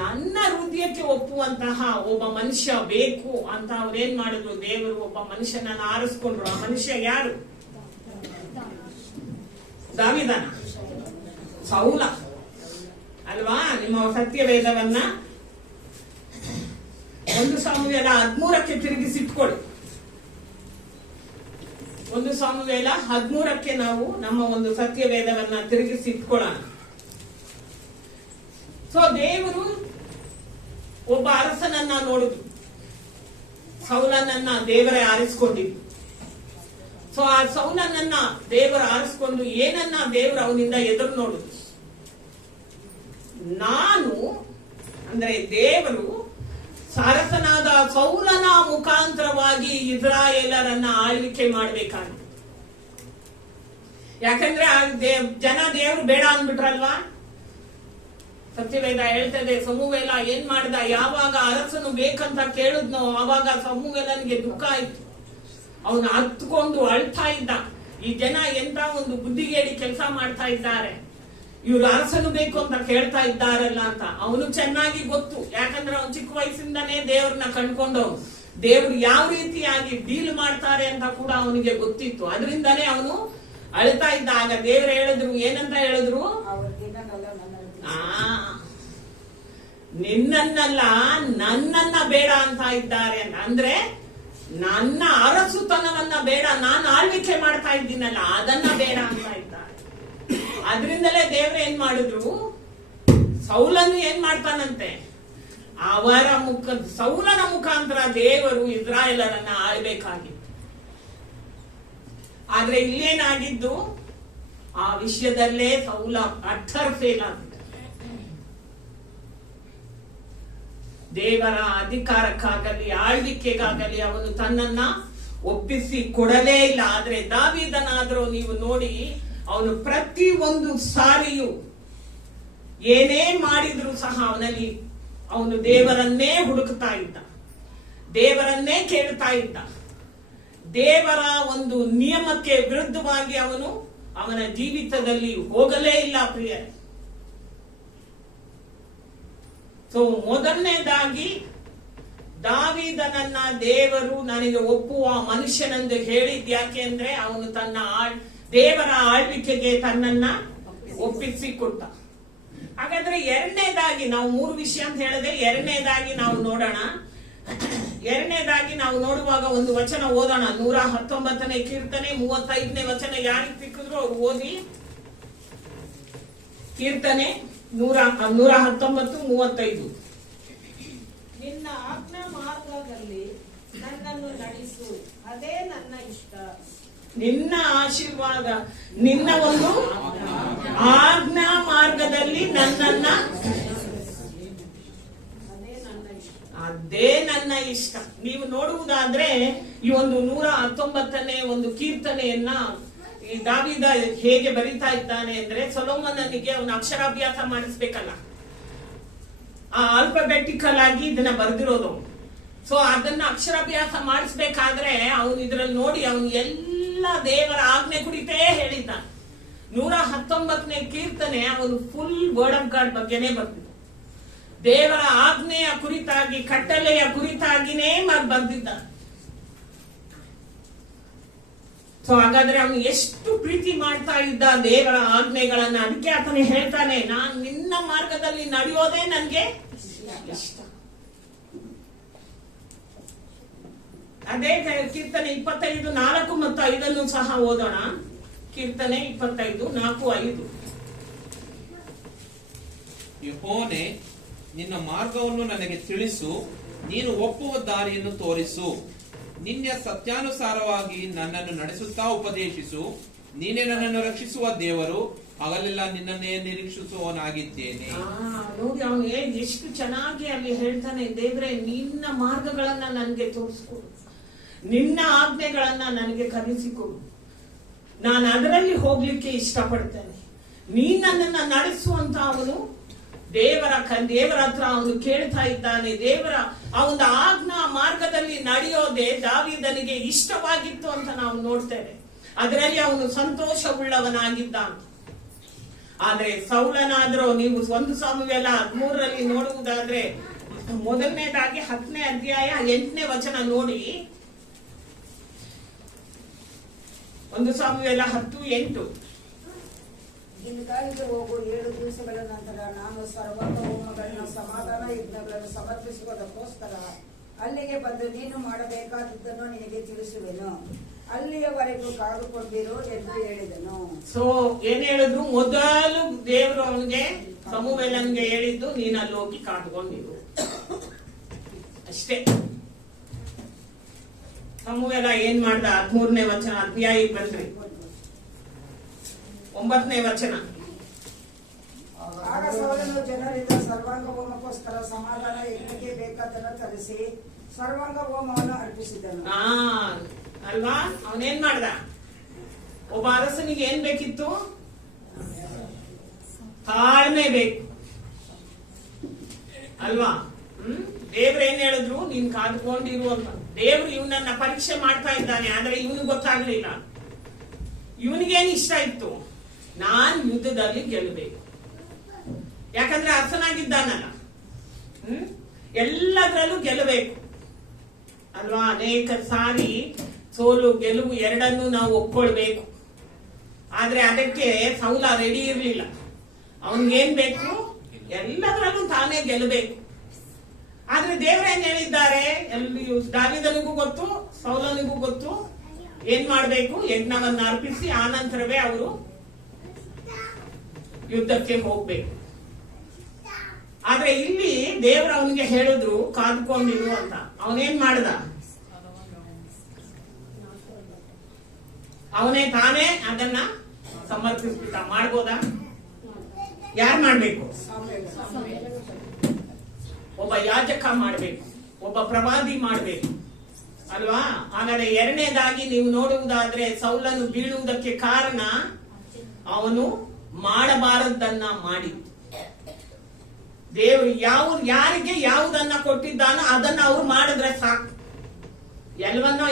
ನನ್ನ ಹೃದಯಕ್ಕೆ ಒಪ್ಪುವಂತಹ ಒಬ್ಬ ಮನುಷ್ಯ ಬೇಕು ಅಂತ ಅವ್ರೇನ್ ಮಾಡಿದ್ರು? ದೇವರು ಒಬ್ಬ ಮನುಷ್ಯನನ್ನ ಆರಿಸ್ಕೊಂಡ್ರು. ಆ ಮನುಷ್ಯ ಯಾರು? ದಾವೀದನ? ಸೌಲ ಅಲ್ವಾ? ನಿಮ್ಮ ಸತ್ಯವೇದವನ್ನ 1 ಸಾಮುವೇಲ 13ಕ್ಕೆ ತಿರುಗಿಸಿಟ್ಕೊಳ್ಳಿ. 1 ಸಾಮುವೇಲ 13ಕ್ಕೆ ನಾವು ನಮ್ಮ ಒಂದು ಸತ್ಯವೇದವನ್ನ ತಿರುಗಿಸಿಟ್ಕೊಳ್ಳೋಣ. ಸೊ ದೇವರು ಒಬ್ಬ ಅರಸನನ್ನ ನೋಡಿದ್ರು. ಸೌಲನನ್ನ ದೇವರೇ ಆರಿಸ್ಕೊಂಡಿದ್ರು. ಸೊ ಆ ಸೌಲನನ್ನ ದೇವರು ಆರಿಸ್ಕೊಂಡು ಏನನ್ನ ದೇವರು ಅವನಿಂದ ಎದುರು ನೋಡುದು? ನಾನು ಅಂದ್ರೆ ದೇವರು ಅರಸನಾದ ಸೌಲನ ಮುಖಾಂತರವಾಗಿ ಇಸ್ರಾಯೇಲರನ್ನ ಆಳ್ವಿಕೆ ಮಾಡಬೇಕಾಗಿತ್ತು. ಯಾಕಂದ್ರೆ ಜನ ದೇವರು ಬೇಡ ಅಂದ್ಬಿಟ್ರಲ್ವಾ? ಸತ್ಯವೇದ ಹೇಳ್ತದೆ, ಸಮುವೇಲ ಏನ್ ಮಾಡ್ದ? ಯಾವಾಗ ಅರಸನು ಬೇಕಂತ ಕೇಳಿದ್ನೋ ಆವಾಗ ಸಮುವೇಲನಿಗೆ ದುಃಖ ಆಯ್ತು. ಅವನು ಹತ್ಕೊಂಡು ಅಳ್ತಾ ಇದ್ದ. ಈ ಜನ ಎಂತ ಒಂದು ಬುದ್ಧಿಗೇಡಿ ಕೆಲಸ ಮಾಡ್ತಾ ಇದ್ದಾರೆ, ಇವ್ರು ಅರಸನು ಬೇಕು ಅಂತ ಕೇಳ್ತಾ ಇದ್ದಾರಲ್ಲ ಅಂತ ಅವನು ಚೆನ್ನಾಗಿ ಗೊತ್ತು. ಯಾಕಂದ್ರೆ ಅವನು ಚಿಕ್ಕ ವಯಸ್ಸಿಂದಾನೇ ದೇವ್ರನ್ನ ಕಂಡ್ಕೊಂಡವನು. ದೇವ್ರು ಯಾವ ರೀತಿಯಾಗಿ ಡೀಲ್ ಮಾಡ್ತಾರೆ ಅಂತ ಕೂಡ ಅವನಿಗೆ ಗೊತ್ತಿತ್ತು. ಅದರಿಂದಾನೇ ಅವನು ಅಳ್ತಾ ಇದ್ದ. ಆಗ ದೇವ್ರು ಹೇಳಿದ್ರು, ಏನಂತ ಹೇಳಿದ್ರು? ನಿನ್ನನ್ನಲ್ಲ ನನ್ನನ್ನ ಬೇಡ ಅಂತ ಇದ್ದಾರೆ. ಅಂದ್ರೆ ನನ್ನ ಅರಸುತನವನ್ನ ಬೇಡ, ನಾನು ಆಳ್ವಿಕೆ ಮಾಡ್ತಾ ಇದ್ದೀನಲ್ಲ ಅದನ್ನ ಬೇಡ ಅಂತ ಇದ್ದಾರೆ. ಅದರಿಂದಲೇ ದೇವ್ರು ಏನ್ ಮಾಡಿದ್ರು? ಸೌಲನ್ನು ಏನ್ ಮಾಡ್ತಾನಂತೆ? ಸೌಲನ ಮುಖಾಂತರ ದೇವರು ಇಸ್ರಾಯೇಲರನ್ನ ಆಳ್ಬೇಕಾಗಿತ್ತು. ಆದ್ರೆ ಇಲ್ಲೇನಾಗಿದ್ದು? ಆ ವಿಷಯದಲ್ಲೇ ಸೌಲ ಅಟ್ಟರ್ ಫೇಲ್ ಆಗಿದ್ದ. ದೇವರ ಅಧಿಕಾರಕ್ಕಾಗಲಿ ಆಳ್ವಿಕೆಗಾಗಲಿ ಅವನು ತನ್ನನ್ನ ಒಪ್ಪಿಸಿ ಕೊಡಲೇ ಇಲ್ಲ. ಆದ್ರೆ ದಾವೀದನಾದ್ರೂ ನೀವು ನೋಡಿ, ಅವನು ಪ್ರತಿ ಒಂದು ಸಾರಿಯೂ ಏನೇ ಮಾಡಿದ್ರು ಸಹ ಅವನು ದೇವರನ್ನೇ ಹುಡುಕ್ತಾ ಇದ್ದ, ದೇವರನ್ನೇ ಕೇಳ್ತಾ ಇದ್ದ. ದೇವರ ಒಂದು ನಿಯಮಕ್ಕೆ ವಿರುದ್ಧವಾಗಿ ಅವನ ಜೀವಿತದಲ್ಲಿ ಹೋಗಲೇ ಇಲ್ಲ ಪ್ರಿಯರೇ. ಸೊ ಮೊದಲನೇದಾಗಿ ದಾವೀದನನ್ನ ದೇವರು ನನಗೆ ಒಪ್ಪುವ ಮನುಷ್ಯನೆಂದು ಹೇಳಿದ್ಯಾಕೆ ಅಂದ್ರೆ ಅವನು ತನ್ನ ದೇವರ ಆಳ್ವಿಕೆಗೆ ತನ್ನನ್ನ ಒಪ್ಪಿಸಿಕೊಟ್ಟ. ಹಾಗಾದ್ರೆ ಎರಡನೇದಾಗಿ ನಾವು 3 ವಿಷಯ ಅಂತ ಹೇಳಿದ್ರೆ, ಎರಡನೇದಾಗಿ ನಾವು ನೋಡೋಣ. ಎರಡನೇದಾಗಿ ನಾವು ನೋಡುವಾಗ ಒಂದು ವಚನ ಓದೋಣ. 119ನೇ ಕೀರ್ತನೆ 35ನೇ ವಚನ ಯಾರಿಗೆ ಸಿಕ್ಕಿದ್ರು ಅವ್ರು ಓದಿ. ಕೀರ್ತನೆ 119:35. ನಿನ್ನ ಆಜ್ಞಾ ಮಾರ್ಗದಲ್ಲಿ ನನ್ನನ್ನು ನಡೆಸು, ಅದೇ ನನ್ನ ಇಷ್ಟ. ನಿನ್ನ ಆಶೀರ್ವಾದ, ನಿನ್ನ ಒಂದು ಆಜ್ಞಾ ಮಾರ್ಗದಲ್ಲಿ ನನ್ನನ್ನ, ಅದೇ ನನ್ನ ಇಷ್ಟ. ನೀವು ನೋಡುವುದಾದ್ರೆ ಈ ಒಂದು 119ನೇ ಒಂದು ಕೀರ್ತನೆಯನ್ನ ಈ ದಾವೀದ ಹೇಗೆ ಬರಿತಾ ಇದ್ದಾನೆ ಅಂದ್ರೆ, ಸೊಲೊಮೋನನಿಗೆ ಅವನ ಅಕ್ಷರಾಭ್ಯಾಸ ಮಾಡಿಸ್ಬೇಕಲ್ಲ, ಆ ಆಲ್ಫಾಬೆಟಿಕಲ್ ಆಗಿ ಇದನ್ನ ಬರೆದಿರೋದು. ಸೊ ಅದನ್ನ ಅಕ್ಷರಾಭ್ಯಾಸ ಮಾಡಿಸ್ಬೇಕಾದ್ರೆ ಅವನು ಇದ್ರಲ್ಲಿ ನೋಡಿ ಅವನು ಎಲ್ಲ ದೇವರ ಆಜ್ಞೆ ಕುರಿತೇ ಹೇಳಿದ್ದಾನೆ. 119ನೇ ಕೀರ್ತನೆ ಅವನು ಫುಲ್ ವರ್ಡ್ ಆಫ್ ಗಾಡ್ ಬಗ್ಗೆನೇ ಬರ್ತಿದ್ದ, ದೇವರ ಆಜ್ಞೆಯ ಕುರಿತಾಗಿ, ಕಟ್ಟಳೆಯ ಕುರಿತಾಗಿನೇ ಬಂದಿದ್ದ. ಸೊ ಹಾಗಾದ್ರೆ ಅವನು ಎಷ್ಟು ಪ್ರೀತಿ ಮಾಡ್ತಾ ಇದ್ದ ದೇವರ ಆಜ್ಞೆಗಳನ್ನ. ಅದಕ್ಕೆ ಆತನೇ ಹೇಳ್ತಾನೆ, ನಾನ್ ನಿನ್ನ ಮಾರ್ಗದಲ್ಲಿ ನಡೆಯೋದೇ ನನ್ಗೆ ಇಷ್ಟ. ಅದೇ ಕೀರ್ತನೆ 25, 4 ಮತ್ತು 5 ಸಹ ಓದೋಣ. ಕೀರ್ತನೆ 25, 4, 5. ಯೆಹೋವನೇ, ನಿನ್ನ ಮಾರ್ಗವನ್ನು ನನಗೆ ತಿಳಿಸು, ನೀನು ಒಪ್ಪುವ ದಾರಿಯನ್ನು ತೋರಿಸು. ನಿನ್ನ ಸತ್ಯಾನುಸಾರವಾಗಿ ನನ್ನನ್ನು ನಡೆಸುತ್ತಾ ಉಪದೇಶಿಸು. ನೀನೇ ನನ್ನನ್ನು ರಕ್ಷಿಸುವ ದೇವರು, ಹಗಲೆಲ್ಲ ನಿನ್ನನ್ನೇ ನಿರೀಕ್ಷಿಸುವವನಾಗಿದ್ದೇನೆ. ನೋಡಿ ಅವನು ಎಷ್ಟು ಚೆನ್ನಾಗಿ ಅಲ್ಲಿ ಹೇಳ್ತಾನೆ, ದೇವ್ರೆ ನಿನ್ನ ಮಾರ್ಗಗಳನ್ನ ನನಗೆ ತೋರಿಸ್ಕೊಡು, ನಿನ್ನ ಆಜ್ಞೆಗಳನ್ನ ನನಗೆ ಕಲಿಸಿಕೊಡು, ನಾನು ಅದರಲ್ಲಿ ಹೋಗ್ಲಿಕ್ಕೆ ಇಷ್ಟಪಡ್ತೇನೆ. ನೀನ್ ನನ್ನನ್ನ ನಡೆಸುವಂತ ಅವನು ದೇವರ ಹತ್ರ ಅವನು ಕೇಳ್ತಾ ಇದ್ದಾನೆ. ದೇವರ ಅವನ ಆಜ್ಞಾ ಮಾರ್ಗದಲ್ಲಿ ನಡೆಯೋದೇ ದಾವೀದನಿಗೆ ಇಷ್ಟವಾಗಿತ್ತು ಅಂತ ನಾವು ನೋಡ್ತೇವೆ. ಅದರಲ್ಲಿ ಅವನು ಸಂತೋಷವುಳ್ಳವನಾಗಿದ್ದಾನೆ. ಆದ್ರೆ ಸೌಲನಾದ್ರೂ ನೀವು 1 ಸಾಮುವೇಲ 13 ನೋಡುವುದಾದ್ರೆ, ಮೊದಲನೇದಾಗಿ 10ನೇ ಅಧ್ಯಾಯ 8ನೇ ವಚನ ನೋಡಿ. 1 ಸಾಮುವೇಲ 10:8. ಗಿಲ್ಗಾಲಿಗೆ ಹೋಗು, 7 ದಿವಸಗಳ ನಂತರ ನಾನು ಸರ್ವಾಂಗ ಹೋಮಗಳನ್ನ, ಸಮಾಧಾನ ಯಜ್ಞಗಳನ್ನು ಸಮರ್ಪಿಸುವುದಕ್ಕೋಸ್ಕರ ಅಲ್ಲಿಗೆ ಬಂದು ನೀನು ಮಾಡಬೇಕಾದದ್ದನ್ನು ನಿನಗೆ ತಿಳಿಸುವೆನು. ಅಲ್ಲಿಯವರೆಗೂ ಕಾದುಕೊಂಡಿರು ಎಂದು ಹೇಳಿದನು. ಸೊ ಏನ್ ಹೇಳಿದ್ರು? ಮೊದಲು ದೇವರು ಅವನಿಗೆ, ಸಮುವೇಲನಿಗೆ ಹೇಳಿದ್ದು, ನೀನು ಅಲ್ಲಿ ಹೋಗಿ ಕಾದುಕೊಂಡಿರು ಅಷ್ಟೇ. ಸಮುವೇಲ ಏನ್ ಮಾಡ್ದ? 13ನೇ ವಚನ ಅಧ್ಯಾಯಕ್ಕೆ ಬಂದ್ರಿ, 9ನೇ ವಚನ. ಆಗ ಸೌಲನು ಜನರಿಂದ ಸರ್ವಾಂಗ ಹೋಮಕ್ಕೋಸ್ಕರ ಸಮಾಧಾನ ಯಜ್ಞಕ್ಕೆ ಬೇಕಾದನ್ನು ತರಿಸಿ ಸರ್ವಾಂಗ ಹೋಮವನ್ನು ಅರ್ಪಿಸಿದನು. ಅಲ್ವಾ? ಅವನೇನ್ ಮಾಡ್ದ? ಒಬ್ಬ ಅರಸನಿಗೆ ಏನ್ ಬೇಕಿತ್ತು? ತಾಳ್ಮೆ ಬೇಕು ಅಲ್ವಾ? ದೇವ್ರು ಏನ್ ಹೇಳಿದ್ರು? ನೀನ್ ಕಾದ್ಕೊಂಡಿರು ಅಂತ. ದೇವ್ರು ಇವನನ್ನ ಪರೀಕ್ಷೆ ಮಾಡ್ತಾ ಇದ್ದಾನೆ. ಆದ್ರೆ ಇವನಿಗೆ ಗೊತ್ತಾಗ್ಲಿಲ್ಲ. ಇವನಿಗೇನ್ ಇಷ್ಟ ಇತ್ತು? ನಾನ್ ಯುದ್ಧದಲ್ಲಿ ಗೆಲ್ಲಬೇಕು. ಯಾಕಂದ್ರೆ ಅರಸನಾಗಿದ್ದಾನಲ್ಲ, ಎಲ್ಲದರಲ್ಲೂ ಗೆಲ್ಲಬೇಕು ಅಲ್ವಾ? ಅನೇಕ ಸಾರಿ ಸೋಲು ಗೆಲುವು ಎರಡನ್ನೂ ನಾವು ಒಪ್ಕೊಳ್ಬೇಕು. ಆದ್ರೆ ಅದಕ್ಕೆ ಸೌಲ ರೆಡಿ ಇರ್ಲಿಲ್ಲ. ಅವನ್ಗೇನ್ ಬೇಕು? ಎಲ್ಲದರಲ್ಲೂ ತಾನೇ ಗೆಲ್ಲಬೇಕು. ಆದ್ರೆ ದೇವರೇನ್ ಹೇಳಿದ್ದಾರೆ? ದಾವೀದನಿಗೂ ಗೊತ್ತು, ಸೌಲನಿಗೂ ಗೊತ್ತು ಏನ್ ಮಾಡ್ಬೇಕು? ಯಜ್ಞವನ್ನ ಅರ್ಪಿಸಿ ಆನಂತರವೇ ಅವರು ಯುದ್ಧಕ್ಕೆ ಹೋಗ್ಬೇಕು. ಆದ್ರೆ ಇಲ್ಲಿ ದೇವ್ರ ಅವನಿಗೆ ಹೇಳಿದ್ರು ಕಾದ್ಕೊಂಡಿರು ಅಂತ. ಅವನೇನ್ ಮಾಡ್ದ? ಅವನೇ ತಾನೇ ಅದನ್ನ ಸಮರ್ಪಿಸ್ಬಿಟ್ಟ. ಮಾಡ್ಬೋದಾ? ಯಾರು ಮಾಡ್ಬೇಕು? ಒಬ್ಬ ಯಾಜಕ ಮಾಡ್ಬೇಕು, ಒಬ್ಬ ಪ್ರವಾದಿ ಮಾಡ್ಬೇಕು ಅಲ್ವಾ? ಹಾಗಾದ್ರೆ ಎರಡನೇದಾಗಿ ನೀವು ನೋಡುವುದಾದ್ರೆ, ಸೌಲನು ಬೀಳುವುದಕ್ಕೆ ಕಾರಣ ಅವನು ಮಾಡಬಾರದನ್ನ ಮಾಡಿ. ದೇವರು ಯಾರಿಗೆ ಯಾವುದನ್ನ ಕೊಟ್ಟಿದ್ದಾನೋ ಅದನ್ನ ಅವ್ರು ಮಾಡಿದ್ರೆ ಸಾಕು.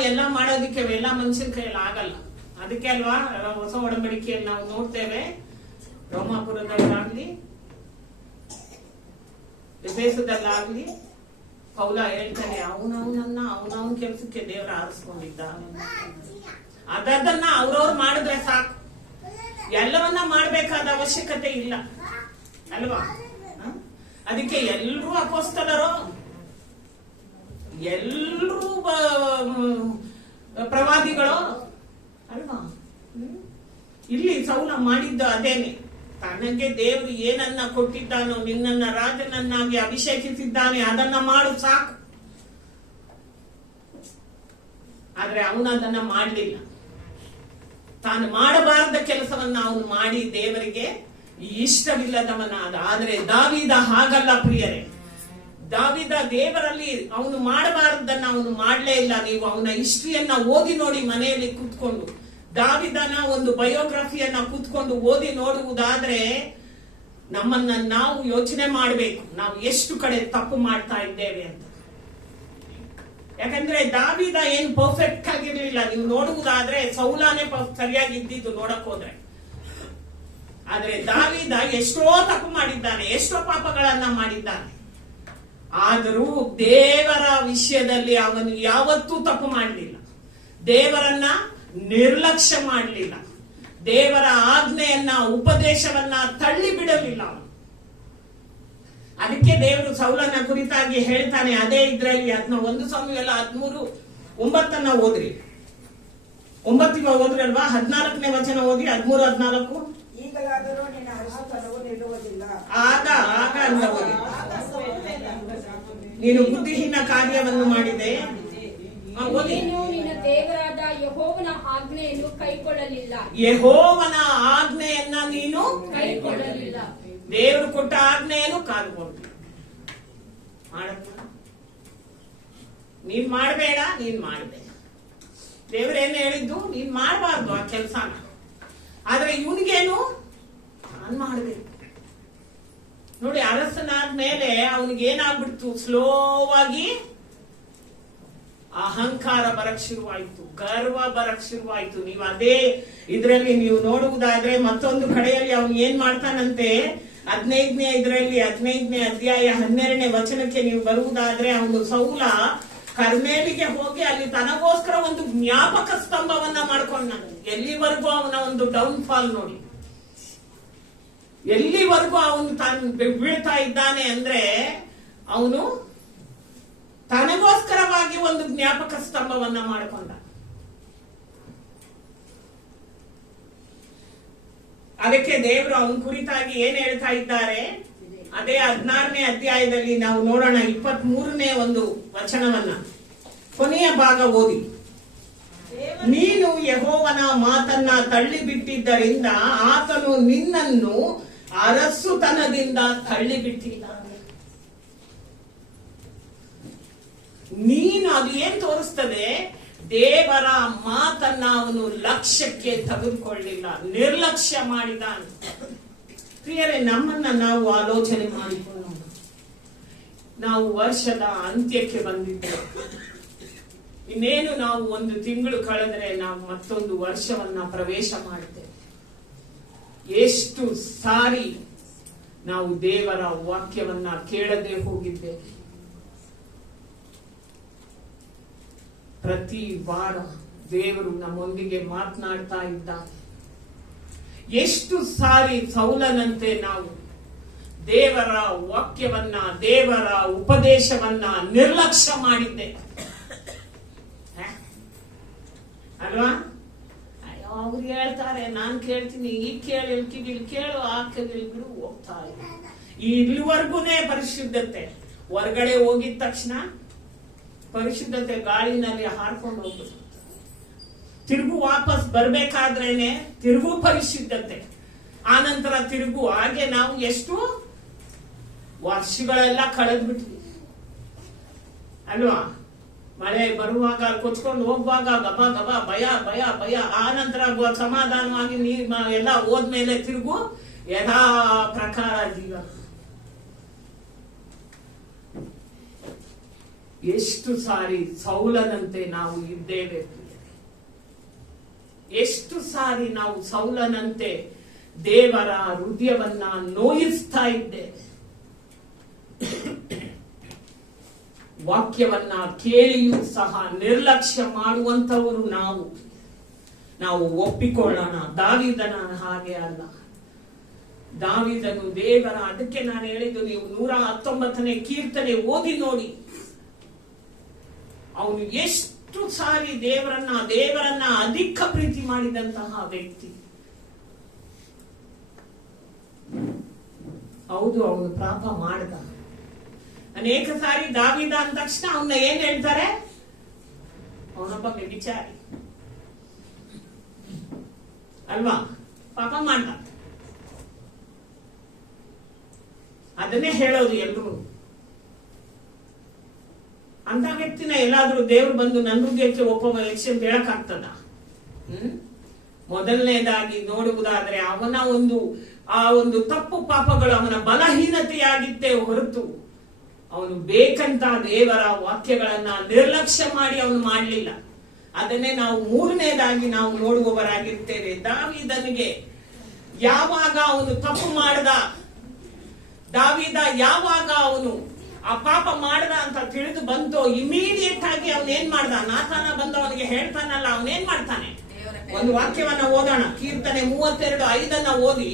ಎಲ್ಲ ಮಾಡೋದಕ್ಕೆ ಎಲ್ಲ ಮನುಷ್ಯನ ಕೈಯಲ್ಲಿ ಆಗಲ್ಲ. ಅದಕ್ಕೆ ಅಲ್ವಾ ಹೊಸ ಒಡಂಬಡಿಕೆಯಲ್ಲಿ ನಾವು ನೋಡ್ತೇವೆ, ರೋಮಾಪುರದಲ್ಲಾಗ್ಲಿ ಎಫೆಸದಲ್ಲಾಗ್ಲಿ ಪೌಲ ಹೇಳ್ತಾನೆ, ಅವನವನ ಕೆಲಸಕ್ಕೆ ದೇವರ ಆರಿಸ್ಕೊಂಡಿದ್ದ. ಅದನ್ನ ಅವ್ರವ್ರು ಮಾಡಿದ್ರೆ ಸಾಕು. ಎಲ್ಲವನ್ನ ಮಾಡ್ಬೇಕಾದ ಅವಶ್ಯಕತೆ ಇಲ್ಲ ಅಲ್ವಾ? ಅದಕ್ಕೆ ಎಲ್ರೂ ಅಪೊಸ್ತಲರು, ಎಲ್ರೂ ಪ್ರವಾದಿಗಳು ಅಲ್ವಾ? ಇಲ್ಲಿ ಸೌಲ ಮಾಡಿದ್ದ ಅದೇನೆ. ತನಗೆ ದೇವರು ಏನನ್ನ ಕೊಟ್ಟಿದ್ದಾನೋ, ನಿನ್ನನ್ನ ರಾಜನನ್ನಾಗಿ ಅಭಿಷೇಕಿಸಿದ್ದಾನೆ, ಅದನ್ನ ಮಾಡು ಸಾಕು. ಆದ್ರೆ ಅವನದನ್ನ ಮಾಡಲಿಲ್ಲ. ತಾನು ಮಾಡಬಾರದ ಕೆಲಸವನ್ನ ಅವನು ಮಾಡಿ ದೇವರಿಗೆ ಇಷ್ಟವಿಲ್ಲದವನಾದ. ಆದ್ರೆ ದಾವೀದ ಹಾಗಲ್ಲ ಪ್ರಿಯರೇ. ದಾವಿದ ದೇವರಲ್ಲಿ ಅವನು ಮಾಡಬಾರದನ್ನ ಅವನು ಮಾಡಲೇ ಇಲ್ಲ. ನೀವು ಅವನ ಹಿಸ್ಟ್ರಿಯನ್ನ ಓದಿ ನೋಡಿ ಮನೆಯಲ್ಲಿ ಕೂತ್ಕೊಂಡು, ದಾವಿದನ ಒಂದು ಬಯೋಗ್ರಫಿಯನ್ನ ಕೂತ್ಕೊಂಡು ಓದಿ ನೋಡುವುದಾದ್ರೆ ನಮ್ಮನ್ನ ನಾವು ಯೋಚನೆ ಮಾಡಬೇಕು, ನಾವು ಎಷ್ಟು ಕಡೆ ತಪ್ಪು ಮಾಡ್ತಾ ಇದ್ದೇವೆ ಅಂತ. ಯಾಕಂದ್ರೆ ದಾವಿದ ಏನು ಪರ್ಫೆಕ್ಟ್ ಆಗಿರ್ಲಿಲ್ಲ. ನೀವು ನೋಡುವುದಾದ್ರೆ ಸೌಲಾನೇ ಸರಿಯಾಗಿ ಇದ್ದಿದ್ದು ನೋಡಕ್ ಹೋದ್ರೆ. ಆದ್ರೆ ದಾವಿದ ಎಷ್ಟೋ ತಪ್ಪು ಮಾಡಿದ್ದಾನೆ, ಎಷ್ಟೋ ಪಾಪಗಳನ್ನ ಮಾಡಿದ್ದಾನೆ. ಆದರೂ ದೇವರ ವಿಷಯದಲ್ಲಿ ಅವನು ಯಾವತ್ತೂ ತಪ್ಪು ಮಾಡಲಿಲ್ಲ, ದೇವರನ್ನ ನಿರ್ಲಕ್ಷ್ಯ ಮಾಡಲಿಲ್ಲ, ದೇವರ ಆಜ್ಞೆಯನ್ನ ಉಪದೇಶವನ್ನ ತಳ್ಳಿ ಬಿಡಲಿಲ್ಲ ಅವನು. ಅದಕ್ಕೆ ದೇವರು ಸೌಲನ ಕುರಿತಾಗಿ ಹೇಳ್ತಾನೆ ಅದೇ ಇದ್ರಲ್ಲಿ. ಅದನ್ನ 1 ಸಮುವೇಲ 13:9 ಓದ್ರಿ. 9 ಓದ್ರಲ್ವಾ? 14ನೇ ವಚನ ಓದಿ, 13-14. ಈಗಲಾದರೂ ನಿನ್ನ ಅರಸುತನವು ನಿಲ್ಲುವುದಿಲ್ಲ. ಆಗ ಅಂತ ಓದಿ. ನೀನು ಬುದ್ಧಿಹೀನ ಕಾರ್ಯವನ್ನು ಮಾಡಿದೆ. ನೀನು ನಿನ್ನ ದೇವರಾದ ಯೆಹೋವನ ಆಜ್ಞೆಯನ್ನು ಕೈಕೊಳ್ಳಲಿಲ್ಲ. ಯೆಹೋವನ ಆಜ್ಞೆಯನ್ನ ನೀನು ಕೈಕೊಳ್ಳಲಿಲ್ಲ. ದೇವರು ಕೊಟ್ಟ ಆಜ್ಞೆಯನ್ನು ಕಾದುಕೊಂಡು ನೀನ್ ಮಾಡಬೇಡ, ನೀನ್ ಮಾಡಬೇಡ. ದೇವರೇನು ಹೇಳಿದ್ದು? ನೀನ್ ಮಾಡಬಾರ್ದು ಆ ಕೆಲಸನ. ಆದ್ರೆ ಇವನಿಗೇನು? ನಾನ್ ಮಾಡಬೇಕು. ನೋಡಿ, ಅರಸನಾದ್ಮೇಲೆ ಅವನಿಗೆ ಏನಾಗ್ಬಿಡ್ತು? ಸ್ಲೋವಾಗಿ ಅಹಂಕಾರ ಬರಕ್ ಶುರುವಾಯ್ತು, ಗರ್ವ ಬರಕ್ ಶುರುವಾಯ್ತು. ನೀವು ಅದೇ ಇದ್ರಲ್ಲಿ ನೀವು ನೋಡುವುದಾದ್ರೆ ಮತ್ತೊಂದು ಕಡೆಯಲ್ಲಿ ಅವನು ಏನ್ ಮಾಡ್ತಾನಂತೆ, 15ನೇ ಇದರಲ್ಲಿ 15ನೇ ಅಧ್ಯಾಯ 12ನೇ ವಚನಕ್ಕೆ ನೀವು ಬರುವುದಾದ್ರೆ, ಅವನು ಸೌಲ ಕರ್ಮೇಲಿಗೆ ಹೋಗಿ ಅಲ್ಲಿ ತನಗೋಸ್ಕರ ಒಂದು ಜ್ಞಾಪಕ ಸ್ತಂಭವನ್ನ ಮಾಡ್ಕೊಂಡ. ಎಲ್ಲಿವರೆಗೂ ಅವನ ಒಂದು ಡೌನ್ ಫಾಲ್ ನೋಡಿ, ಎಲ್ಲಿವರೆಗೂ ಅವನು ತಾನು ಬೀಳ್ತಾ ಇದ್ದಾನೆ ಅಂದ್ರೆ, ಅವನು ತನಗೋಸ್ಕರವಾಗಿ ಒಂದು ಜ್ಞಾಪಕ ಸ್ತಂಭವನ್ನ ಮಾಡಿಕೊಂಡ. ಅದಕ್ಕೆ ದೇವರು ಅವನ ಕುರಿತಾಗಿ ಏನ್ ಹೇಳ್ತಾ ಇದ್ದಾರೆ, ಅದೇ 16ನೇ ಅಧ್ಯಾಯದಲ್ಲಿ ನಾವು ನೋಡೋಣ. 23ನೇ ಒಂದು ವಚನವನ್ನ, ಕೊನೆಯ ಭಾಗ ಓದಿ. ನೀನು ಯೆಹೋವನ ಮಾತನ್ನ ತಳ್ಳಿಬಿಟ್ಟಿದ್ದರಿಂದ ಆತನು ನಿನ್ನನ್ನು ಅರಸುತನದಿಂದ ತಳ್ಳಿಬಿಟ್ಟಿದ್ದಾನೆ. ನೀನು ಅದು ಏನ್ ತೋರಿಸ್ತದೆ? ದೇವರ ಮಾತನ್ನ ಅವನು ಲಕ್ಷ್ಯಕ್ಕೆ ತೆಗೆದುಕೊಳ್ಳಿಲ್ಲ, ನಿರ್ಲಕ್ಷ್ಯ ಮಾಡಿದಾನೆ. ಪ್ರಿಯರೇ, ನಮ್ಮನ್ನ ನಾವು ಆಲೋಚನೆ ಮಾಡಿಕೊಳ್ಳೋಣ. ನಾವು ವರ್ಷದ ಅಂತ್ಯಕ್ಕೆ ಬಂದಿದ್ದೇವೆ. ಇನ್ನೇನು ನಾವು 1 ತಿಂಗಳು ಕಳೆದರೆ ನಾವು ಮತ್ತೊಂದು ವರ್ಷವನ್ನ ಪ್ರವೇಶ ಮಾಡ್ತೇವೆ. ಎಷ್ಟು ಸಾರಿ ನಾವು ದೇವರ ವಾಕ್ಯವನ್ನ ಕೇಳದೆ ಹೋಗಿದ್ದೇವೆ. ಪ್ರತಿ ವಾರ ದೇವರು ನಮ್ಮೊಂದಿಗೆ ಮಾತನಾಡ್ತಾ ಇದ್ದಾನೆ. ಎಷ್ಟು ಸಾರಿ ಸೌಲನಂತೆ ನಾವು ದೇವರ ವಾಕ್ಯವನ್ನ, ದೇವರ ಉಪದೇಶವನ್ನ ನಿರ್ಲಕ್ಷ್ಯ ಮಾಡಿದ್ದೇವೆ ಅಲ್ವಾ? ಅವ್ರು ಹೇಳ್ತಾರೆ, ನಾನ್ ಕೇಳ್ತೀನಿ, ಈ ಕೇಳಿ ಕಿವಿಲ್ ಕೇಳು, ಆ ಕಿವಿಲ್ ಬಿಡು, ಹೋಗ್ತಾ ಇದೆ. ಇಲ್ಲಿವರೆಗೂನೇ ಪರಿಶುದ್ಧತೆ. ಹೊರಗಡೆ ಹೋಗಿದ ತಕ್ಷಣ ಪರಿಶುದ್ಧತೆ ಗಾಳಿನಲ್ಲಿ ಹಾರ್ಕೊಂಡು ಹೋಗ್ಬಿಟ್ಟು, ತಿರುಗು ವಾಪಸ್ ಬರ್ಬೇಕಾದ್ರೇನೆ ತಿರುಗು ಪರಿಶುದ್ಧತೆ, ಆನಂತರ ತಿರುಗು. ಹಾಗೆ ನಾವು ಎಷ್ಟು ವರ್ಷಗಳೆಲ್ಲ ಕಳೆದ್ಬಿಟ್ವಿ ಅಲ್ವಾ? ಮಳೆ ಬರುವಾಗ ಕೊಚ್ಕೊಂಡು ಹೋಗುವಾಗ ಗಬ ಗಬ ಭಯ ಭಯ ಭಯ, ಆನಂತರ ಸಮಾಧಾನವಾಗಿ ಎಲ್ಲ ಹೋದ್ಮೇಲೆ ತಿರುಗು ಯಥಾ ಪ್ರಕಾರ ಜೀವನ. ಎಷ್ಟು ಸಾರಿ ಸೌಲನಂತೆ ನಾವು ಇದ್ದೇವೆ? ಎಷ್ಟು ಸಾರಿ ನಾವು ಸೌಲನಂತೆ ದೇವರ ಹೃದಯವನ್ನ ನೋಯಿಸ್ತಾ ಇದ್ದೇವೆ? ವಾಕ್ಯವನ್ನ ಕೇಳಿಯೂ ಸಹ ನಿರ್ಲಕ್ಷ್ಯ ಮಾಡುವಂತವರು ನಾವು ಒಪ್ಪಿಕೊಳ್ಳೋಣ. ದಾವೀದನ ಹಾಗೆ ಅಲ್ಲ. ದಾವೀದನು ದೇವರ, ಅದಕ್ಕೆ ನಾನು ಹೇಳಿದ್ದು, ನೀವು 119ನೇ ಕೀರ್ತನೆ ಓದಿ ನೋಡಿ. ಅವನು ಎಷ್ಟು ಸಾರಿ ದೇವರನ್ನ ಅಧಿಕ ಪ್ರೀತಿ ಮಾಡಿದಂತಹ ವ್ಯಕ್ತಿ. ಹೌದು, ಅವನು ಪಾಪ ಮಾಡ್ದ. ಅನೇಕ ಸಾರಿ ದಾವೀದ ಅಂದ ತಕ್ಷಣ ಅವನ್ನ ಏನ್ ಹೇಳ್ತಾರೆ? ಅವನೊಬ್ಬ ವ್ಯಭಿಚಾರಿ ಅಲ್ವಾ? ಪಾಪ ಮಾಡ್ದ. ಅದನ್ನೇ ಹೇಳೋದು ಎಲ್ರು. ಅಂತ ವ್ಯಕ್ತಿನ ಎಲ್ಲಾದ್ರೂ ದೇವ್ರು ಬಂದು ನನ್ನ ಹೃದಯಕ್ಕೆ ಒಬ್ಬ ವ್ಯಕ್ತಿ ಅಂತ ಹೇಳಕ್ಕಾಗ್ತದ? ಮೊದಲನೇದಾಗಿ ನೋಡುವುದಾದ್ರೆ ಅವನ ಒಂದು ತಪ್ಪು ಪಾಪಗಳು ಅವನ ಬಲಹೀನತೆಯಾಗಿತ್ತೇ ಹೊರತು ಅವನು ಬೇಕಂತ ದೇವರ ವಾಕ್ಯಗಳನ್ನ ನಿರ್ಲಕ್ಷ್ಯ ಮಾಡಿ ಅವನು ಮಾಡಲಿಲ್ಲ. ಅದನ್ನೇ ನಾವು ಮೂರನೇದಾಗಿ ನಾವು ನೋಡುವವರಾಗಿರ್ತೇವೆ. ದಾವೀದನಿಗೆ ಯಾವಾಗ ಅವನು ತಪ್ಪು ಮಾಡದ, ದಾವೀದ ಯಾವಾಗ ಅವನು ಆ ಪಾಪ ಮಾಡದ ಅಂತ ತಿಳಿದು ಬಂತೋ ಇಮಿಡಿಯೇಟ್ ಆಗಿ ಅವನೇನ್ ಮಾಡ್ದ? ನಾಥಾನ ಬಂದು ಅವನಿಗೆ ಹೇಳ್ತಾನಲ್ಲ, ಅವನೇನ್ ಮಾಡ್ತಾನೆ? ಒಂದು ವಾಕ್ಯವನ್ನ ಓದೋಣ. ಕೀರ್ತನೆ 32:5 ಓದಿ.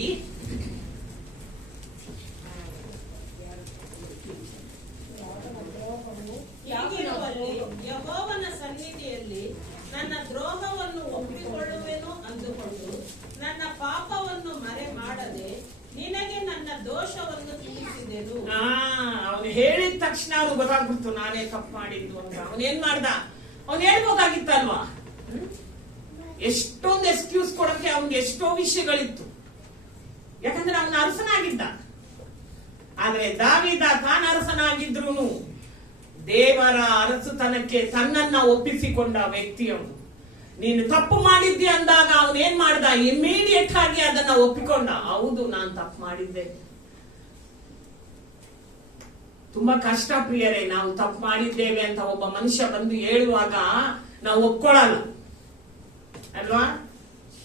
ಯೆಹೋವನ ಸನ್ನಿಧಿಯಲ್ಲಿ ನನ್ನ ದ್ರೋಹವನ್ನು ಒಪ್ಪಿಕೊಳ್ಳುವೆನು ಅಂದುಕೊಂಡು ನನ್ನ ಪಾಪವನ್ನು ಮರೆ ಮಾಡದೆ ನಿನಗೆ ನನ್ನ ದೋಷವನ್ನು ತಿಳಿಸಿದೆನು. ಅವನು ಹೇಳಿದ ತಕ್ಷಣ ಅವ್ನು ಗೊತ್ತಾಗ್ಬಿಡ್ತು ನಾನೇ ತಪ್ಪು ಮಾಡಿದ್ದು ಅಂತ. ಅವನೇನ್ ಮಾಡ್ದ? ಅವನು ಹೇಳ್ಬೋದಾಗಿತ್ತಲ್ವಾ? ಎಷ್ಟೊಂದು ಎಕ್ಸ್ಕ್ಯೂಸ್ ಕೊಡಕ್ಕೆ ಅವನಿಗೆ ಎಷ್ಟೋ ವಿಷಯಗಳಿತ್ತು. ಯಾಕಂದ್ರೆ ಅವನ ಅರಸನಾಗಿದ್ದ. ಆದ್ರೆ ದಾವೀದ ತಾನ ಅರಸನಾಗಿದ್ರು ದೇವರ ಅರಸುತನಕ್ಕೆ ತನ್ನನ್ನ ಒಪ್ಪಿಸಿಕೊಂಡ ವ್ಯಕ್ತಿಯವನು. ನೀನು ತಪ್ಪು ಮಾಡಿದ್ದೆ ಅಂದಾಗ ಅವನೇನ್ ಮಾಡ್ದ? ಇಮಿಡಿಯೇಟ್ ಆಗಿ ಅದನ್ನ ಒಪ್ಪಿಕೊಂಡ. ಹೌದು, ನಾನು ತಪ್ಪು ಮಾಡಿದ್ದೆ. ತುಂಬಾ ಕಷ್ಟ ಪ್ರಿಯರೇ, ನಾವು ತಪ್ಪು ಮಾಡಿದ್ದೇವೆ ಅಂತ ಒಬ್ಬ ಮನುಷ್ಯ ಬಂದು ಹೇಳುವಾಗ ನಾವು ಒಪ್ಕೊಳ್ಳಲ್ಲ ಅಲ್ವಾ?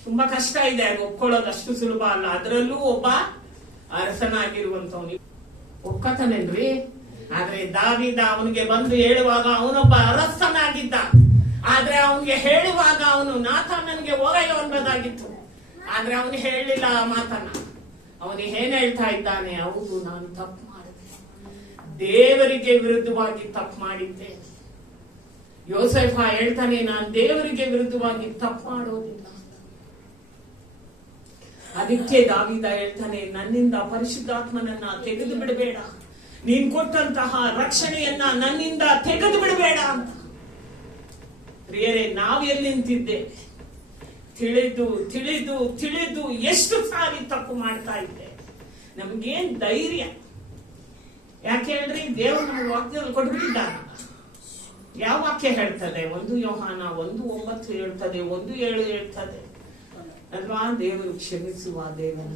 ತುಂಬಾ ಕಷ್ಟ ಇದೆ, ಅದು ಒಪ್ಕೊಳ್ಳೋದು ಅಷ್ಟು ಸುಲಭ ಅಲ್ಲ. ಅದರಲ್ಲೂ ಒಬ್ಬ ಅರಸನಾಗಿರುವಂತವನು ಒಪ್ಕತಾನೇನ್ರಿ? ಆದ್ರೆ ದಾವೀದ ಅವನಿಗೆ ಬಂದು ಹೇಳುವಾಗ ಅವನೊಬ್ಬ ಅರಸನಾಗಿದ್ದ. ಆದ್ರೆ ಅವನಿಗೆ ಹೇಳುವಾಗ ಅವನು ನಾಥಾನನಿಗೆ ಹೋಗಯ್ಯೋ ಅನ್ನೋದಾಗಿತ್ತು. ಆದ್ರೆ ಅವನು ಹೇಳಲಿಲ್ಲ ಆ ಮಾತನ್ನ. ಅವನಿಗೆ ಏನ್ ಹೇಳ್ತಾ ಇದ್ದಾನೆ? ಹೌದು, ನಾನು ತಪ್ಪು ಮಾಡಿದೆ, ದೇವರಿಗೆ ವಿರುದ್ಧವಾಗಿ ತಪ್ಪು ಮಾಡಿದ್ದೆ. ಯೋಸೇಫ ಹೇಳ್ತಾನೆ, ನಾನು ದೇವರಿಗೆ ವಿರುದ್ಧವಾಗಿ ತಪ್ಪು ಮಾಡೋದಿಲ್ಲ. ಅದಕ್ಕೆ ದಾವೀದ ಹೇಳ್ತಾನೆ, ನನ್ನಿಂದ ಪರಿಶುದ್ಧಾತ್ಮನನ್ನ ತೆಗೆದು ಬಿಡಬೇಡ, ನೀನ್ ಕೊಟ್ಟಂತಹ ರಕ್ಷಣೆಯನ್ನ ನನ್ನಿಂದ ತೆಗೆದು ಬಿಡಬೇಡ ಅಂತ. ಪ್ರಿಯರೇ, ನಾವು ಎಲ್ಲಿ ನಿಂತಿದ್ದೇವೆ? ತಿಳಿದು ತಿಳಿದು ತಿಳಿದು ಎಷ್ಟು ಸಾರಿ ತಪ್ಪು ಮಾಡ್ತಾ ಇದ್ದೆ. ನಮ್ಗೇನ್ ಧೈರ್ಯ? ಯಾಕೆ ಹೇಳ್ರಿ? ದೇವರು ನಮ್ಗೆ ವಾಕ್ಯದಲ್ಲಿ ಕೊಟ್ಬಿಟ್ಟಿದ್ದಾನ. ಯಾವ ವಾಕ್ಯ ಹೇಳ್ತದೆ? 1 ಯೋಹಾನ 1:9 ಹೇಳ್ತದೆ, 1:7 ಹೇಳ್ತದೆ ಅಲ್ವಾ? ದೇವರು ಕ್ಷಮಿಸುವ ದೇವನ.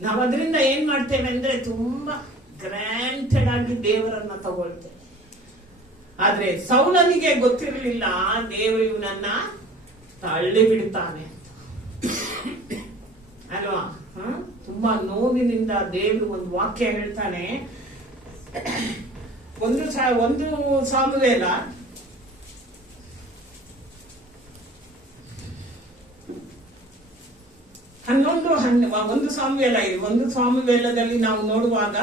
ನಾವು ಅದರಿಂದ ಏನ್ ಮಾಡ್ತೇವೆ ಅಂದ್ರೆ ತುಂಬಾ ಗ್ರಾಂಟೆಡ್ ಆಗಿ ದೇವರನ್ನ ತಗೊಳ್ತೇವೆ. ಆದ್ರೆ ಸೌಲನಿಗೆ ಗೊತ್ತಿರಲಿಲ್ಲ ದೇವರು ಇವನನ್ನ ತಳ್ಳಿ ಬಿಡ್ತಾನೆ ಅಲ್ವಾ? ತುಂಬಾ ನೋವಿನಿಂದ ದೇವರು ಒಂದು ವಾಕ್ಯ ಹೇಳ್ತಾನೆ. 1 ಸಾಮುವೇಲ 1 ಸಾಮುವೇಲ ಇದೆ. 1 ಸಾಮುವೇಲದಲ್ಲಿ ನಾವು ನೋಡುವಾಗ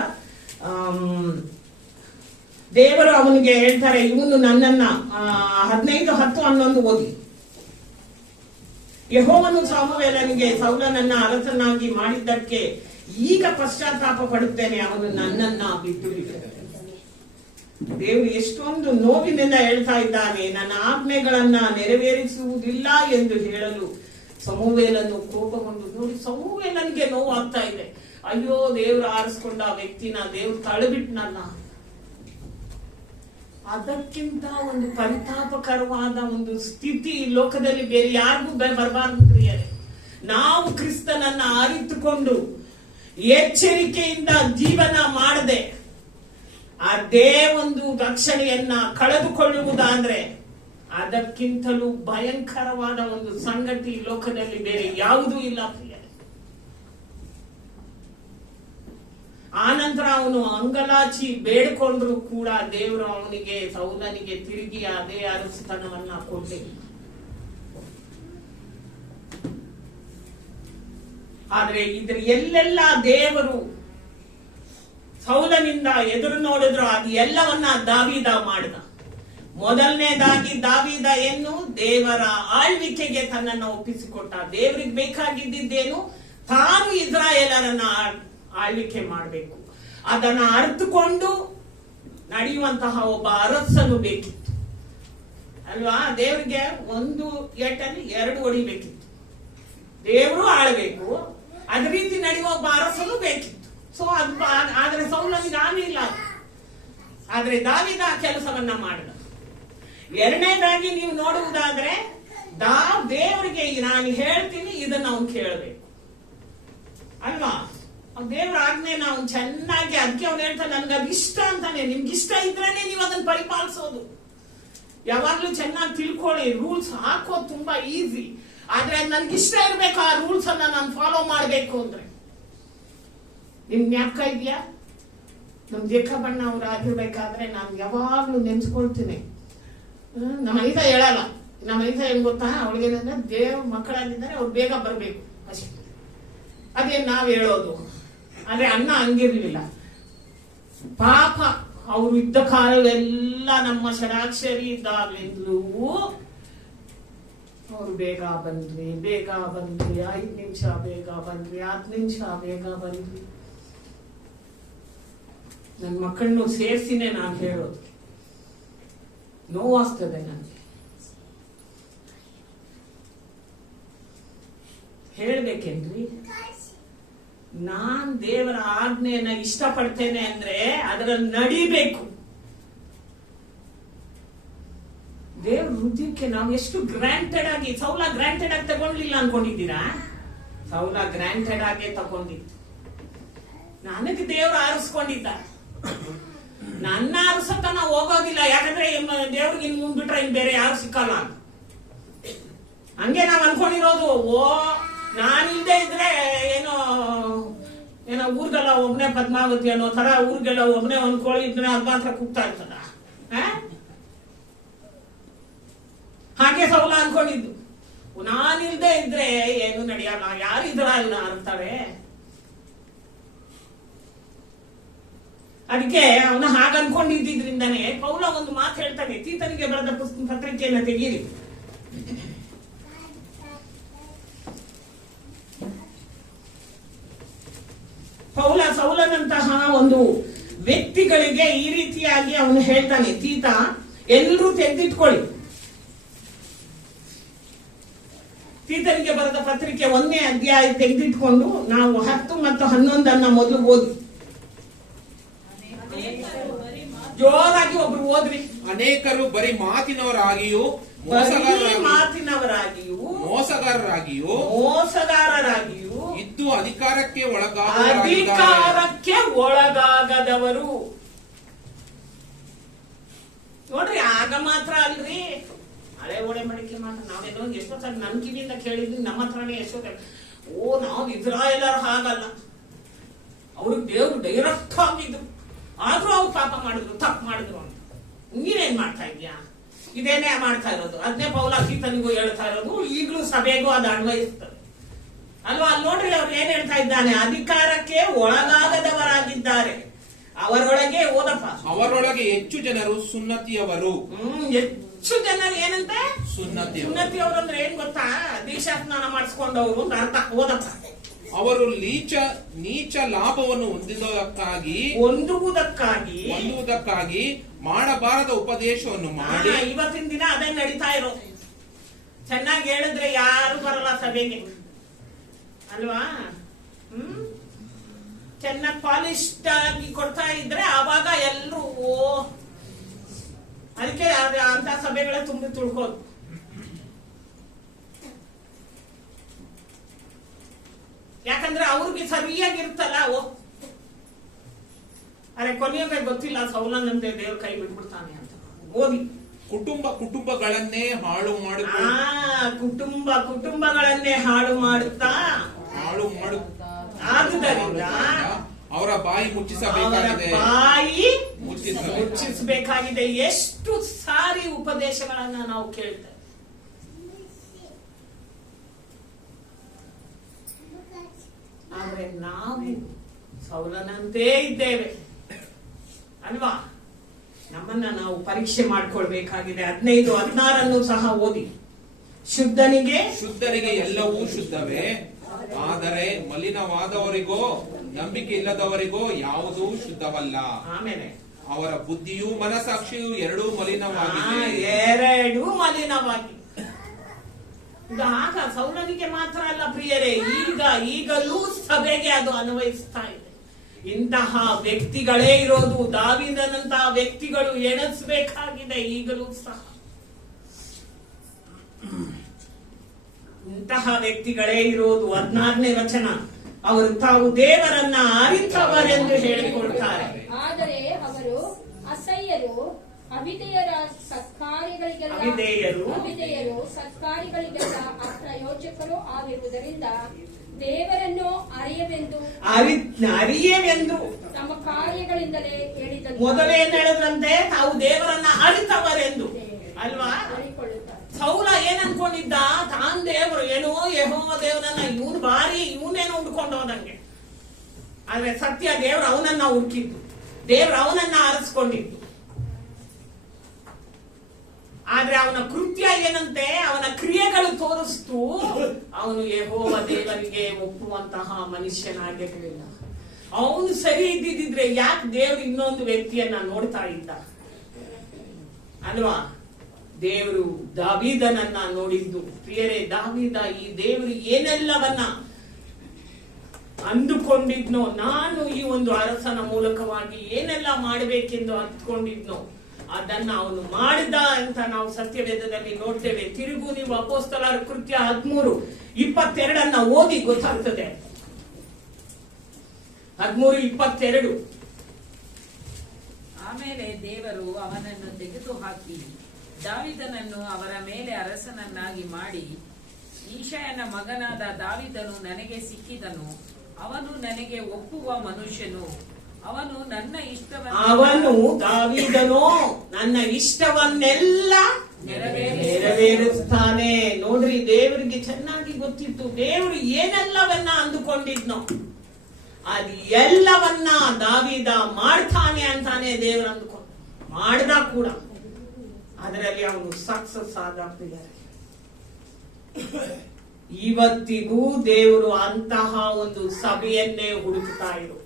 ದೇವರು ಅವನಿಗೆ ಹೇಳ್ತಾರೆ, ಇವನು ನನ್ನನ್ನ 15:10-11 ಓದಿ. ಯೆಹೋವನು ಸಾಮುವೇಲನಿಗೆ ಸೌಲನನ್ನ ಅರಸನಾಗಿ ಮಾಡಿದ್ದಕ್ಕೆ ಈಗ ಪಶ್ಚಾತ್ತಾಪ ಪಡುತ್ತೇನೆ, ಅವನು ನನ್ನನ್ನ ಬಿಟ್ಟು ಬಿಟ್ಟೆ. ದೇವರು ಎಷ್ಟೊಂದು ನೋವಿನಿಂದ ಹೇಳ್ತಾ ಇದ್ದಾನೆ. ನನ್ನ ಆಜ್ಞೆಗಳನ್ನ ನೆರವೇರಿಸುವುದಿಲ್ಲ ಎಂದು ಹೇಳಲು ಸಮುವೇಲನು ಕೋಪಗೊಂಡು, ನೋಡಿ ಸಮುವೇಲನಿಗೆ ನೋವಾಗ್ತಾ ಇದೆ. ಅಯ್ಯೋ, ದೇವರು ಆರಿಸ್ಕೊಂಡ ವ್ಯಕ್ತಿನ ದೇವ್ರು ತಳ್ಳಿಬಿಟ್ನಲ್ಲ. ಅದಕ್ಕಿಂತ ಒಂದು ಪರಿತಾಪಕರವಾದ ಒಂದು ಸ್ಥಿತಿ ಲೋಕದಲ್ಲಿ ಬೇರೆ ಯಾರಿಗೂ ಬರಬಾರದು ಪ್ರಿಯರೇ. ನಾವು ಕ್ರಿಸ್ತನನ್ನ ಅರಿತುಕೊಂಡು ಎಚ್ಚರಿಕೆಯಿಂದ ಜೀವನ ಮಾಡದೆ ಅದೇ ಒಂದು ರಕ್ಷಣೆಯನ್ನ ಕಳೆದುಕೊಳ್ಳುವುದಾದ್ರೆ ಅದಕ್ಕಿಂತಲೂ ಭಯಂಕರವಾದ ಒಂದು ಸಂಗತಿ ಲೋಕದಲ್ಲಿ ಬೇರೆ ಯಾವುದೂ ಇಲ್ಲ ಪ್ರಿಯರೇ. ಆನಂತರ ಅವನು ಅಂಗಲಾಚಿ ಬೇಡಿಕೊಂಡ್ರು ಕೂಡ ದೇವರು ಅವನಿಗೆ ಸೌಲನಿಗೆ ತಿರುಗಿ ಅದೇ ಅರಸುತನವನ್ನ ಕೊಟ್ಟಿಲ್ಲ. ಆದ್ರೆ ಇದ್ರ ಎಲ್ಲೆಲ್ಲ ದೇವರು ಸೌಲನಿಂದ ಎದುರು ನೋಡಿದ್ರು ಅದು ಎಲ್ಲವನ್ನ ದಾವೀದ ಮಾಡಿದ. ಮೊದಲನೇದಾಗಿ ದಾವೀದ ಏನು? ದೇವರ ಆಳ್ವಿಕೆಗೆ ತನ್ನನ್ನು ಒಪ್ಪಿಸಿಕೊಟ್ಟ. ದೇವರಿಗೆ ಬೇಕಾಗಿದ್ದೇನು? ತಾನು ಇಸ್ರಾಯೇಲರನ್ನ ಆಳ್ವಿಕೆ ಮಾಡಬೇಕು. ಅದನ್ನ ಅರ್ಥಕೊಂಡು ನಡೆಯುವಂತಹ ಒಬ್ಬ ಅರಸನು ಬೇಕಿತ್ತು ಅಲ್ವಾ? ದೇವರಿಗೆ 1 ಏಟಲ್ಲಿ 2 ಹೊಡಿಬೇಕಿತ್ತು. ದೇವರು ಆಳ್ಬೇಕು, ಅದ ರೀತಿ ನಡೆಯುವ ಒಬ್ಬ ಅರಸನು ಬೇಕಿತ್ತು. ಸೊ ಆದ್ರೆ ಸೌಲನಿಗೆ ಆಗಲಿಲ್ಲ. ಆದ್ರೆ ದಾವೀದ ಆ ಕೆಲಸವನ್ನ ಮಾಡಿದ. ಎರಡನೇದಾಗಿ ನೀವು ನೋಡುವುದಾದ್ರೆ ದೇವರಿಗೆ ನಾನು ಹೇಳ್ತೀನಿ, ಇದನ್ನ ಅವನು ಕೇಳಬೇಕು ಅಲ್ವಾ. ದೇವರ ಆಜ್ಞೆ ನಾವು ಚೆನ್ನಾಗಿ, ಅದಕ್ಕೆ ಅವ್ನು ಹೇಳ್ತಾನೆ ನನ್ಗೆ ಅದು ಇಷ್ಟ ಅಂತಾನೆ. ನಿಮ್ಗೆ ಇಷ್ಟ ಇದ್ರೇನೆ ನೀವು ಅದನ್ನ ಪರಿಪಾಲಿಸೋದು. ಯಾವಾಗ್ಲೂ ಚೆನ್ನಾಗಿ ತಿಳ್ಕೊಳ್ಳಿ. ರೂಲ್ಸ್ ಹಾಕೋದು ತುಂಬಾ ಈಸಿ, ಆದ್ರೆ ನನ್ಗೆ ಇಷ್ಟ ಇರ್ಬೇಕು ಆ ರೂಲ್ಸ್ ಅನ್ನ ನಾನು ಫಾಲೋ ಮಾಡ್ಬೇಕು ಅಂದ್ರೆ. ನಿಮ್ ಜ್ಞಾಪಕ ಇದೆಯಾ? ನಮ್ ಜೇಕಬಣ್ಣ ಅವ್ರು ಆಗಿರ್ಬೇಕಾದ್ರೆ ನಾನು ಯಾವಾಗ್ಲೂ ನೆನ್ಸ್ಕೊಳ್ತೀನಿ. ನಮ್ಮ ಮೈದ ಹೇಳಲ್ಲ. ನಮ್ಮ ಮೈದ ಏನ್ ಗೊತ್ತಾ, ಅವಳಿಗೇನಂದ್ರೆ ದೇವ್ರ ಮಕ್ಕಳಾಗಿದ್ದಾರೆ ಅವ್ರು ಬೇಗ ಬರ್ಬೇಕು ಅಷ್ಟೇ. ಅದೇನ್ ನಾವ್ ಹೇಳೋದು. ಆದ್ರೆ ಅಣ್ಣ ಹಂಗಿರ್ಲಿಲ್ಲ ಪಾಪ. ಅವ್ರು ಇದ್ದ ಕಾಲವೆಲ್ಲ ನಮ್ಮ ಷಡಾಕ್ಷರಿ ಇದ್ದಾಗ್ಲಿಂದಲೂ ಅವ್ರು ಬೇಗ ಬಂದ್ರಿ 5 ನಿಮಿಷ ಬೇಗ ಬಂದ್ರಿ, 10 ನಿಮಿಷ ಬೇಗ ಬಂದ್ರಿ. ನನ್ನ ಮಕ್ಕಳನ್ನು ಸೇರ್ಸಿನೇ ನಾನು ಹೇಳೋದು. ನೋವಾಗ್ತದೆ ನನಗೆ ಹೇಳ್ಬೇಕೇನ್ರಿ. ನಾನ್ ದೇವರ ಆಜ್ಞೆಯನ್ನ ಇಷ್ಟಪಡ್ತೇನೆ ಅಂದ್ರೆ ಅದರಲ್ಲಿ ನಡಿಬೇಕು. ದೇವ್ರ ಹೃದಯಕ್ಕೆ ನಾವು ಎಷ್ಟು ಗ್ರಾಂಟೆಡ್ ಆಗಿ, ಸೌಲ ಗ್ರಾಂಟೆಡ್ ಆಗಿ ತಗೊಂಡ್ಲಿಲ್ಲ ಅನ್ಕೊಂಡಿದ್ದೀರಾ? ಸೌಲ ಗ್ರಾಂಟೆಡ್ ಆಗೇ ತಗೊಂಡಿದ್ದು. ನನಗೆ ದೇವ್ರು ಆರಿಸ್ಕೊಂಡಿದ್ದ. ನನ್ನ ಅರಸತನ ಹೋಗೋದಿಲ್ಲ, ಯಾಕಂದ್ರೆ ದೇವ್ರಿಗೆ ಇನ್ ಮುಂದ್ಬಿಟ್ರೆ ಇನ್ ಬೇರೆ ಯಾರು ಸಿಕ್ಕಲ್ಲ ಅಂತ. ಹಂಗೆ ನಾವ್ ಅನ್ಕೊಂಡಿರೋದು. ನಾನಿಲ್ದೇ ಇದ್ರೆ ಏನೋ ಊರ್ಗೆಲ್ಲ ಒಬ್ನೇ ಪದ್ಮಾವತಿ ಅನ್ನೋ ತರ ಊರ್ಗೆಲ್ಲ ಒಬ್ನೇ ಅನ್ಕೊಳ್ಳಿ ಇದ್ರೆ ಅದ್ ಮಾತ್ರ ಕೂಗ್ತಾ ಇರ್ತದ. ಹಾಗೆ ಸೌಲ ಅನ್ಕೊಂಡಿದ್ದು. ನಾನಿಲ್ದೇ ಇದ್ರೆ ಏನು ನಡೆಯಲ್ಲ, ಯಾರಿದ್ರ ಇಲ್ಲ ಅಂತಾರೆ. ಅದಕ್ಕೆ ಅವನ ಹಾಗ ಅನ್ಕೊಂಡಿದ್ರಿಂದಾನೆ ಪೌಲ ಒಂದು ಮಾತು ಹೇಳ್ತಾನೆ. ತೀತನಿಗೆ ಬರೆದ ಪತ್ರಿಕೆಯನ್ನ ತೆಗೀರಿ. ಸೌಲನಂತಹ ಒಂದು ವ್ಯಕ್ತಿಗಳಿಗೆ ಈ ರೀತಿಯಾಗಿ ಅವನು ಹೇಳ್ತಾನೆ. ತೀತ, ಎಲ್ಲರೂ ತೆಗೆದಿಟ್ಕೊಳ್ಳಿ. ತೀತನಿಗೆ ಬರೆದ ಪತ್ರಿಕೆ 1ನೇ ಅಧ್ಯಾಯ ತೆಗೆದಿಟ್ಕೊಂಡು ನಾವು 10 ಮತ್ತು 11 ಮೊದಲು ಓದಿ. ಜೋರಾಗಿ ಒಬ್ರು ಓದ್ರಿ. ಅನೇಕರು ಬರೀ ಮಾತಿನವರಾಗಿಯೂ ಮೋಸಗಾರರಾಗಿಯೂ ಇದ್ದು ಅಧಿಕಾರಕ್ಕೆ ಒಳಗಾಗದವರು. ನೋಡ್ರಿ, ಆಗ ಮಾತ್ರ ಅಲ್ರಿ, ಹಳೆ ಓಡೆ ಮಡಿಕೆ ಮಾತ್ರ ನಾವೇನೋ ಎಷ್ಟೊತ್ತಾಗ ನನ್ ಕಿವಿಯಿಂದ ಕೇಳಿದ್ವಿ. ನಮ್ಮ ಹತ್ರನೇ ಎಷ್ಟೊತ್ತ ನಾವು ಇಸ್ರಾಯೇಲರು ಹಾಗಲ್ಲ, ಅವ್ರಿಗೆ ದೇವ್ರು ಡೈರೆಕ್ಟ್ ಆಗಿದ್ರು. ಆದ್ರೂ ಅವ್ರು ಪಾಪ ಮಾಡಿದ್ರು, ತಪ್ಪು ಮಾಡಿದ್ರು ಅಂತ. ನೀನೇನ್ ಮಾಡ್ತಾ ಇದ್ಯಾ? ಇದೇನೇ ಮಾಡ್ತಾ ಇರೋದು. ಅದನ್ನೇ ಪೌಲ ತೀತನಿಗೂ ಹೇಳ್ತಾ ಇರೋದು. ಈಗಲೂ ಸಭೆಗೂ ಅದು ಅನ್ವಯಿಸ್ತದೆ ಅಲ್ವಾ? ಅಲ್ಲಿ ನೋಡ್ರಿ, ಅವ್ರು ಏನ್ ಹೇಳ್ತಾ ಇದ್ದಾನೆ? ಅಧಿಕಾರಕ್ಕೆ ಒಳಗಾಗದವರಾಗಿದ್ದಾರೆ. ಅವರೊಳಗೆ ಓದಪ್ಪ, ಅವರೊಳಗೆ ಹೆಚ್ಚು ಜನರು ಸುನ್ನತಿಯವರು. ಹೆಚ್ಚು ಜನರು ಏನಂತೆ? ಸುನ್ನತಿಯವರು ಅಂದ್ರೆ ಏನ್ ಗೊತ್ತಾ? ದೀಕ್ಷಾ ಸ್ನಾನ ಮಾಡಿಸ್ಕೊಂಡವರು ಅಂತ ಅರ್ಥ. ಓದಪ್ಪ. ಅವರು ನೀಚ ಲಾಭವನ್ನು ಹೊಂದುವುದಕ್ಕಾಗಿ ಮಾಡಬಾರದ ಉಪದೇಶವನ್ನು ಮಾಡಿ. ಇವತ್ತಿನ ದಿನ ಅದೇ ನಡೀತಾ ಇರೋ. ಚೆನ್ನಾಗಿ ಹೇಳಿದ್ರೆ ಯಾರು ಬರಲ್ಲ ಸಭೆಗೆ ಅಲ್ವಾ? ಚೆನ್ನಾಗಿ ಪಾಲಿಶ್ಡ್ ಆಗಿ ಕೊಡ್ತಾ ಇದ್ರೆ ಆವಾಗ ಎಲ್ರು ಅದಕ್ಕೆ ಅಂತ ಸಭೆಗಳೇ ತುಂಬಿ ತುಳ್ಕೋದು. ಯಾಕಂದ್ರೆ ಅವ್ರಿಗೆ ಸರಿಯಾಗಿರ್ತಲ್ಲ. ಅರೆ ಕೊನೆಯ ಗೊತ್ತಿಲ್ಲ ಸೌಲನಂತೆ ದೇವ್ರ ಕೈ ಬಿಟ್ಬಿಡ್ತಾನೆ ಅಂತ ಓದಿ. ಕುಟುಂಬಗಳನ್ನೇ ಹಾಳು ಕುಟುಂಬಗಳನ್ನೇ ಹಾಳು ಮಾಡುತ್ತಾ ಆದುದರಿಂದ ಅವರ ಬಾಯಿ ಮುಚ್ಚಿಸಬೇಕಾಗಿದೆ. ಎಷ್ಟು ಸಾರಿ ಉಪದೇಶಗಳನ್ನ ನಾವು ಕೇಳ್ತೇವೆ. ಆದ್ರೆ ನಾವು ಸೌಲನಂತೆ ಇದ್ದೇವೆ ಅಲ್ವಾ? ನಮ್ಮನ್ನ ನಾವು ಪರೀಕ್ಷೆ ಮಾಡ್ಕೊಳ್ಬೇಕಾಗಿದೆ. 15, 16 ಸಹ ಓದಿ. ಶುದ್ಧರಿಗೆ ಎಲ್ಲವೂ ಶುದ್ಧವೇ, ಆದರೆ ಮಲಿನವಾದವರಿಗೋ ನಂಬಿಕೆ ಇಲ್ಲದವರಿಗೋ ಯಾವುದೂ ಶುದ್ಧವಲ್ಲ. ಆಮೇಲೆ ಅವರ ಬುದ್ಧಿಯೂ ಮನಸಾಕ್ಷಿಯೂ ಎರಡೂ ಮಲಿನವಾಗಿ. ಇದು ಆಗ ಸೌಲನಿಗೆ ಮಾತ್ರ ಅಲ್ಲ ಪ್ರಿಯರೇ, ಈಗಲೂ ಸಭೆಗೆ ಅದು ಅನ್ವಯಿಸ್ತಾ ಇದೆ. ಇಂತಹ ವ್ಯಕ್ತಿಗಳೇ ಇರೋದು. ದಾವೀದನಂತಹ ವ್ಯಕ್ತಿಗಳು ಎಣಿಸಬೇಕಾಗಿದೆ ಈಗಲೂ ಸಹ. ಇಂತಹ ವ್ಯಕ್ತಿಗಳೇ ಇರೋದು. 16ನೇ ವಚನ, ಅವರು ತಾವು ದೇವರನ್ನ ಅರಿತವರೆಂದು ಹೇಳಿಕೊಳ್ತಾರೆ. ಆದರೆ ಅವರು ಅಸಹ್ಯರು, ಅವಿಧೇಯರು, ಸತ್ಕಾರ್ಯಗಳಿಗೆಲ್ಲ ಅಪ್ರಯೋಜಕರು ಆಗಿರುವುದರಿಂದ ದೇವರನ್ನು ಅರಿಯವೆಂದು ತಮ್ಮ ಕಾರ್ಯಗಳಿಂದಲೇ ಹೇಳಿದರು. ಮೊದಲೇನ್ ಹೇಳಿದ್ರಂತೆ? ತಾವು ದೇವರನ್ನ ಅರಿತವರೆಂದು ಅಲ್ವಾ? ಸೌಲ ಏನ್ ಅನ್ಕೊಂಡಿದ್ದ? ತಾನ್ ದೇವರು ಏನೋ ಯೆಹೋವ ದೇವರನ್ನ ಇವನೇನೋ ಹುಡ್ಕೊಂಡು ಹೋದಂಗೆ. ಆದ್ರೆ ಸತ್ಯ ದೇವ್ರು ಅವನನ್ನ ಹುಡುಕಿದ್ದು, ದೇವ್ರು ಅವನನ್ನ ಆರಿಸ್ಕೊಂಡಿದ್ದು. ಆದ್ರೆ ಅವನ ಕೃತ್ಯ ಏನಂತೆ? ಅವನ ಕ್ರಿಯೆಗಳು ತೋರಿಸ್ತು ಅವನು ಯೆಹೋವ ದೇವರಿಗೆ ಒಪ್ಪುವಂತಹ ಮನುಷ್ಯನಾಗಿರಲಿಲ್ಲ. ಅವನು ಸರಿ ಇದ್ದಿದ್ರೆ ಯಾಕೆ ದೇವ್ರು ಇನ್ನೊಂದು ವ್ಯಕ್ತಿಯನ್ನ ನೋಡ್ತಾ ಇದ್ದ ಅಲ್ವಾ? ದೇವರು ದಾವೀದನನ್ನ ನೋಡಿದ್ದು. ಪ್ರಿಯರೇ, ದಾವೀದ ಈ ದೇವರು ಏನೆಲ್ಲವನ್ನ ಅಂದುಕೊಂಡಿದ್ನೋ, ನಾನು ಈ ಒಂದು ಅರಸನ ಮೂಲಕವಾಗಿ ಏನೆಲ್ಲ ಮಾಡಬೇಕೆಂದು ಅಂದ್ಕೊಂಡಿದ್ನೋ ಅದನ್ನ ಅವನು ಮಾಡಿದ ಅಂತ ನಾವು ಸತ್ಯವೇದದಲ್ಲಿ ನೋಡ್ತೇವೆ. ತಿರುಗು ನೀವು ಅಪೊಸ್ತಲರ ಕೃತ್ಯ 13:22 ಓದಿ ಗೊತ್ತಾಗ್ತದೆ. 13:22. ಆಮೇಲೆ ದೇವರು ಅವನನ್ನು ತೆಗೆದುಹಾಕಿ ದಾವೀದನನ್ನು ಅವರ ಮೇಲೆ ಅರಸನನ್ನಾಗಿ ಮಾಡಿ, ಈಶಾಯನ ಮಗನಾದ ದಾವೀದನು ನನಗೆ ಸಿಕ್ಕಿದನು, ಅವನು ನನಗೆ ಒಪ್ಪುವ ಮನುಷ್ಯನು, ಅವನು ನನ್ನ ದಾವೀದನು ನನ್ನ ಇಷ್ಟವನ್ನೆಲ್ಲ ನೆರವೇರಿಸ್ತಾನೆ. ನೋಡ್ರಿ, ದೇವರಿಗೆ ಚೆನ್ನಾಗಿ ಗೊತ್ತಿತ್ತು ದೇವರು ಏನೆಲ್ಲವನ್ನ ಅಂದುಕೊಂಡಿದ್ನೋ ಅದು ಎಲ್ಲವನ್ನ ದಾವೀದ ಮಾಡ್ತಾನೆ ಅಂತಾನೆ ದೇವರು ಅಂದುಕೊಂಡು ಮಾಡ್ದ ಕೂಡ. ಅದರಲ್ಲಿ ಅವನು ಸಕ್ಸಸ್ ಆದ. ಇವತ್ತಿಗೂ ದೇವರು ಅಂತಹ ಒಂದು ಸಭೆಯನ್ನೇ ಹುಡುಕ್ತಾ ಇರು.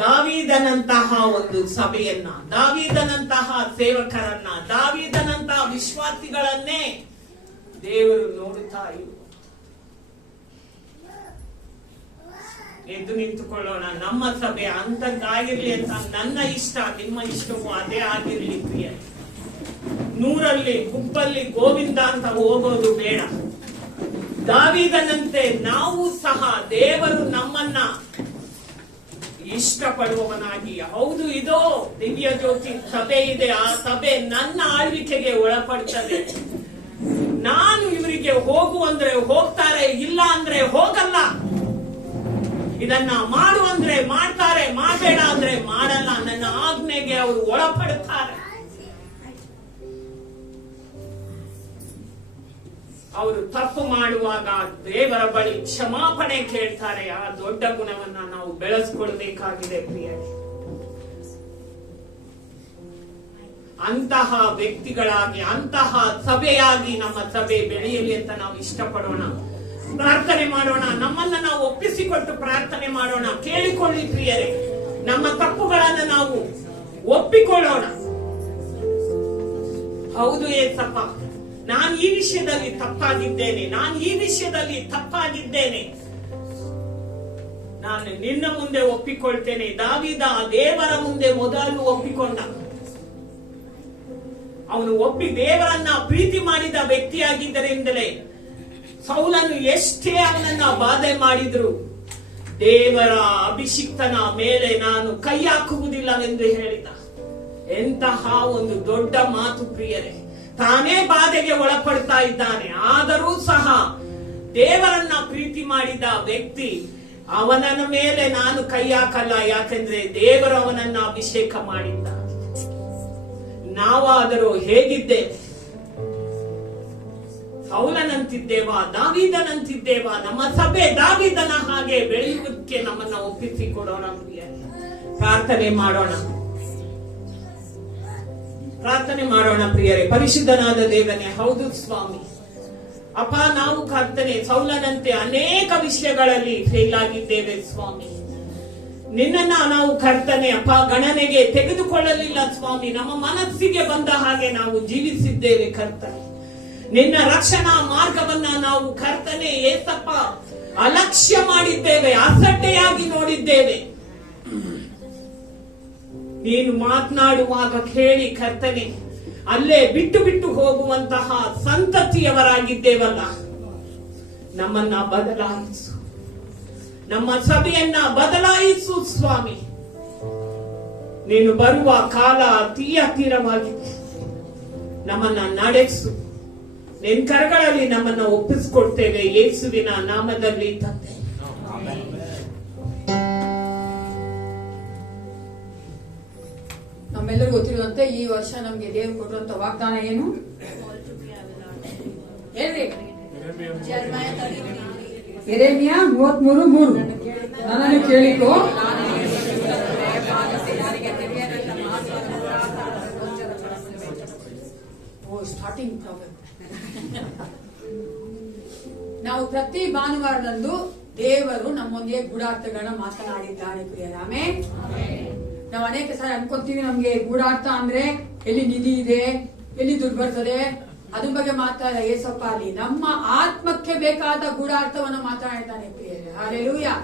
ದಾವೀದನಂತಹ ಒಂದು ಸಭೆಯನ್ನ, ದಾವೀದನಂತಹ ಸೇವಕರನ್ನ, ದಾವೀದನಂತಹ ವಿಶ್ವಾಸಿಗಳನ್ನೇ ದೇವರು ನೋಡುತ್ತಾ ಇರು. ಎದ್ದು ನಿಂತುಕೊಳ್ಳೋಣ. ನಮ್ಮ ಸಭೆ ಅಂತದ್ದಾಗಿರ್ಲಿ ಅಂತ ನನ್ನ ಇಷ್ಟ, ನಿಮ್ಮ ಇಷ್ಟವೂ ಅದೇ ಆಗಿರ್ಲಿ ಪ್ರಿಯ. 100ರಲ್ಲಿ ಗುಂಪಲ್ಲಿ ಗೋವಿಂದ ಅಂತ ಹೋಗೋದು ಬೇಡ. ದಾವೀದನಂತೆ ನಾವು ಸಹ ದೇವರು ನಮ್ಮನ್ನ ಇಷ್ಟಪಡುವವನಾಗಿ, ಹೌದು ಇದೋ ದಿವ್ಯ ಜ್ಯೋತಿ ಸಭೆ ಇದೆ, ಆ ಸಭೆ ನನ್ನ ಆಳ್ವಿಕೆಗೆ ಒಳಪಡ್ತದೆ, ನಾನು ಇವರಿಗೆ ಹೋಗು ಅಂದ್ರೆ ಹೋಗ್ತಾರೆ, ಇಲ್ಲ ಅಂದ್ರೆ ಹೋಗಲ್ಲ, ಇದನ್ನ ಮಾಡು ಅಂದ್ರೆ ಮಾಡ್ತಾರೆ, ಮಾಡಬೇಡ ಅಂದ್ರೆ ಮಾಡಲ್ಲ, ನನ್ನ ಆಜ್ಞೆಗೆ ಅವರು ಒಳಪಡುತ್ತಾರೆ. ಅವರು ತಪ್ಪು ಮಾಡುವಾಗ ದೇವರ ಬಳಿ ಕ್ಷಮಾಪಣೆ ಕೇಳ್ತಾರೆ. ಆ ದೊಡ್ಡ ಗುಣವನ್ನ ನಾವು ಬೆಳೆಸ್ಕೊಳ್ಬೇಕಾಗಿದೆ ಪ್ರಿಯರೇ. ಅಂತಹ ವ್ಯಕ್ತಿಗಳಾಗಿ, ಅಂತಹ ಸಭೆಯಾಗಿ ನಮ್ಮ ಸಭೆ ಬೆಳೆಯಲಿ ಅಂತ ನಾವು ಇಷ್ಟಪಡೋಣ. ಪ್ರಾರ್ಥನೆ ಮಾಡೋಣ. ನಮ್ಮನ್ನ ನಾವು ಒಪ್ಪಿಸಿಕೊಟ್ಟು ಪ್ರಾರ್ಥನೆ ಮಾಡೋಣ. ಕೇಳಿಕೊಳ್ಳಿ ಪ್ರಿಯರೇ, ನಮ್ಮ ತಪ್ಪುಗಳನ್ನ ನಾವು ಒಪ್ಪಿಕೊಳ್ಳೋಣ. ಹೌದು ಏಸಪ್ಪ, ನಾನು ಈ ವಿಷಯದಲ್ಲಿ ತಪ್ಪಾಗಿದ್ದೇನೆ, ನಾನು ಈ ವಿಷಯದಲ್ಲಿ ತಪ್ಪಾಗಿದ್ದೇನೆ, ನಾನು ನಿನ್ನ ಮುಂದೆ ಒಪ್ಪಿಕೊಳ್ತೇನೆ. ದಾವೀದ ದೇವರ ಮುಂದೆ ಮೊದಲು ಒಪ್ಪಿಕೊಂಡ. ಅವನು ಒಪ್ಪಿ ದೇವರನ್ನ ಪ್ರೀತಿ ಮಾಡಿದ ವ್ಯಕ್ತಿಯಾಗಿದ್ದರಿಂದಲೇ ಸೌಲನು ಎಷ್ಟೇ ಅವನನ್ನ ಬಾಧೆ ಮಾಡಿದ್ರು ದೇವರ ಅಭಿಷಿಕ್ತನ ಮೇಲೆ ನಾನು ಕೈ ಹಾಕುವುದಿಲ್ಲವೆಂದು ಹೇಳಿದ. ಎಂತಹ ಒಂದು ದೊಡ್ಡ ಮಾತು ಪ್ರಿಯರೇ. ತಾನೇ ಬಾಧೆಗೆ ಒಳಪಡ್ತಾ ಇದ್ದಾನೆ, ಆದರೂ ಸಹ ದೇವರನ್ನ ಪ್ರೀತಿ ಮಾಡಿದ ವ್ಯಕ್ತಿ ಅವನ ಮೇಲೆ ನಾನು ಕೈ ಹಾಕಲ್ಲ, ಯಾಕೆಂದ್ರೆ ದೇವರು ಅವನನ್ನ ಅಭಿಷೇಕ ಮಾಡಿದ್ದ. ನಾವಾದರೂ ಹೇಗಿದ್ದೇವೆ? ಸೌಲನಂತಿದ್ದೇವಾ, ದಾವೀದನಂತಿದ್ದೇವಾ? ನಮ್ಮ ಸಭೆ ದಾವೀದನ ಹಾಗೆ ಬೆಳೆಯುವುದಕ್ಕೆ ನಮ್ಮನ್ನ ಒಪ್ಪಿಸಿಕೊಡೋಣ. ಪ್ರಾರ್ಥನೆ ಮಾಡೋಣ. ಪ್ರಾರ್ಥನೆ ಮಾಡೋಣ ಪ್ರಿಯರೇ. ಪರಿಶುದ್ಧನಾದ ದೇವನೇ, ಹೌದು ಸ್ವಾಮಿ ಅಪ್ಪ, ನಾವು ಕರ್ತನೆ ಸೌಲನಂತೆ ಅನೇಕ ವಿಷಯಗಳಲ್ಲಿ ಫೇಲ್ ಆಗಿದ್ದೇವೆ ಸ್ವಾಮಿ. ನಿನ್ನನ್ನ ನಾವು ಕರ್ತನೆ ಅಪ್ಪ ಗಣನೆಗೆ ತೆಗೆದುಕೊಳ್ಳಲಿಲ್ಲ ಸ್ವಾಮಿ. ನಮ್ಮ ಮನಸ್ಸಿಗೆ ಬಂದ ಹಾಗೆ ನಾವು ಜೀವಿಸಿದ್ದೇವೆ ಕರ್ತನೆ. ನಿನ್ನ ರಕ್ಷಣಾ ಮಾರ್ಗವನ್ನ ನಾವು ಕರ್ತನೆ ಏಸಪ್ಪ ಅಲಕ್ಷ್ಯ ಮಾಡಿದ್ದೇವೆ, ಅಸಡ್ಡೆಯಾಗಿ ನೋಡಿದ್ದೇವೆ. ನೀನು ಮಾತನಾಡುವಾಗ ಕೇಳಿ ಕರ್ತನೆ, ಅಲ್ಲೇ ಬಿಟ್ಟು ಬಿಟ್ಟು ಹೋಗುವಂತಹ ಸಂತತಿಯವರಾಗಿದ್ದೇವಲ್ಲ, ನಮ್ಮನ್ನ ಬದಲಾಯಿಸು, ನಮ್ಮ ಸಭೆಯನ್ನ ಬದಲಾಯಿಸು ಸ್ವಾಮಿ. ನೀನು ಬರುವ ಕಾಲ ಅತೀ ಹತ್ತಿರವಾಗಿದೆ. ನಮ್ಮನ್ನ ನಡೆಸು. ನಿನ್ ಕರಗಳಲ್ಲಿ ನಮ್ಮನ್ನ ಒಪ್ಪಿಸಿಕೊಡ್ತೇವೆ ಯೇಸುವಿನ ನಾಮದಲ್ಲಿ ತಂದೆ. ನಮ್ಮೆಲ್ಲರಿಗೂ ಗೊತ್ತಿರುವಂತೆ ಈ ವರ್ಷ ನಮ್ಗೆ ದೇವರು ಕೊಟ್ಟಿರುವಂತ ವಾಗ್ದಾನ ಏನು ಹೇಳ್ರಿ? ಯೆರೆಮೀಯ 33:3. ನನ್ನನ್ನು ಕೇಳಿಕೋ, ಸ್ಟಾರ್ಟಿಂಗ್ ಪ್ರಾಬ್ಲಮ್. ನಾವು ಪ್ರತಿ ಭಾನುವಾರದಂದು ದೇವರು ನಮ್ಮೊಂದಿಗೆ ಗೂಢಾರ್ಥಗಳನ್ನ ಮಾತನಾಡಿದ್ದಾನೆ ಪ್ರಿಯರೇ. ಆಮೆನ್. ನಾವು ಅನೇಕ ಸಾರಿ ಅನ್ಕೊಂತೀವಿ ನಮ್ಗೆ ಗೂಢಾರ್ಥ ಅಂದ್ರೆ ಎಲ್ಲಿ ನಿಧಿ ಇದೆ, ಎಲ್ಲಿ ದುಡ್ಡು ಬರ್ತದೆ, ಅದ್ರ ಬಗ್ಗೆ ಮಾತಾಡ. ಏಸಪ್ಪ ಅಲ್ಲಿ ನಮ್ಮ ಆತ್ಮಕ್ಕೆ ಬೇಕಾದ ಗೂಢಾರ್ಥವನ್ನು ಮಾತನಾಡಿದ್ದಾನೆ ಪ್ರಿಯರೇ. ಹಲ್ಲೆಲೂಯಾ.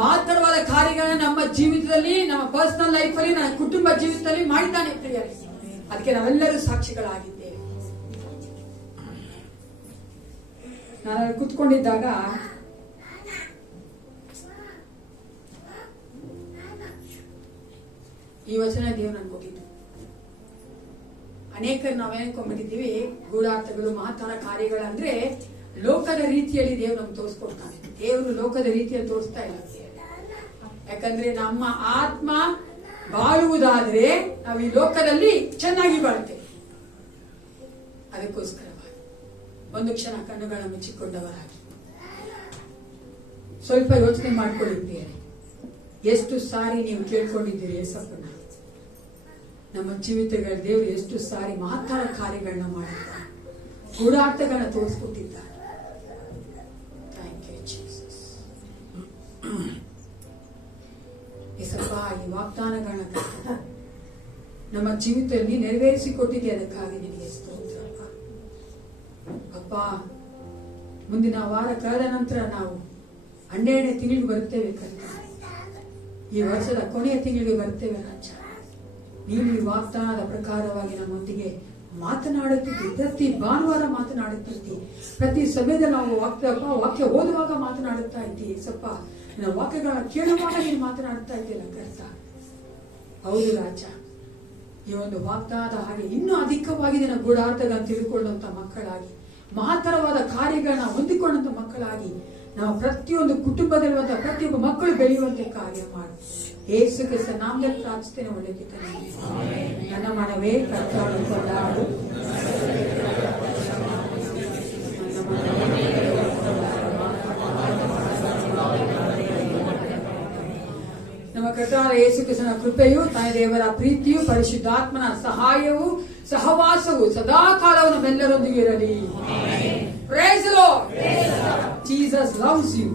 ಮಹತ್ತರವಾದ ಕಾರ್ಯಗಳನ್ನ ನಮ್ಮ ಜೀವಿತದಲ್ಲಿ, ನಮ್ಮ ಪರ್ಸನಲ್ ಲೈಫ್ ಅಲ್ಲಿ, ನಮ್ಮ ಕುಟುಂಬ ಜೀವಿತದಲ್ಲಿ ಮಾಡಿದ್ದಾನೆ ಪ್ರಿಯರೇ. ಅದಕ್ಕೆ ನಾವೆಲ್ಲರೂ ಸಾಕ್ಷಿಗಳಾಗಿದ್ದೇವೆ. ನಾನು ಕೂತ್ಕೊಂಡಿದ್ದಾಗ ಈ ವಚನ ದೇವ್ರು ನನ್ಗೆ ಕೊಟ್ಟಿದ್ದು. ಅನೇಕರು ನಾವೇನ್ಕೊಂಡ್ಬಿಟ್ಟಿದ್ದೀವಿ ಗೂಢಾರ್ಥಗಳು, ಮಹತ್ತರ ಕಾರ್ಯಗಳಂದ್ರೆ ಲೋಕದ ರೀತಿಯಲ್ಲಿ ದೇವ್ರು ನಮ್ಗೆ ತೋರಿಸ್ಕೊಡ್ತಾನೆ. ದೇವರು ಲೋಕದ ರೀತಿಯಲ್ಲಿ ತೋರಿಸ್ತಾ ಇಲ್ಲ. ಯಾಕಂದ್ರೆ ನಮ್ಮ ಆತ್ಮ ಬಾಳುವುದಾದ್ರೆ ನಾವು ಈ ಲೋಕದಲ್ಲಿ ಚೆನ್ನಾಗಿ ಬಾಳ್ತೇವೆ. ಅದಕ್ಕೋಸ್ಕರವಾಗಿ ಒಂದು ಕ್ಷಣ ಕಣ್ಣುಗಳನ್ನು ಮುಚ್ಚಿಕೊಂಡವರಾಗಿ ಸ್ವಲ್ಪ ಯೋಚನೆ ಮಾಡ್ಕೊಂಡಿದ್ದೀರಿ. ಎಷ್ಟು ಸಾರಿ ನೀವು ಕೇಳ್ಕೊಂಡಿದ್ದೀರಿ ಯೇಸಪ್ಪನ? ನಮ್ಮ ಜೀವಿತಗಳ ದೇವರು ಎಷ್ಟು ಸಾರಿ ಮಹತ್ತರ ಕಾರ್ಯಗಳನ್ನ ಮಾಡಿದ್ದಾರೆ, ಗೂಢಾರ್ಥಗಳನ್ನ ತೋರಿಸ್ಕೊಟ್ಟಿದ್ದಾರೆ. Thank you Jesus. ಯೇಸಪ್ಪ, ಈ ವಾಗ್ದಾನಗಳನ್ನ ನಮ್ಮ ಜೀವಿತದಲ್ಲಿ ನೆರವೇರಿಸಿಕೊಟ್ಟಿದೆ, ಅದಕ್ಕಾಗಿ ನಿನಗೆ ಸ್ತೋತ್ರ ಅಪ್ಪ. ಮುಂದಿನ ವಾರ ಕಳೆದ ನಂತರ ನಾವು 12ನೇ ತಿಂಗಳಿಗೆ ಬರ್ತೇವೆ ಕರ್ತ. ಈ ವರ್ಷದ ಕೊನೆಯ ತಿಂಗಳಿಗೆ ಬರ್ತೇವೆ ರಾಜ. ನೀನು ಈ ವಾಗ್ದಾನದ ಪ್ರಕಾರವಾಗಿ ನಮ್ಮೊಂದಿಗೆ ಮಾತನಾಡುತ್ತಿದ್ದಿ. ಪ್ರತಿ ಭಾನುವಾರ ಮಾತನಾಡುತ್ತಿದ್ದಿ. ಪ್ರತಿ ಸಭೆಯಲ್ಲಿ ನಾವು ವಾಕ್ಯ ಓದುವಾಗ ಮಾತನಾಡುತ್ತಾ ಇದ್ದಿ. ಸ್ವಲ್ಪ ನಿನ್ನ ವಾಕ್ಯಗಳನ್ನ ಕೇಳುವಾಗ ನೀನು ಮಾತನಾಡುತ್ತಾ ಇದ್ದಿಲ್ಲ ಕರ್ತ. ಹೌದು ರಾಜ, ಈ ಒಂದು ವಾಗ್ದಾನದ ಹಾಗೆ ಇನ್ನೂ ಅಧಿಕವಾಗಿ ನಿನ್ನ ಗೂಢಾರ್ಥಗಳನ್ನು ತಿಳ್ಕೊಳ್ಳುವಂತ ಮಕ್ಕಳಾಗಿ, ಮಹತ್ತರವಾದ ಕಾರ್ಯಗಳನ್ನ ಹೊಂದಿಕೊಂಡಂತ ಮಕ್ಕಳಾಗಿ ನಾವು ಪ್ರತಿಯೊಂದು ಕುಟುಂಬದಲ್ಲಿರುವಂತ ಪ್ರತಿಯೊಬ್ಬ ಮಕ್ಕಳು ಬೆಳೆಯುವಂತೆ ಕಾರ್ಯ ಮಾಡಿ ಯೇಸು ಕ್ರಿಸ್ತ ನಾಮದಲ್ಲಿ ಪ್ರಾರ್ಥಿಸ್ತೇನೆ. ಒಳ್ಳೆ ನನ್ನ ಮನವೇ ಕರ್ತನನ್ನು ಕೊಂಡಾಡು. ನಮ್ಮ ಕರ್ತನಾದ ಯೇಸು ಕ್ರಿಸ್ತನ ಕೃಪೆಯು, ತಾಯಿ ದೇವರ ಪ್ರೀತಿಯು, ಪರಿಶುದ್ಧಾತ್ಮನ ಸಹಾಯವು, ಸಹವಾಸವು ಸದಾ ಕಾಲವು ನಮ್ಮೆಲ್ಲರೊಂದಿಗೆ ಇರಲಿ. Praise the Lord. Jesus loves you.